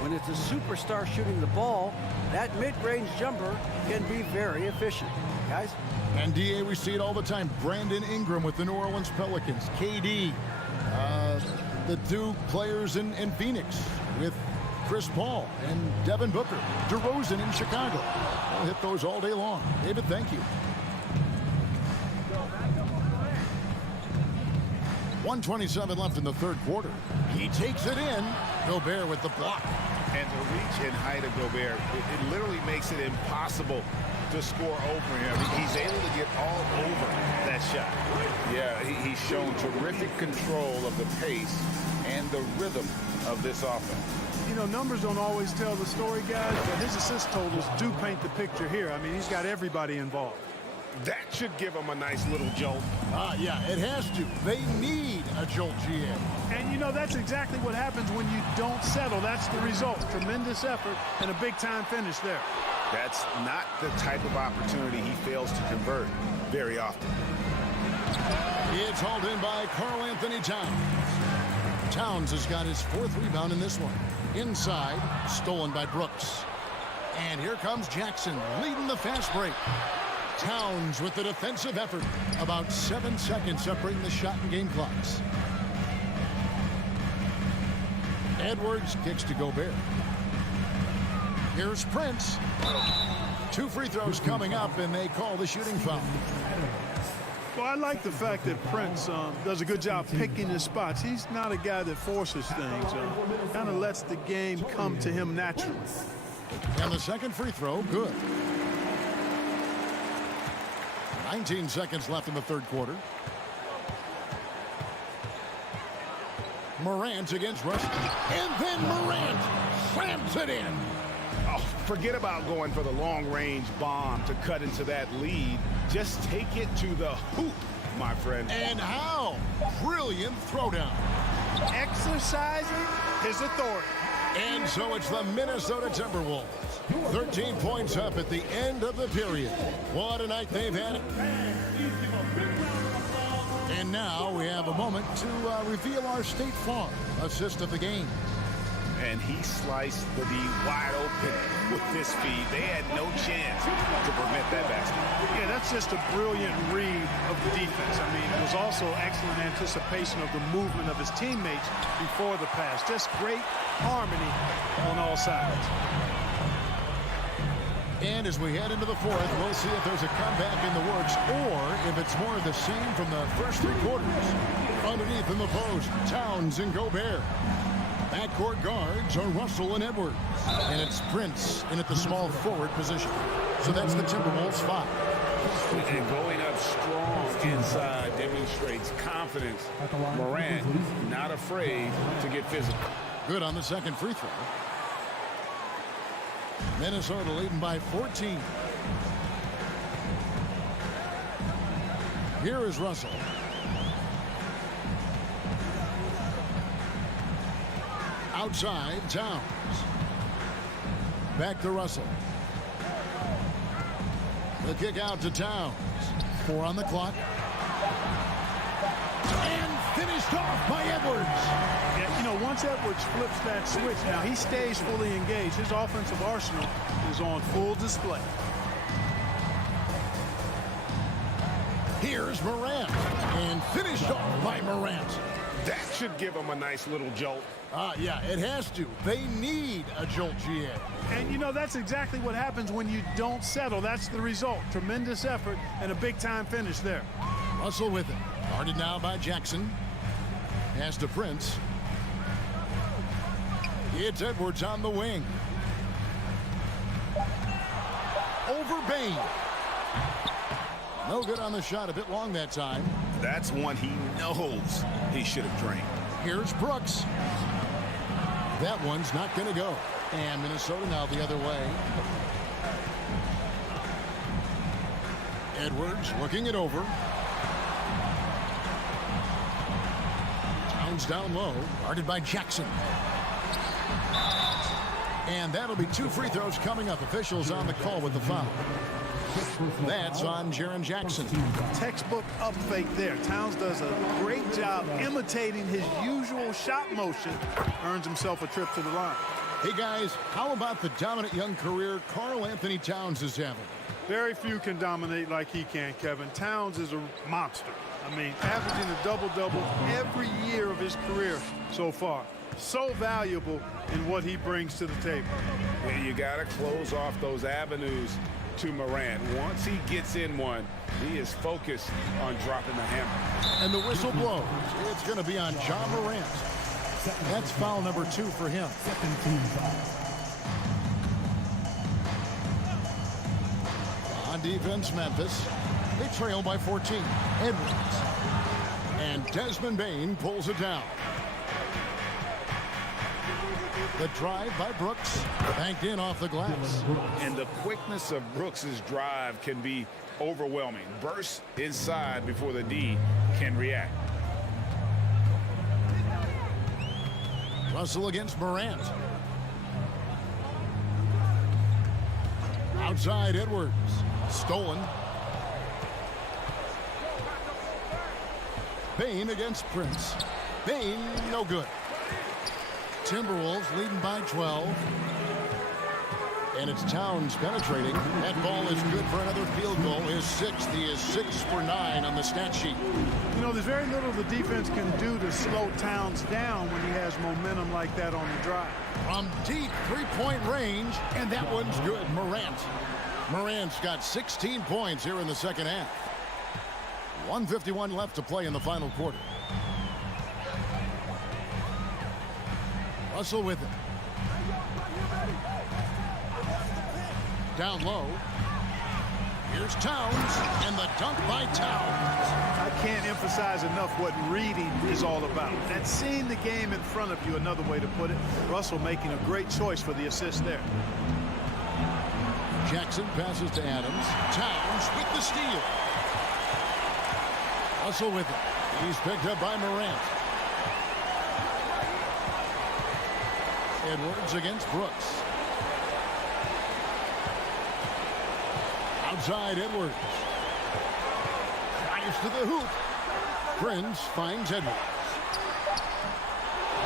When it's a superstar shooting the ball, that mid-range jumper can be very efficient. Guys? And DA, we see it all the time. Brandon Ingram with the New Orleans Pelicans. KD, the 2 players in Phoenix with Chris Paul and Devin Booker. DeRozan in Chicago. We'll hit those all day long. David, thank you. 1:27 left in the third quarter. He takes it in. Gobert with the block. And the reach and height of Gobert, it literally makes it impossible to score over him. He's able to get all over that shot. Yeah, he's shown terrific control of the pace and the rhythm of this offense. You know, numbers don't always tell the story, guys, but his assist totals do paint the picture here. I mean, he's got everybody involved. That should give him a nice little jolt. Yeah, it has to. They need a jolt, GA. And, you know, that's exactly what happens when you don't settle. That's the result. Tremendous effort and a big-time finish there. That's not the type of opportunity he fails to convert very often. It's hauled in by Karl Anthony Towns. Towns has got his 4th rebound in this one. Inside, stolen by Brooks. And here comes Jackson leading the fast break. Towns with the defensive effort. About 7 seconds separating the shot and game clocks. Edwards kicks to Gobert. Here's Prince. 2 free throws coming up, and they call the shooting foul. Well, I like the fact that Prince does a good job picking his spots. He's not a guy that forces things. Kind of lets the game come to him naturally. And the second free throw, good. 19 seconds left in the third quarter. Morant against Russ. And then Morant slams it in. Oh, forget about going for the long-range bomb to cut into that lead. Just take it to the hoop my friend. And how? Brilliant throwdown. Exercising his authority. And so it's the Minnesota Timberwolves. 13 points up at the end of the period. What a night they've had. And now we have a moment to reveal our State Farm assist of the game. And he sliced the D wide open with this feed. They had no chance to prevent that basket. Yeah, that's just a brilliant read of the defense. I mean, it was also excellent anticipation of the movement of his teammates before the pass. Just great harmony on all sides. And as we head into the fourth, we'll see if there's a comeback in the works or if it's more of the same from the first three quarters. Underneath in the post, Towns and Gobert. Backcourt guards are Russell and Edwards. And it's Prince in at the small forward position. So that's the Timberwolves 5. And going up strong inside demonstrates confidence. Morant not afraid to get physical. Good on the second free throw. Minnesota leading by 14. Here is Russell. Outside, Towns. Back to Russell. The kick out to Towns. 4 on the clock. And finished off by Edwards. Yeah, you know, once Edwards flips that switch, now he stays fully engaged. His offensive arsenal is on full display. Here's Morant. And finished off by Morant. That should give him a nice little jolt. Yeah, it has to. They need a jolt, GA. And, you know, that's exactly what happens when you don't settle. That's the result. Tremendous effort and a big-time finish there. Russell with it. Guarded now by Jackson. Pass to Prince. It's Edwards on the wing. Over Bain. No good on the shot. A bit long that time. That's one he knows he should have drained. Here's Brooks. That one's not going to go. And Minnesota now the other way. Edwards looking it over. Towns down low. Guarded by Jackson. And that'll be 2 free throws coming up. Officials on the call with the foul. That's on Jaren Jackson. Textbook up fake there. Towns does a great job imitating his usual shot motion. Earns himself a trip to the line. Hey, guys, how about the dominant young career Karl Anthony Towns is having? Very few can dominate like he can, Kevin. Towns is a monster. I mean, averaging a double-double every year of his career so far. So valuable in what he brings to the table. And you got to close off those avenues to Morant. Once he gets in one, he is focused on dropping the hammer. And the whistle blows. It's going to be on John Morant. That's foul number 2 for him. On defense, Memphis. They trail by 14. Edwards. And Desmond Bain pulls it down. The drive by Brooks, banked in off the glass. And the quickness of Brooks's drive can be overwhelming. Bursts inside before the D can react. Russell against Morant. Outside Edwards. Stolen. Bain against Prince. Bain, no good. Timberwolves leading by 12. And it's Towns penetrating. That ball is good for another field goal. His 6th. He is 6 for 9 on the stat sheet. You know, there's very little the defense can do to slow Towns down when he has momentum like that on the drive. From deep three-point range, and that one's good. Morant's got 16 points here in the second half. 1:51 left to play in the final quarter. Russell with it. Down low. Here's Towns, and the dunk by Towns. I can't emphasize enough what reading is all about. That's seeing the game in front of you, another way to put it. Russell making a great choice for the assist there. Jackson passes to Adams. Towns with the steal. Russell with it. He's picked up by Morant. Edwards against Brooks. Outside Edwards. Drives to the hoop. Prince finds Edwards.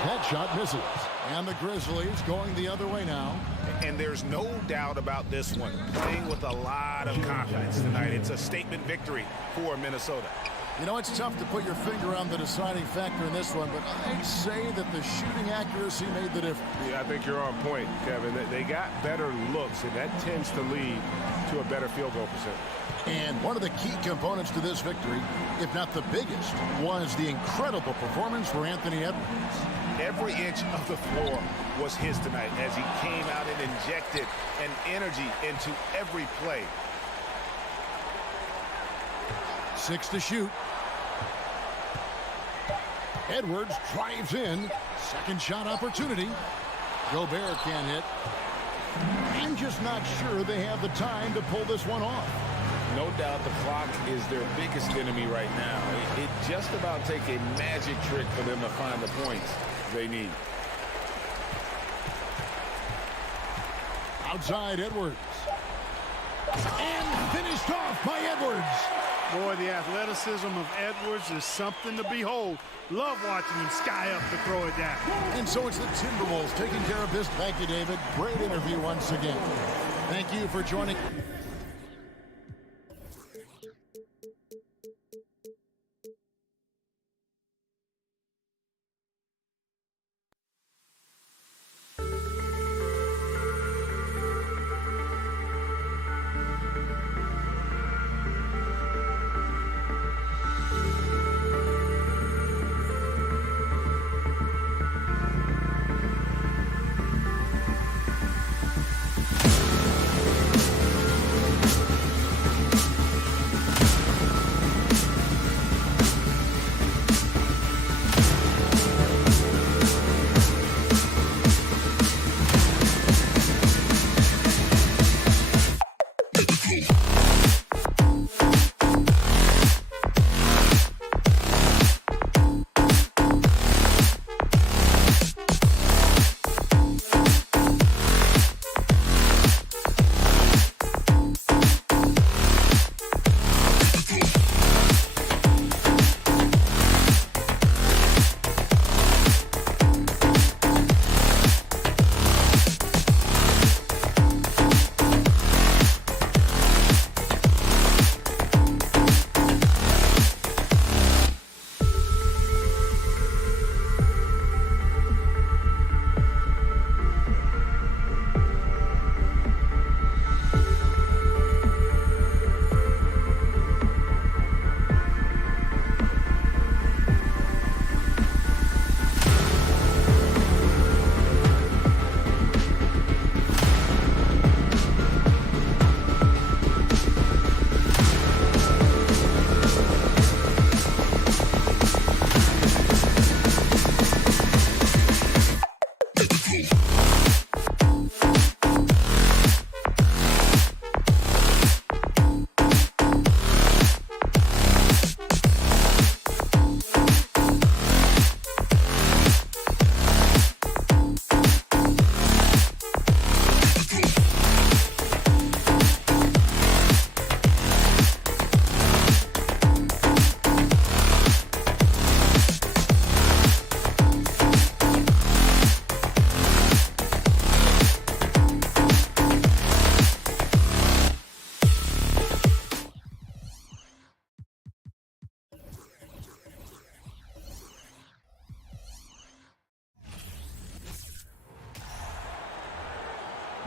That shot misses. And the Grizzlies going the other way now. And there's no doubt about this one. Playing with a lot of confidence tonight. It's a statement victory for Minnesota. You know, it's tough to put your finger on the deciding factor in this one, but I'd say that the shooting accuracy made the difference. Yeah, I think you're on point, Kevin. They got better looks, and that tends to lead to a better field goal percentage. And one of the key components to this victory, if not the biggest, was the incredible performance for Anthony Edwards. Every inch of the floor was his tonight as he came out and injected an energy into every play. 6 to shoot. Edwards drives in. Second shot opportunity. Gobert can't hit. I'm just not sure they have the time to pull this one off. No doubt the clock is their biggest enemy right now. It just about take a magic trick for them to find the points they need. Outside Edwards. And finished off by Edwards. Boy, the athleticism of Edwards is something to behold. Love watching him sky up to throw it down. And so it's the Timberwolves taking care of this. Thank you, David. Great interview once again. Thank you for joining.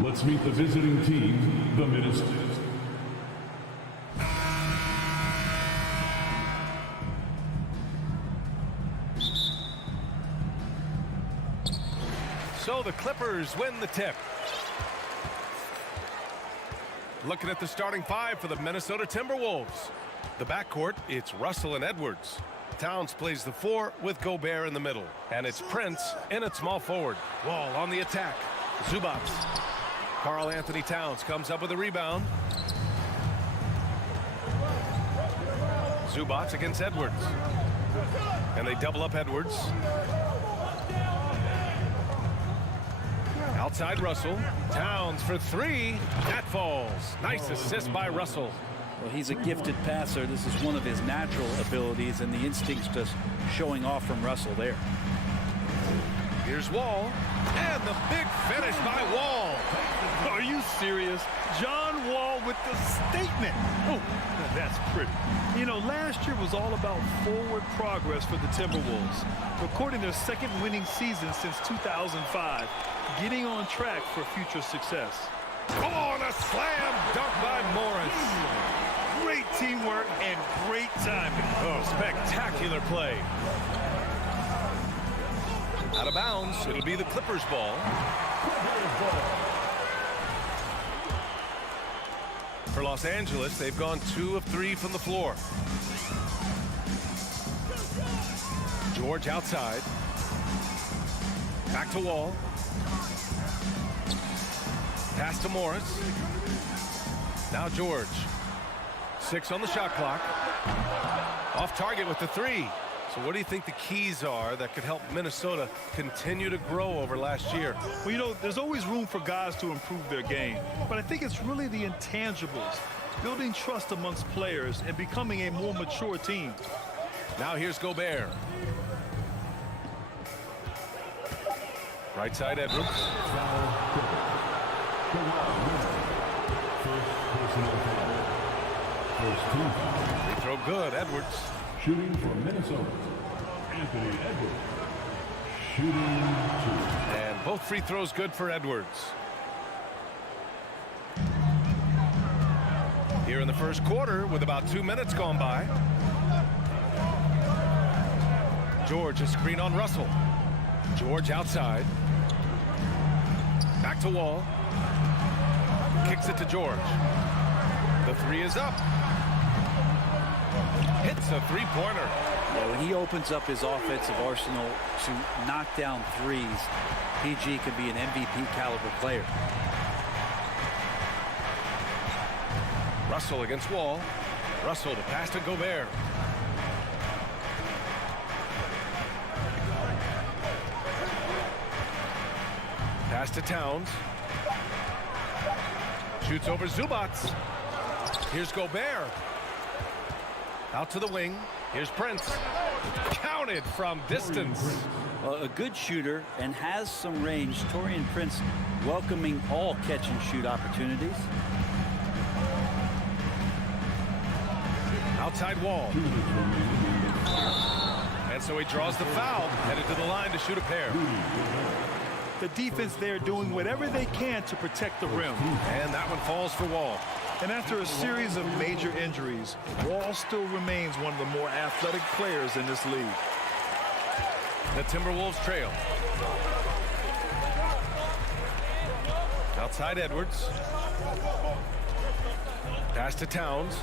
Let's meet the visiting team, the Minnesota. So the Clippers win the tip. Looking at the starting five for the Minnesota Timberwolves. The backcourt, it's Russell and Edwards. Towns plays the 4 with Gobert in the middle. And it's Prince in at small forward. Wall on the attack. Zubac. Karl Anthony Towns comes up with a rebound. Zubac against Edwards. And they double up Edwards. Outside Russell. Towns for three. That falls. Nice assist by Russell. Well, he's a gifted passer. This is one of his natural abilities, and the instincts just showing off from Russell there. Here's Wall. And the big finish by Wall. Are you serious? John Wall with the statement. Oh, that's pretty. You know, last year was all about forward progress for the Timberwolves, recording their second winning season since 2005, getting on track for future success. Oh, and a slam dunk by Morris. Great teamwork and great timing. Oh, spectacular play. Out of bounds. It'll be the Clippers' ball. For Los Angeles, they've gone 2 of 3 from the floor. George outside. Back to Wall. Pass to Morris. Now George. 6 on the shot clock. Off target with the 3. So what do you think the keys are that could help Minnesota continue to grow over last year? Well, you know, there's always room for guys to improve their game, but I think it's really the intangibles, building trust amongst players and becoming a more mature team. Now here's Gobert. Right side Edwards. Free throw good, Edwards. Shooting for Minnesota, Anthony Edwards. Shooting 2. And both free throws good for Edwards. Here in the first quarter with about 2 minutes gone by. George, a screen on Russell. George outside. Back to Wall. Kicks it to George. The 3 is up. Hits a three-pointer. Well, he opens up his offensive arsenal to knock down threes. PG could be an MVP caliber player. Russell against Wall. Russell to pass to Gobert. Pass to Towns. Shoots over Zubac. Here's Gobert. Out to the wing. Here's Prince. Counted from distance. A good shooter and has some range. Taurean Prince welcoming all catch and shoot opportunities. Outside Wall. And so he draws the foul. Headed to the line to shoot a pair. The defense there doing whatever they can to protect the rim. And that one falls for Wall. And after a series of major injuries, Wall still remains one of the more athletic players in this league. The Timberwolves trail. Outside Edwards. Pass to Towns.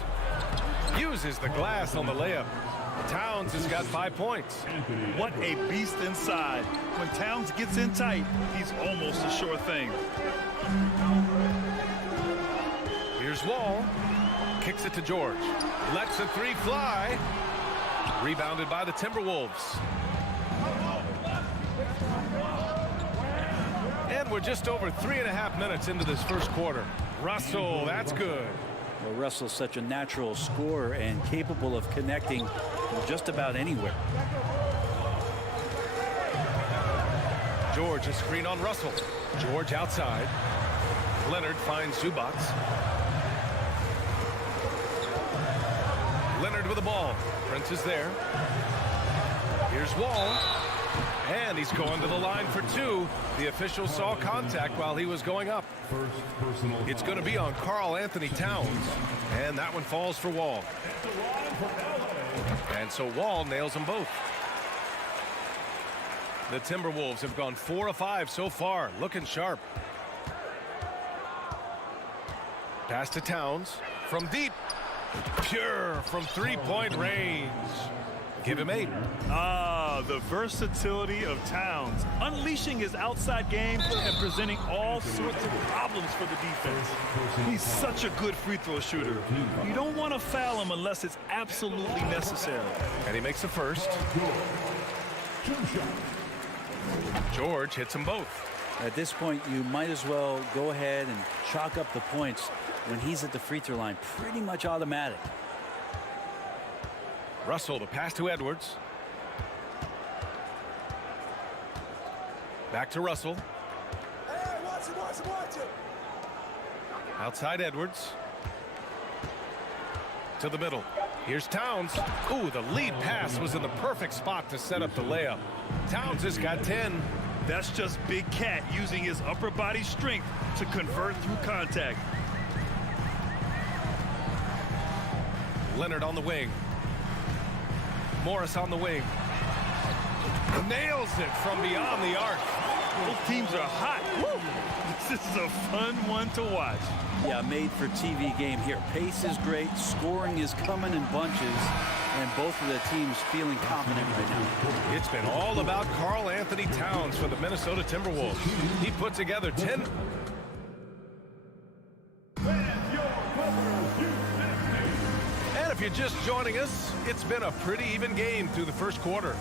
Uses the glass on the layup. Towns has got 5 points. What a beast inside. When Towns gets in tight, he's almost a sure thing. Here's Wall. Kicks it to George. Lets the 3 fly. Rebounded by the Timberwolves. And we're just over 3.5 minutes into this first quarter. Russell, that's good. Well, Russell's such a natural scorer and capable of connecting from just about anywhere. George, a screen on Russell. George outside. Leonard finds Zubac. Leonard with the ball. Prince is there. Here's Wall. And he's going to the line for 2. The official saw contact while he was going up. It's going to be on Karl Anthony Towns. And that one falls for Wall. And so Wall nails them both. The Timberwolves have gone 4 of 5 so far. Looking sharp. Pass to Towns. From deep. Pure from 3-point range. Give him 8. The versatility of Towns, unleashing his outside game and presenting all sorts of problems for the defense. He's such a good free throw shooter. You don't want to foul him unless it's absolutely necessary. And he makes the first. George hits them both. At this point, you might as well go ahead and chalk up the points when he's at the free throw line. Pretty much automatic. Russell, the pass to Edwards. Back to Russell. Hey, watch it. Outside Edwards. To the middle. Here's Towns. Ooh, the lead pass was in the perfect spot to set up the layup. Towns has got 10. That's just Big Cat using his upper body strength to convert through contact. Leonard on the wing. Morris on the wing. Nails it from beyond the arc. Both teams are hot. Woo! This is a fun one to watch. Yeah, made for TV game here. Pace is great. Scoring is coming in bunches. And both of the teams feeling confident right now. It's been all about Karl Anthony Towns for the Minnesota Timberwolves. He put together 10. And if you're just joining us, it's been a pretty even game through the first quarter.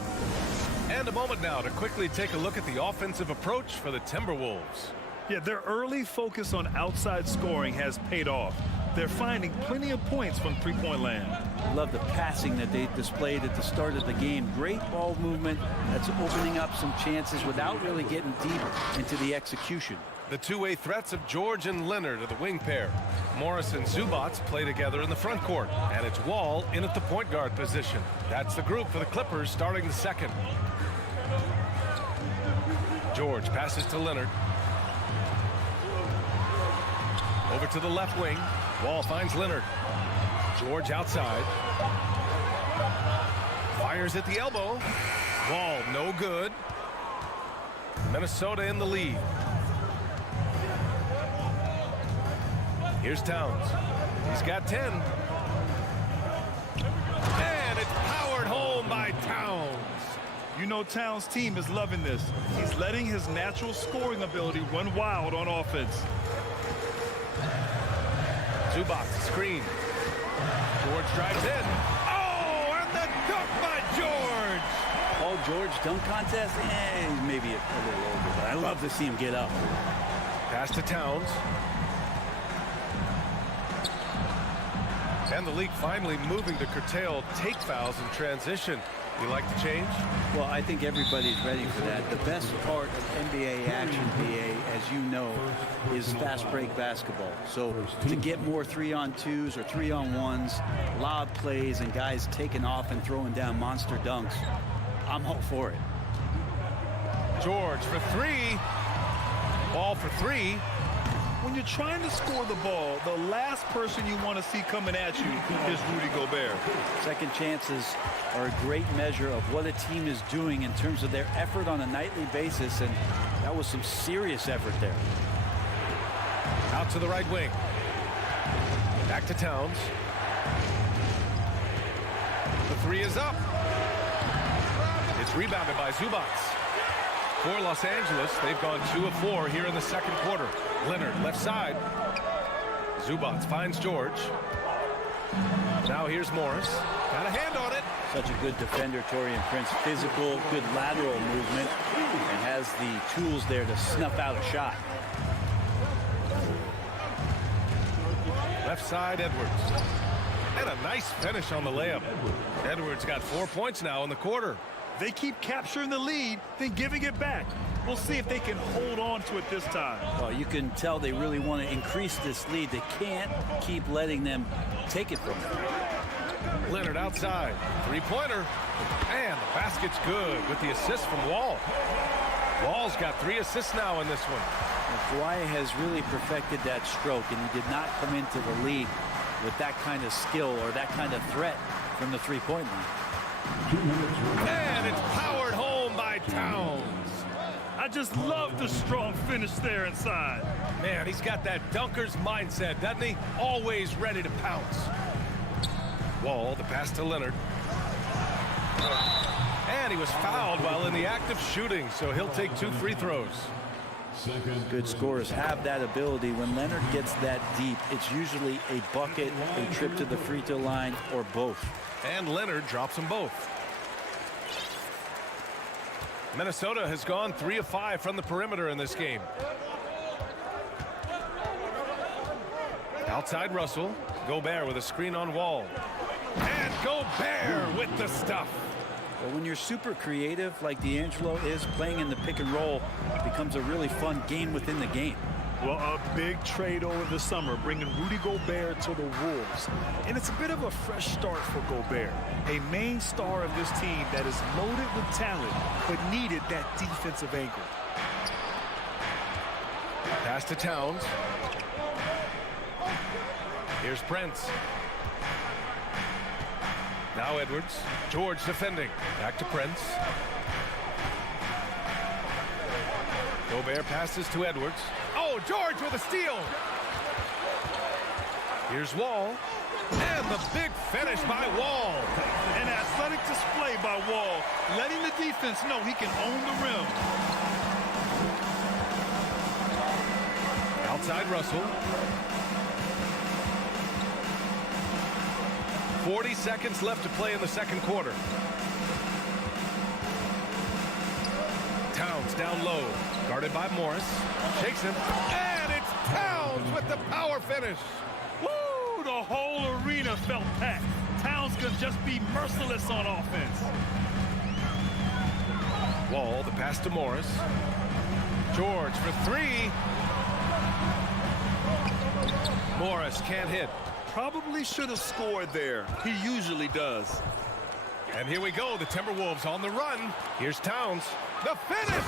And a moment now to quickly take a look at the offensive approach for the Timberwolves. Yeah, their early focus on outside scoring has paid off. They're finding plenty of points from three-point land. Love the passing that they displayed at the start of the game. Great ball movement that's opening up some chances without really getting deep into the execution. The two-way threats of George and Leonard are the wing pair. Morris and Zubac play together in the front court. And it's Wall in at the point guard position. That's the group for the Clippers starting the second. George passes to Leonard. Over to the left wing. Wall finds Leonard. George outside. Fires at the elbow. Wall no good. Minnesota in the lead. Here's Towns. He's got 10. And it's powered home by Towns. You know Towns' team is loving this. He's letting his natural scoring ability run wild on offense. Zubac screen. George drives in. Oh, and the dunk by George. Paul George dunk contest? Maybe a little over, but I love to see him get up. Pass to Towns. And the league finally moving to curtail take fouls in transition. You like the change? Well, I think everybody's ready for that. The best part of NBA action, BA, as you know, is fast break basketball. So to get more 3-on-2s or 3-on-1s, lob plays, and guys taking off and throwing down monster dunks, I'm all for it. George for three. Ball for three. When you're trying to score the ball, the last person you want to see coming at you is Rudy Gobert. Second chances are a great measure of what a team is doing in terms of their effort on a nightly basis, and that was some serious effort there. Out to the right wing. Back to Towns. The three is up. It's rebounded by Zubac. For Los Angeles, they've gone 2 of 4 here in the second quarter. Leonard left side. Zubac finds George. Now here's Morris. Got a hand on it. Such a good defender, Taurean Prince. Physical, good lateral movement, and has the tools there to snuff out a shot. Left side, Edwards. And a nice finish on the layup. Edwards got 4 points now in the quarter. They keep capturing the lead, then giving it back. We'll see if they can hold on to it this time. Well, you can tell they really want to increase this lead. They can't keep letting them take it from them. Leonard outside. Three-pointer. And the basket's good with the assist from Wall. Wall's got 3 assists now in this one. Kawhi has really perfected that stroke, and he did not come into the league with that kind of skill or that kind of threat from the three-point line. And it's powered home by Towns. I just love the strong finish there inside. Man, he's got that dunker's mindset, doesn't he? Always ready to pounce. Wall, the pass to Leonard. And he was fouled while in the act of shooting, so he'll take 2 free throws. Good scorers have that ability. When Leonard gets that deep, it's usually a bucket, a trip to the free throw line, or both. And Leonard drops them both. Minnesota has gone 3 of 5 from the perimeter in this game. Outside Russell. Gobert with a screen on Wall. And Gobert with the stuff. Well, when you're super creative like D'Angelo is, playing in the pick and roll becomes a really fun game within the game. Well, a big trade over the summer, bringing Rudy Gobert to the Wolves. And it's a bit of a fresh start for Gobert, a main star of this team that is loaded with talent, but needed that defensive angle. Pass to Towns. Here's Prince. Now Edwards. George defending. Back to Prince. Gobert passes to Edwards. Oh, George with a steal. Here's Wall. And the big finish by Wall. An athletic display by Wall, letting the defense know he can own the rim. Outside Russell. 40 seconds left to play in the second quarter. Towns down low. Guarded by Morris. Shakes him. And it's Towns with the power finish. Woo! The whole arena felt packed. Towns can just be merciless on offense. Wall, the pass to Morris. George for 3. Morris can't hit. Probably should have scored there. He usually does. And here we go. The Timberwolves on the run. Here's Towns. The finish!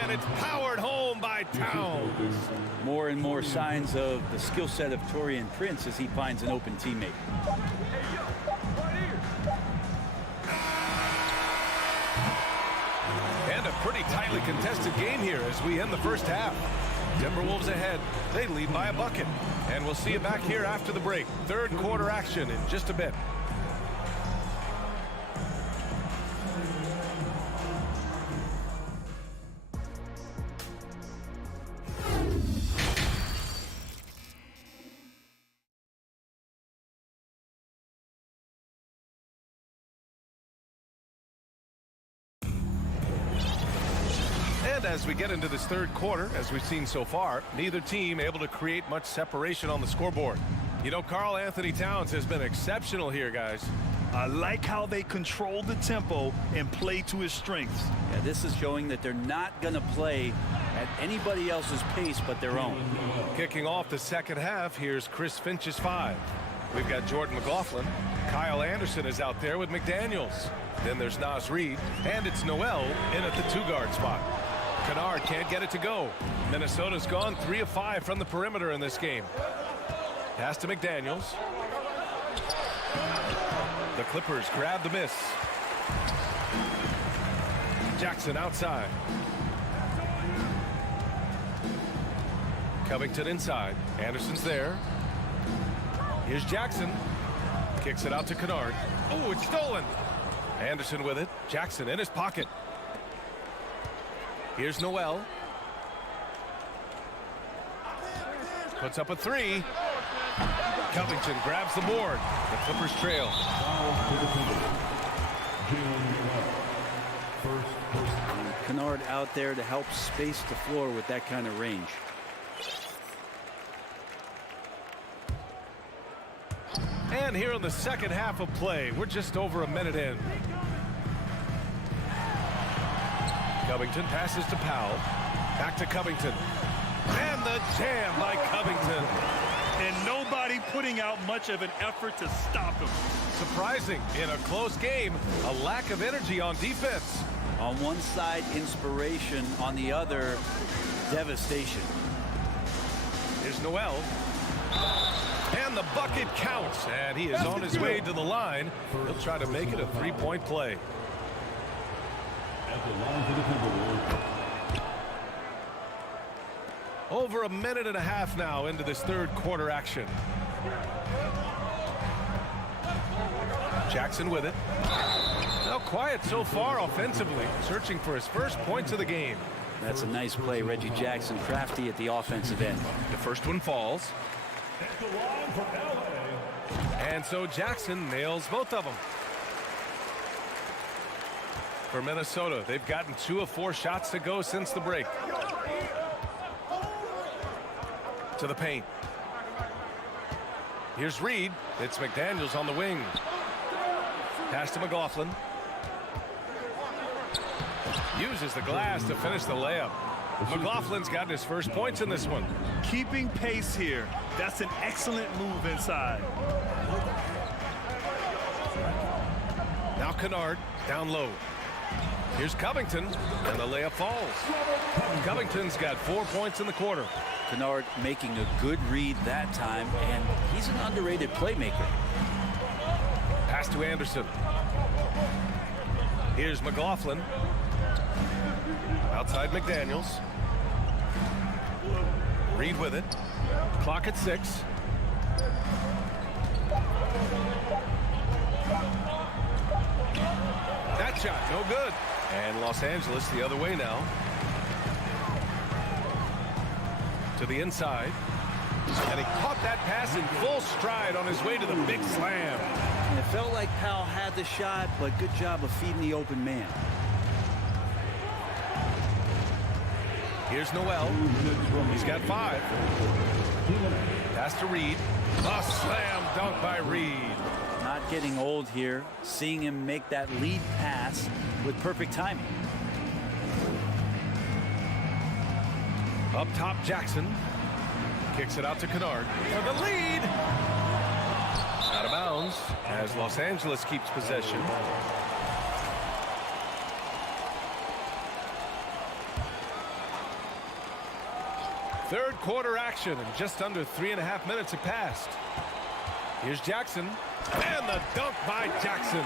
And it's powered home by Towns. More and more signs of the skill set of Taurean Prince as he finds an open teammate. And a pretty tightly contested game here as we end the first half. Timberwolves ahead. They lead by a bucket. And we'll see you back here after the break. Third quarter action in just a bit. And as we get into this third quarter, as we've seen so far, neither team able to create much separation on the scoreboard. You know, Karl Anthony Towns has been exceptional here, guys. I like how they control the tempo and play to his strengths. Yeah, this is showing that they're not going to play at anybody else's pace but their own. Kicking off the second half, here's Chris Finch's 5. We've got Jordan McLaughlin. Kyle Anderson is out there with McDaniels. Then there's Naz Reid, and it's Noel in at the 2-guard spot. Kennard can't get it to go. Minnesota's gone 3 of 5 from the perimeter in this game. Pass to McDaniels. The Clippers grab the miss. Jackson outside. Covington inside. Anderson's there. Here's Jackson. Kicks it out to Kennard. Oh, it's stolen. Anderson with it. Jackson in his pocket. Here's Noel. Puts up a 3. Covington grabs the board. The Clippers trail. Kennard out there to help space the floor with that kind of range. And here in the second half of play, we're just over a minute in. Covington passes to Powell. Back to Covington. And the jam by Covington. And nobody putting out much of an effort to stop him. Surprising, in a close game, a lack of energy on defense. On one side, inspiration. On the other, devastation. Here's Noel. And the bucket counts. And he is on his way to the line. He'll try to make it a 3-point play. Over a minute and a half now into this third quarter action. Jackson with it. Now quiet so far offensively, searching for his first points of the game. That's a nice play. Reggie Jackson crafty at the offensive end. The first one falls. And so Jackson nails both of them. For Minnesota, they've gotten 2 of 4 shots to go since the break. To the paint. Here's Reed. It's McDaniels on the wing. Pass to McLaughlin. Uses the glass to finish the layup. McLaughlin's gotten his first points in this one. Keeping pace here. That's an excellent move inside. Now Kennard down low. Here's Covington, and the layup falls. Covington's got 4 points in the quarter. Kennard making a good read that time, and he's an underrated playmaker. Pass to Anderson. Here's McLaughlin. Outside McDaniels. Reed with it. Clock at 6. That shot, no good. And Los Angeles the other way now. To the inside. And he caught that pass in full stride on his way to the big slam. It felt like Powell had the shot, but good job of feeding the open man. Here's Noel. He's got 5. Pass to Reed. A slam dunk by Reed. Not getting old here. Seeing him make that lead pass with perfect timing. Up top, Jackson. Kicks it out to Kennard for the lead. Out of bounds as Los Angeles keeps possession. Third quarter action, and just under 3.5 minutes have passed. Here's Jackson, and the dunk by Jackson.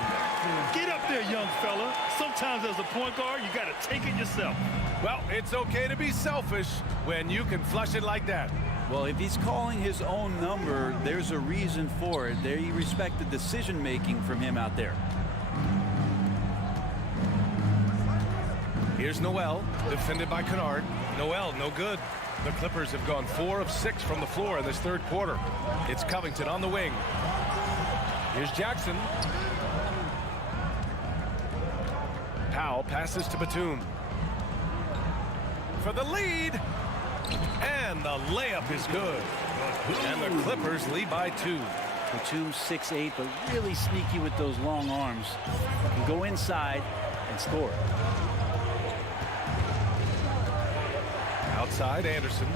Get up there, young fella. Sometimes as a point guard, you got to take it yourself. Well, it's okay to be selfish when you can flush it like that. Well, if he's calling his own number, there's a reason for it. There you respect the decision-making from him out there. Here's Noel, defended by Kennard. Noel, no good. The Clippers have gone 4 of 6 from the floor in this third quarter. It's Covington on the wing. Here's Jackson. Powell passes to Batum. For the lead. And the layup is good. And the Clippers lead by 2. Batum 6'8", but really sneaky with those long arms. Can go inside and score. Outside, Anderson.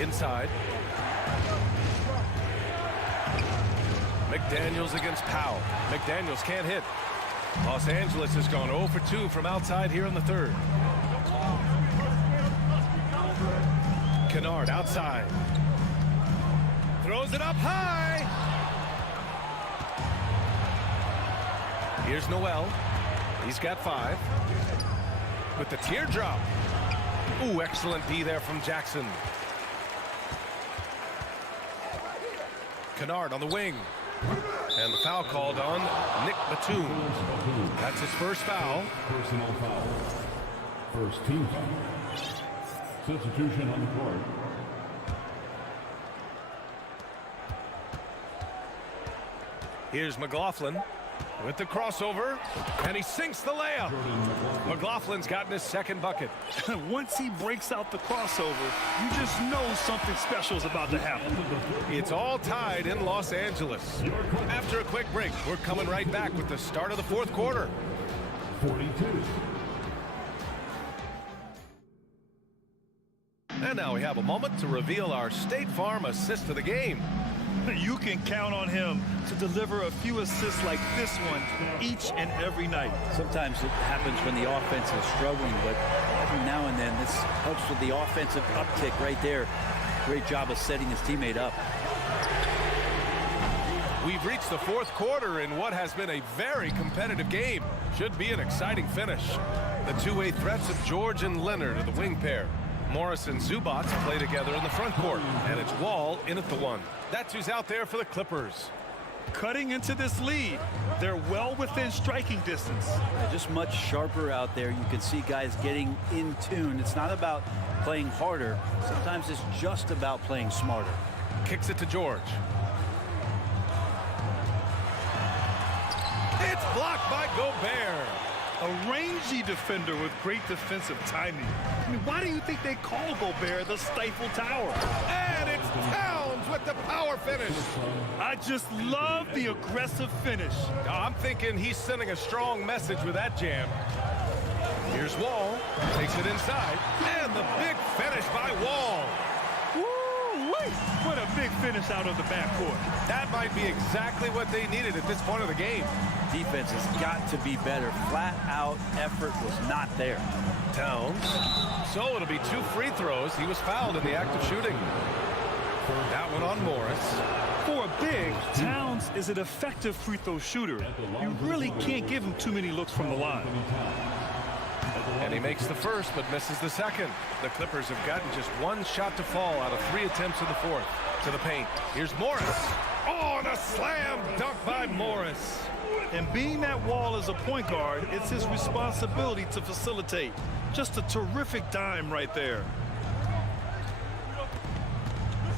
Inside. McDaniels against Powell. McDaniels can't hit. Los Angeles has gone 0 for 2 from outside here in the third. Kennard outside. Throws it up high. Here's Noel. He's got 5. With the teardrop. Ooh, excellent D there from Jackson. Kennard on the wing. And the foul called on Nick Batum. That's his first foul. Personal foul. First team foul. Substitution on the court. Here's McLaughlin with the crossover, and he sinks the layup. McLaughlin's gotten his second bucket. Once he breaks out the crossover, you just know something special is about to happen. It's all tied in Los Angeles. After a quick break, we're coming right back with the start of the fourth quarter. 42. And now we have a moment to reveal our State Farm assist of the game. You can count on him to deliver a few assists like this one each and every night. Sometimes it happens when the offense is struggling, but every now and then this helps with the offensive uptick right there. Great job of setting his teammate up. We've reached the fourth quarter in what has been a very competitive game. Should be an exciting finish. The two-way threats of George and Leonard are the wing pair. Morris and Zubac play together in the front court, and it's Wall in at the 1. That's who's out there for the Clippers. Cutting into this lead, They're well within striking distance. They're just much sharper out there. You can see guys getting in tune. It's not about playing harder. Sometimes it's just about playing smarter. Kicks it to George. It's blocked by Gobert. A rangy defender with great defensive timing. I mean, why do you think they call Gobert the Stifle Tower? And it's Towns with the power finish. I just love the aggressive finish. I'm thinking he's sending a strong message with that jam. Here's Wall. Takes it inside. And the big finish by Wall. Woo-wee! What a big finish out of the backcourt. That might be exactly what they needed at this point of the game. Defense has got to be better. Flat out effort was not there. Towns. So it'll be 2 free throws. He was fouled in the act of shooting. That one on Morris. For a big, Towns is an effective free throw shooter. You really can't give him too many looks from the line. And he makes the first but misses the second. The Clippers have gotten just 1 shot to fall out of 3 attempts in the fourth. To the paint. Here's Morris. Oh, and a slam dunk by Morris. And being that Wall is a point guard, it's his responsibility to facilitate. Just a terrific dime right there.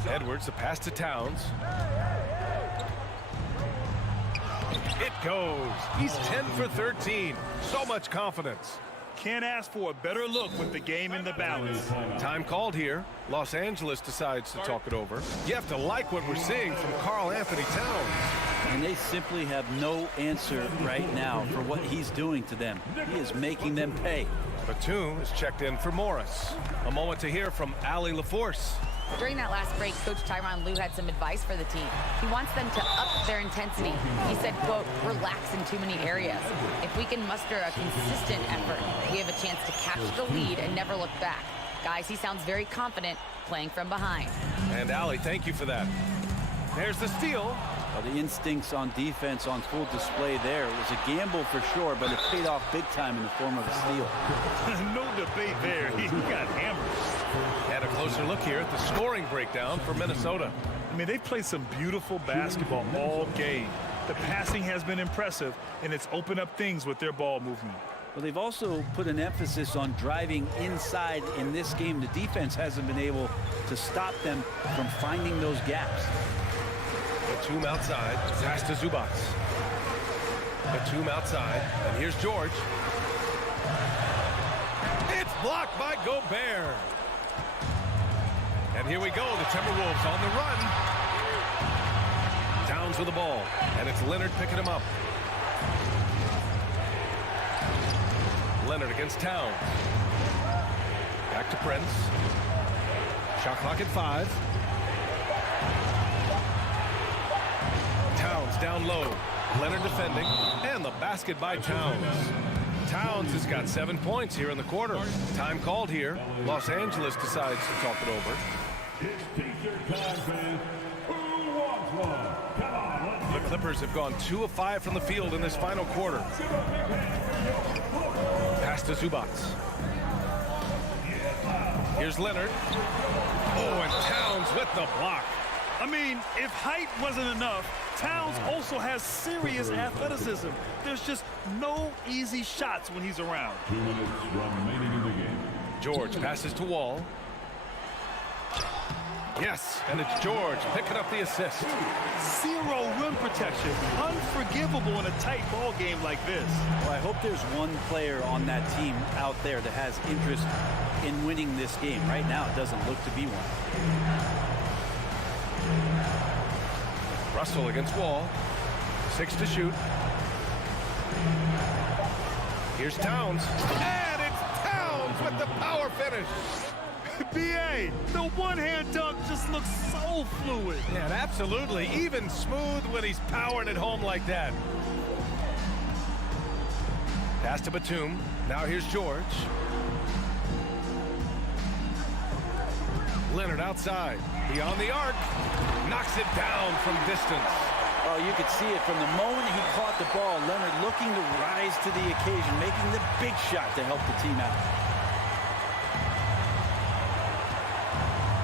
Edwards, the pass to Towns. It goes. He's 10 for 13. So much confidence. Can't ask for a better look with the game in the balance. Time called here. Los Angeles decides to talk it over. You have to like what we're seeing from Karl Anthony Towns. And they simply have no answer right now for what he's doing to them. He is making them pay. Batum is checked in for Morris. A moment to hear from Allie LaForce. During that last break, Coach Tyronn Lue had some advice for the team. He wants them to up their intensity. He said, quote, relax in too many areas. If we can muster a consistent effort, we have a chance to capture the lead and never look back. Guys, he sounds very confident playing from behind. And Allie, thank you for that. There's the steal. Well, the instincts on defense on full display there. It was a gamble for sure, but it paid off big time in the form of a steal. No debate there. He got hammered. And a closer look here at the scoring breakdown for Minnesota. I mean, they've played some beautiful basketball all game. The passing has been impressive, and it's opened up things with their ball movement. Well, they've also put an emphasis on driving inside in this game. The defense hasn't been able to stop them from finding those gaps. Batum outside, pass to Zubac. Batum outside, and here's George. It's blocked by Gobert. And here we go, the Timberwolves on the run. Towns with the ball, and it's Leonard picking him up. Leonard against Towns. Back to Prince. Shot clock at 5. Towns down low. Leonard defending. And the basket by Towns. Towns has got 7 points here in the quarter. Time called here. Los Angeles decides to talk it over. The Clippers have gone 2 of 5 from the field in this final quarter. Pass to Zubac. Here's Leonard. Oh, and Towns with the block. I mean, if height wasn't enough, Towns also has serious athleticism. There's just no easy shots when he's around. 2 minutes remaining in the game. George passes to Wall. Yes, and it's George picking up the assist. Zero rim protection. Unforgivable in a tight ball game like this. Well, I hope there's one player on that team out there that has interest in winning this game. Right now, it doesn't look to be one. Russell against Wall. 6 to shoot. Here's Towns. And it's Towns with the power finish. B.A., the one-hand dunk just looks so fluid. Yeah, absolutely. Even smooth when he's powering it home like that. Pass to Batum. Now here's George. Leonard outside. Beyond the arc. Knocks it down from distance. Oh, you could see it from the moment he caught the ball. Leonard looking to rise to the occasion, making the big shot to help the team out.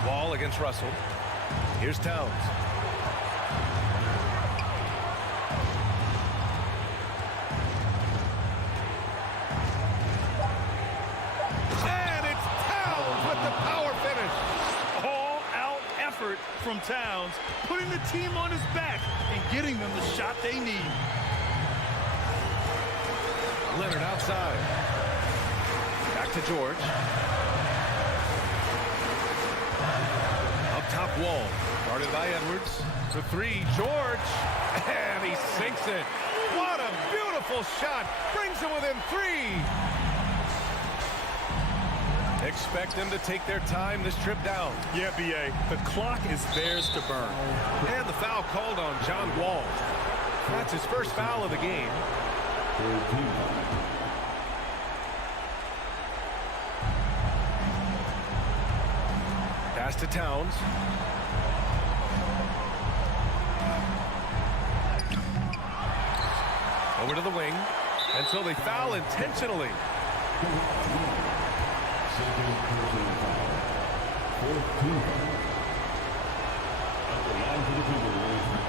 Wall against Russell. Here's Towns. from Towns, putting the team on his back and getting them the shot they need. Leonard outside. Back to George. Up top, Wall. Guarded by Edwards. For three, George. And he sinks it. What a beautiful shot. Brings him within three. Expect them to take their time this trip down. Yeah, B.A. The clock is theirs to burn. And the foul called on John Wall. That's his first foul of the game. Pass to Towns. Over to the wing. And so they foul intentionally.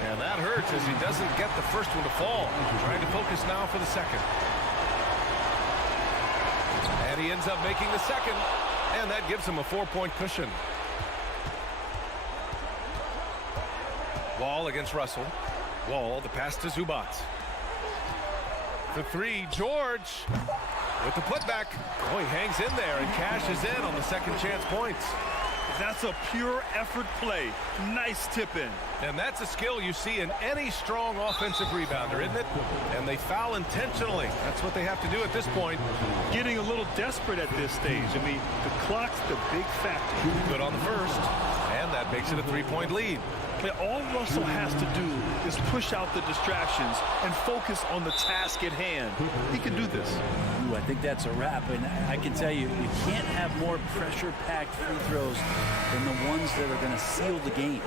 And that hurts as he doesn't get the first one to fall. Trying to focus now for the second. And he ends up making the second. And that gives him a 4-point cushion. Wall against Russell. Wall, the pass to Zubac. The three, George with the putback. Oh, he hangs in there and cashes in on the second chance points. That's a pure effort play. Nice tip in. And that's a skill you see in any strong offensive rebounder, isn't it? And they foul intentionally. That's what they have to do at this point. Getting a little desperate at this stage. I mean, the clock's the big factor. Good on the first. And that makes it a 3-point lead. All Russell has to do is push out the distractions and focus on the task at hand. He can do this. Ooh, I think that's a wrap. And I can tell you, you can't have more pressure-packed free throws than the ones that are going to seal the game.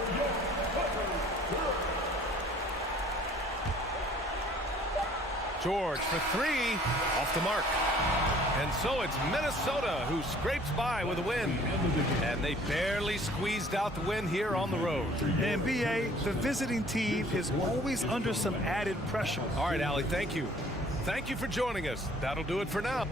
George for three, off the mark. And so it's Minnesota who scrapes by with a win. And they barely squeezed out the win here on the road. And B.A., the visiting team is always under some added pressure. All right, Allie, thank you. Thank you for joining us. That'll do it for now.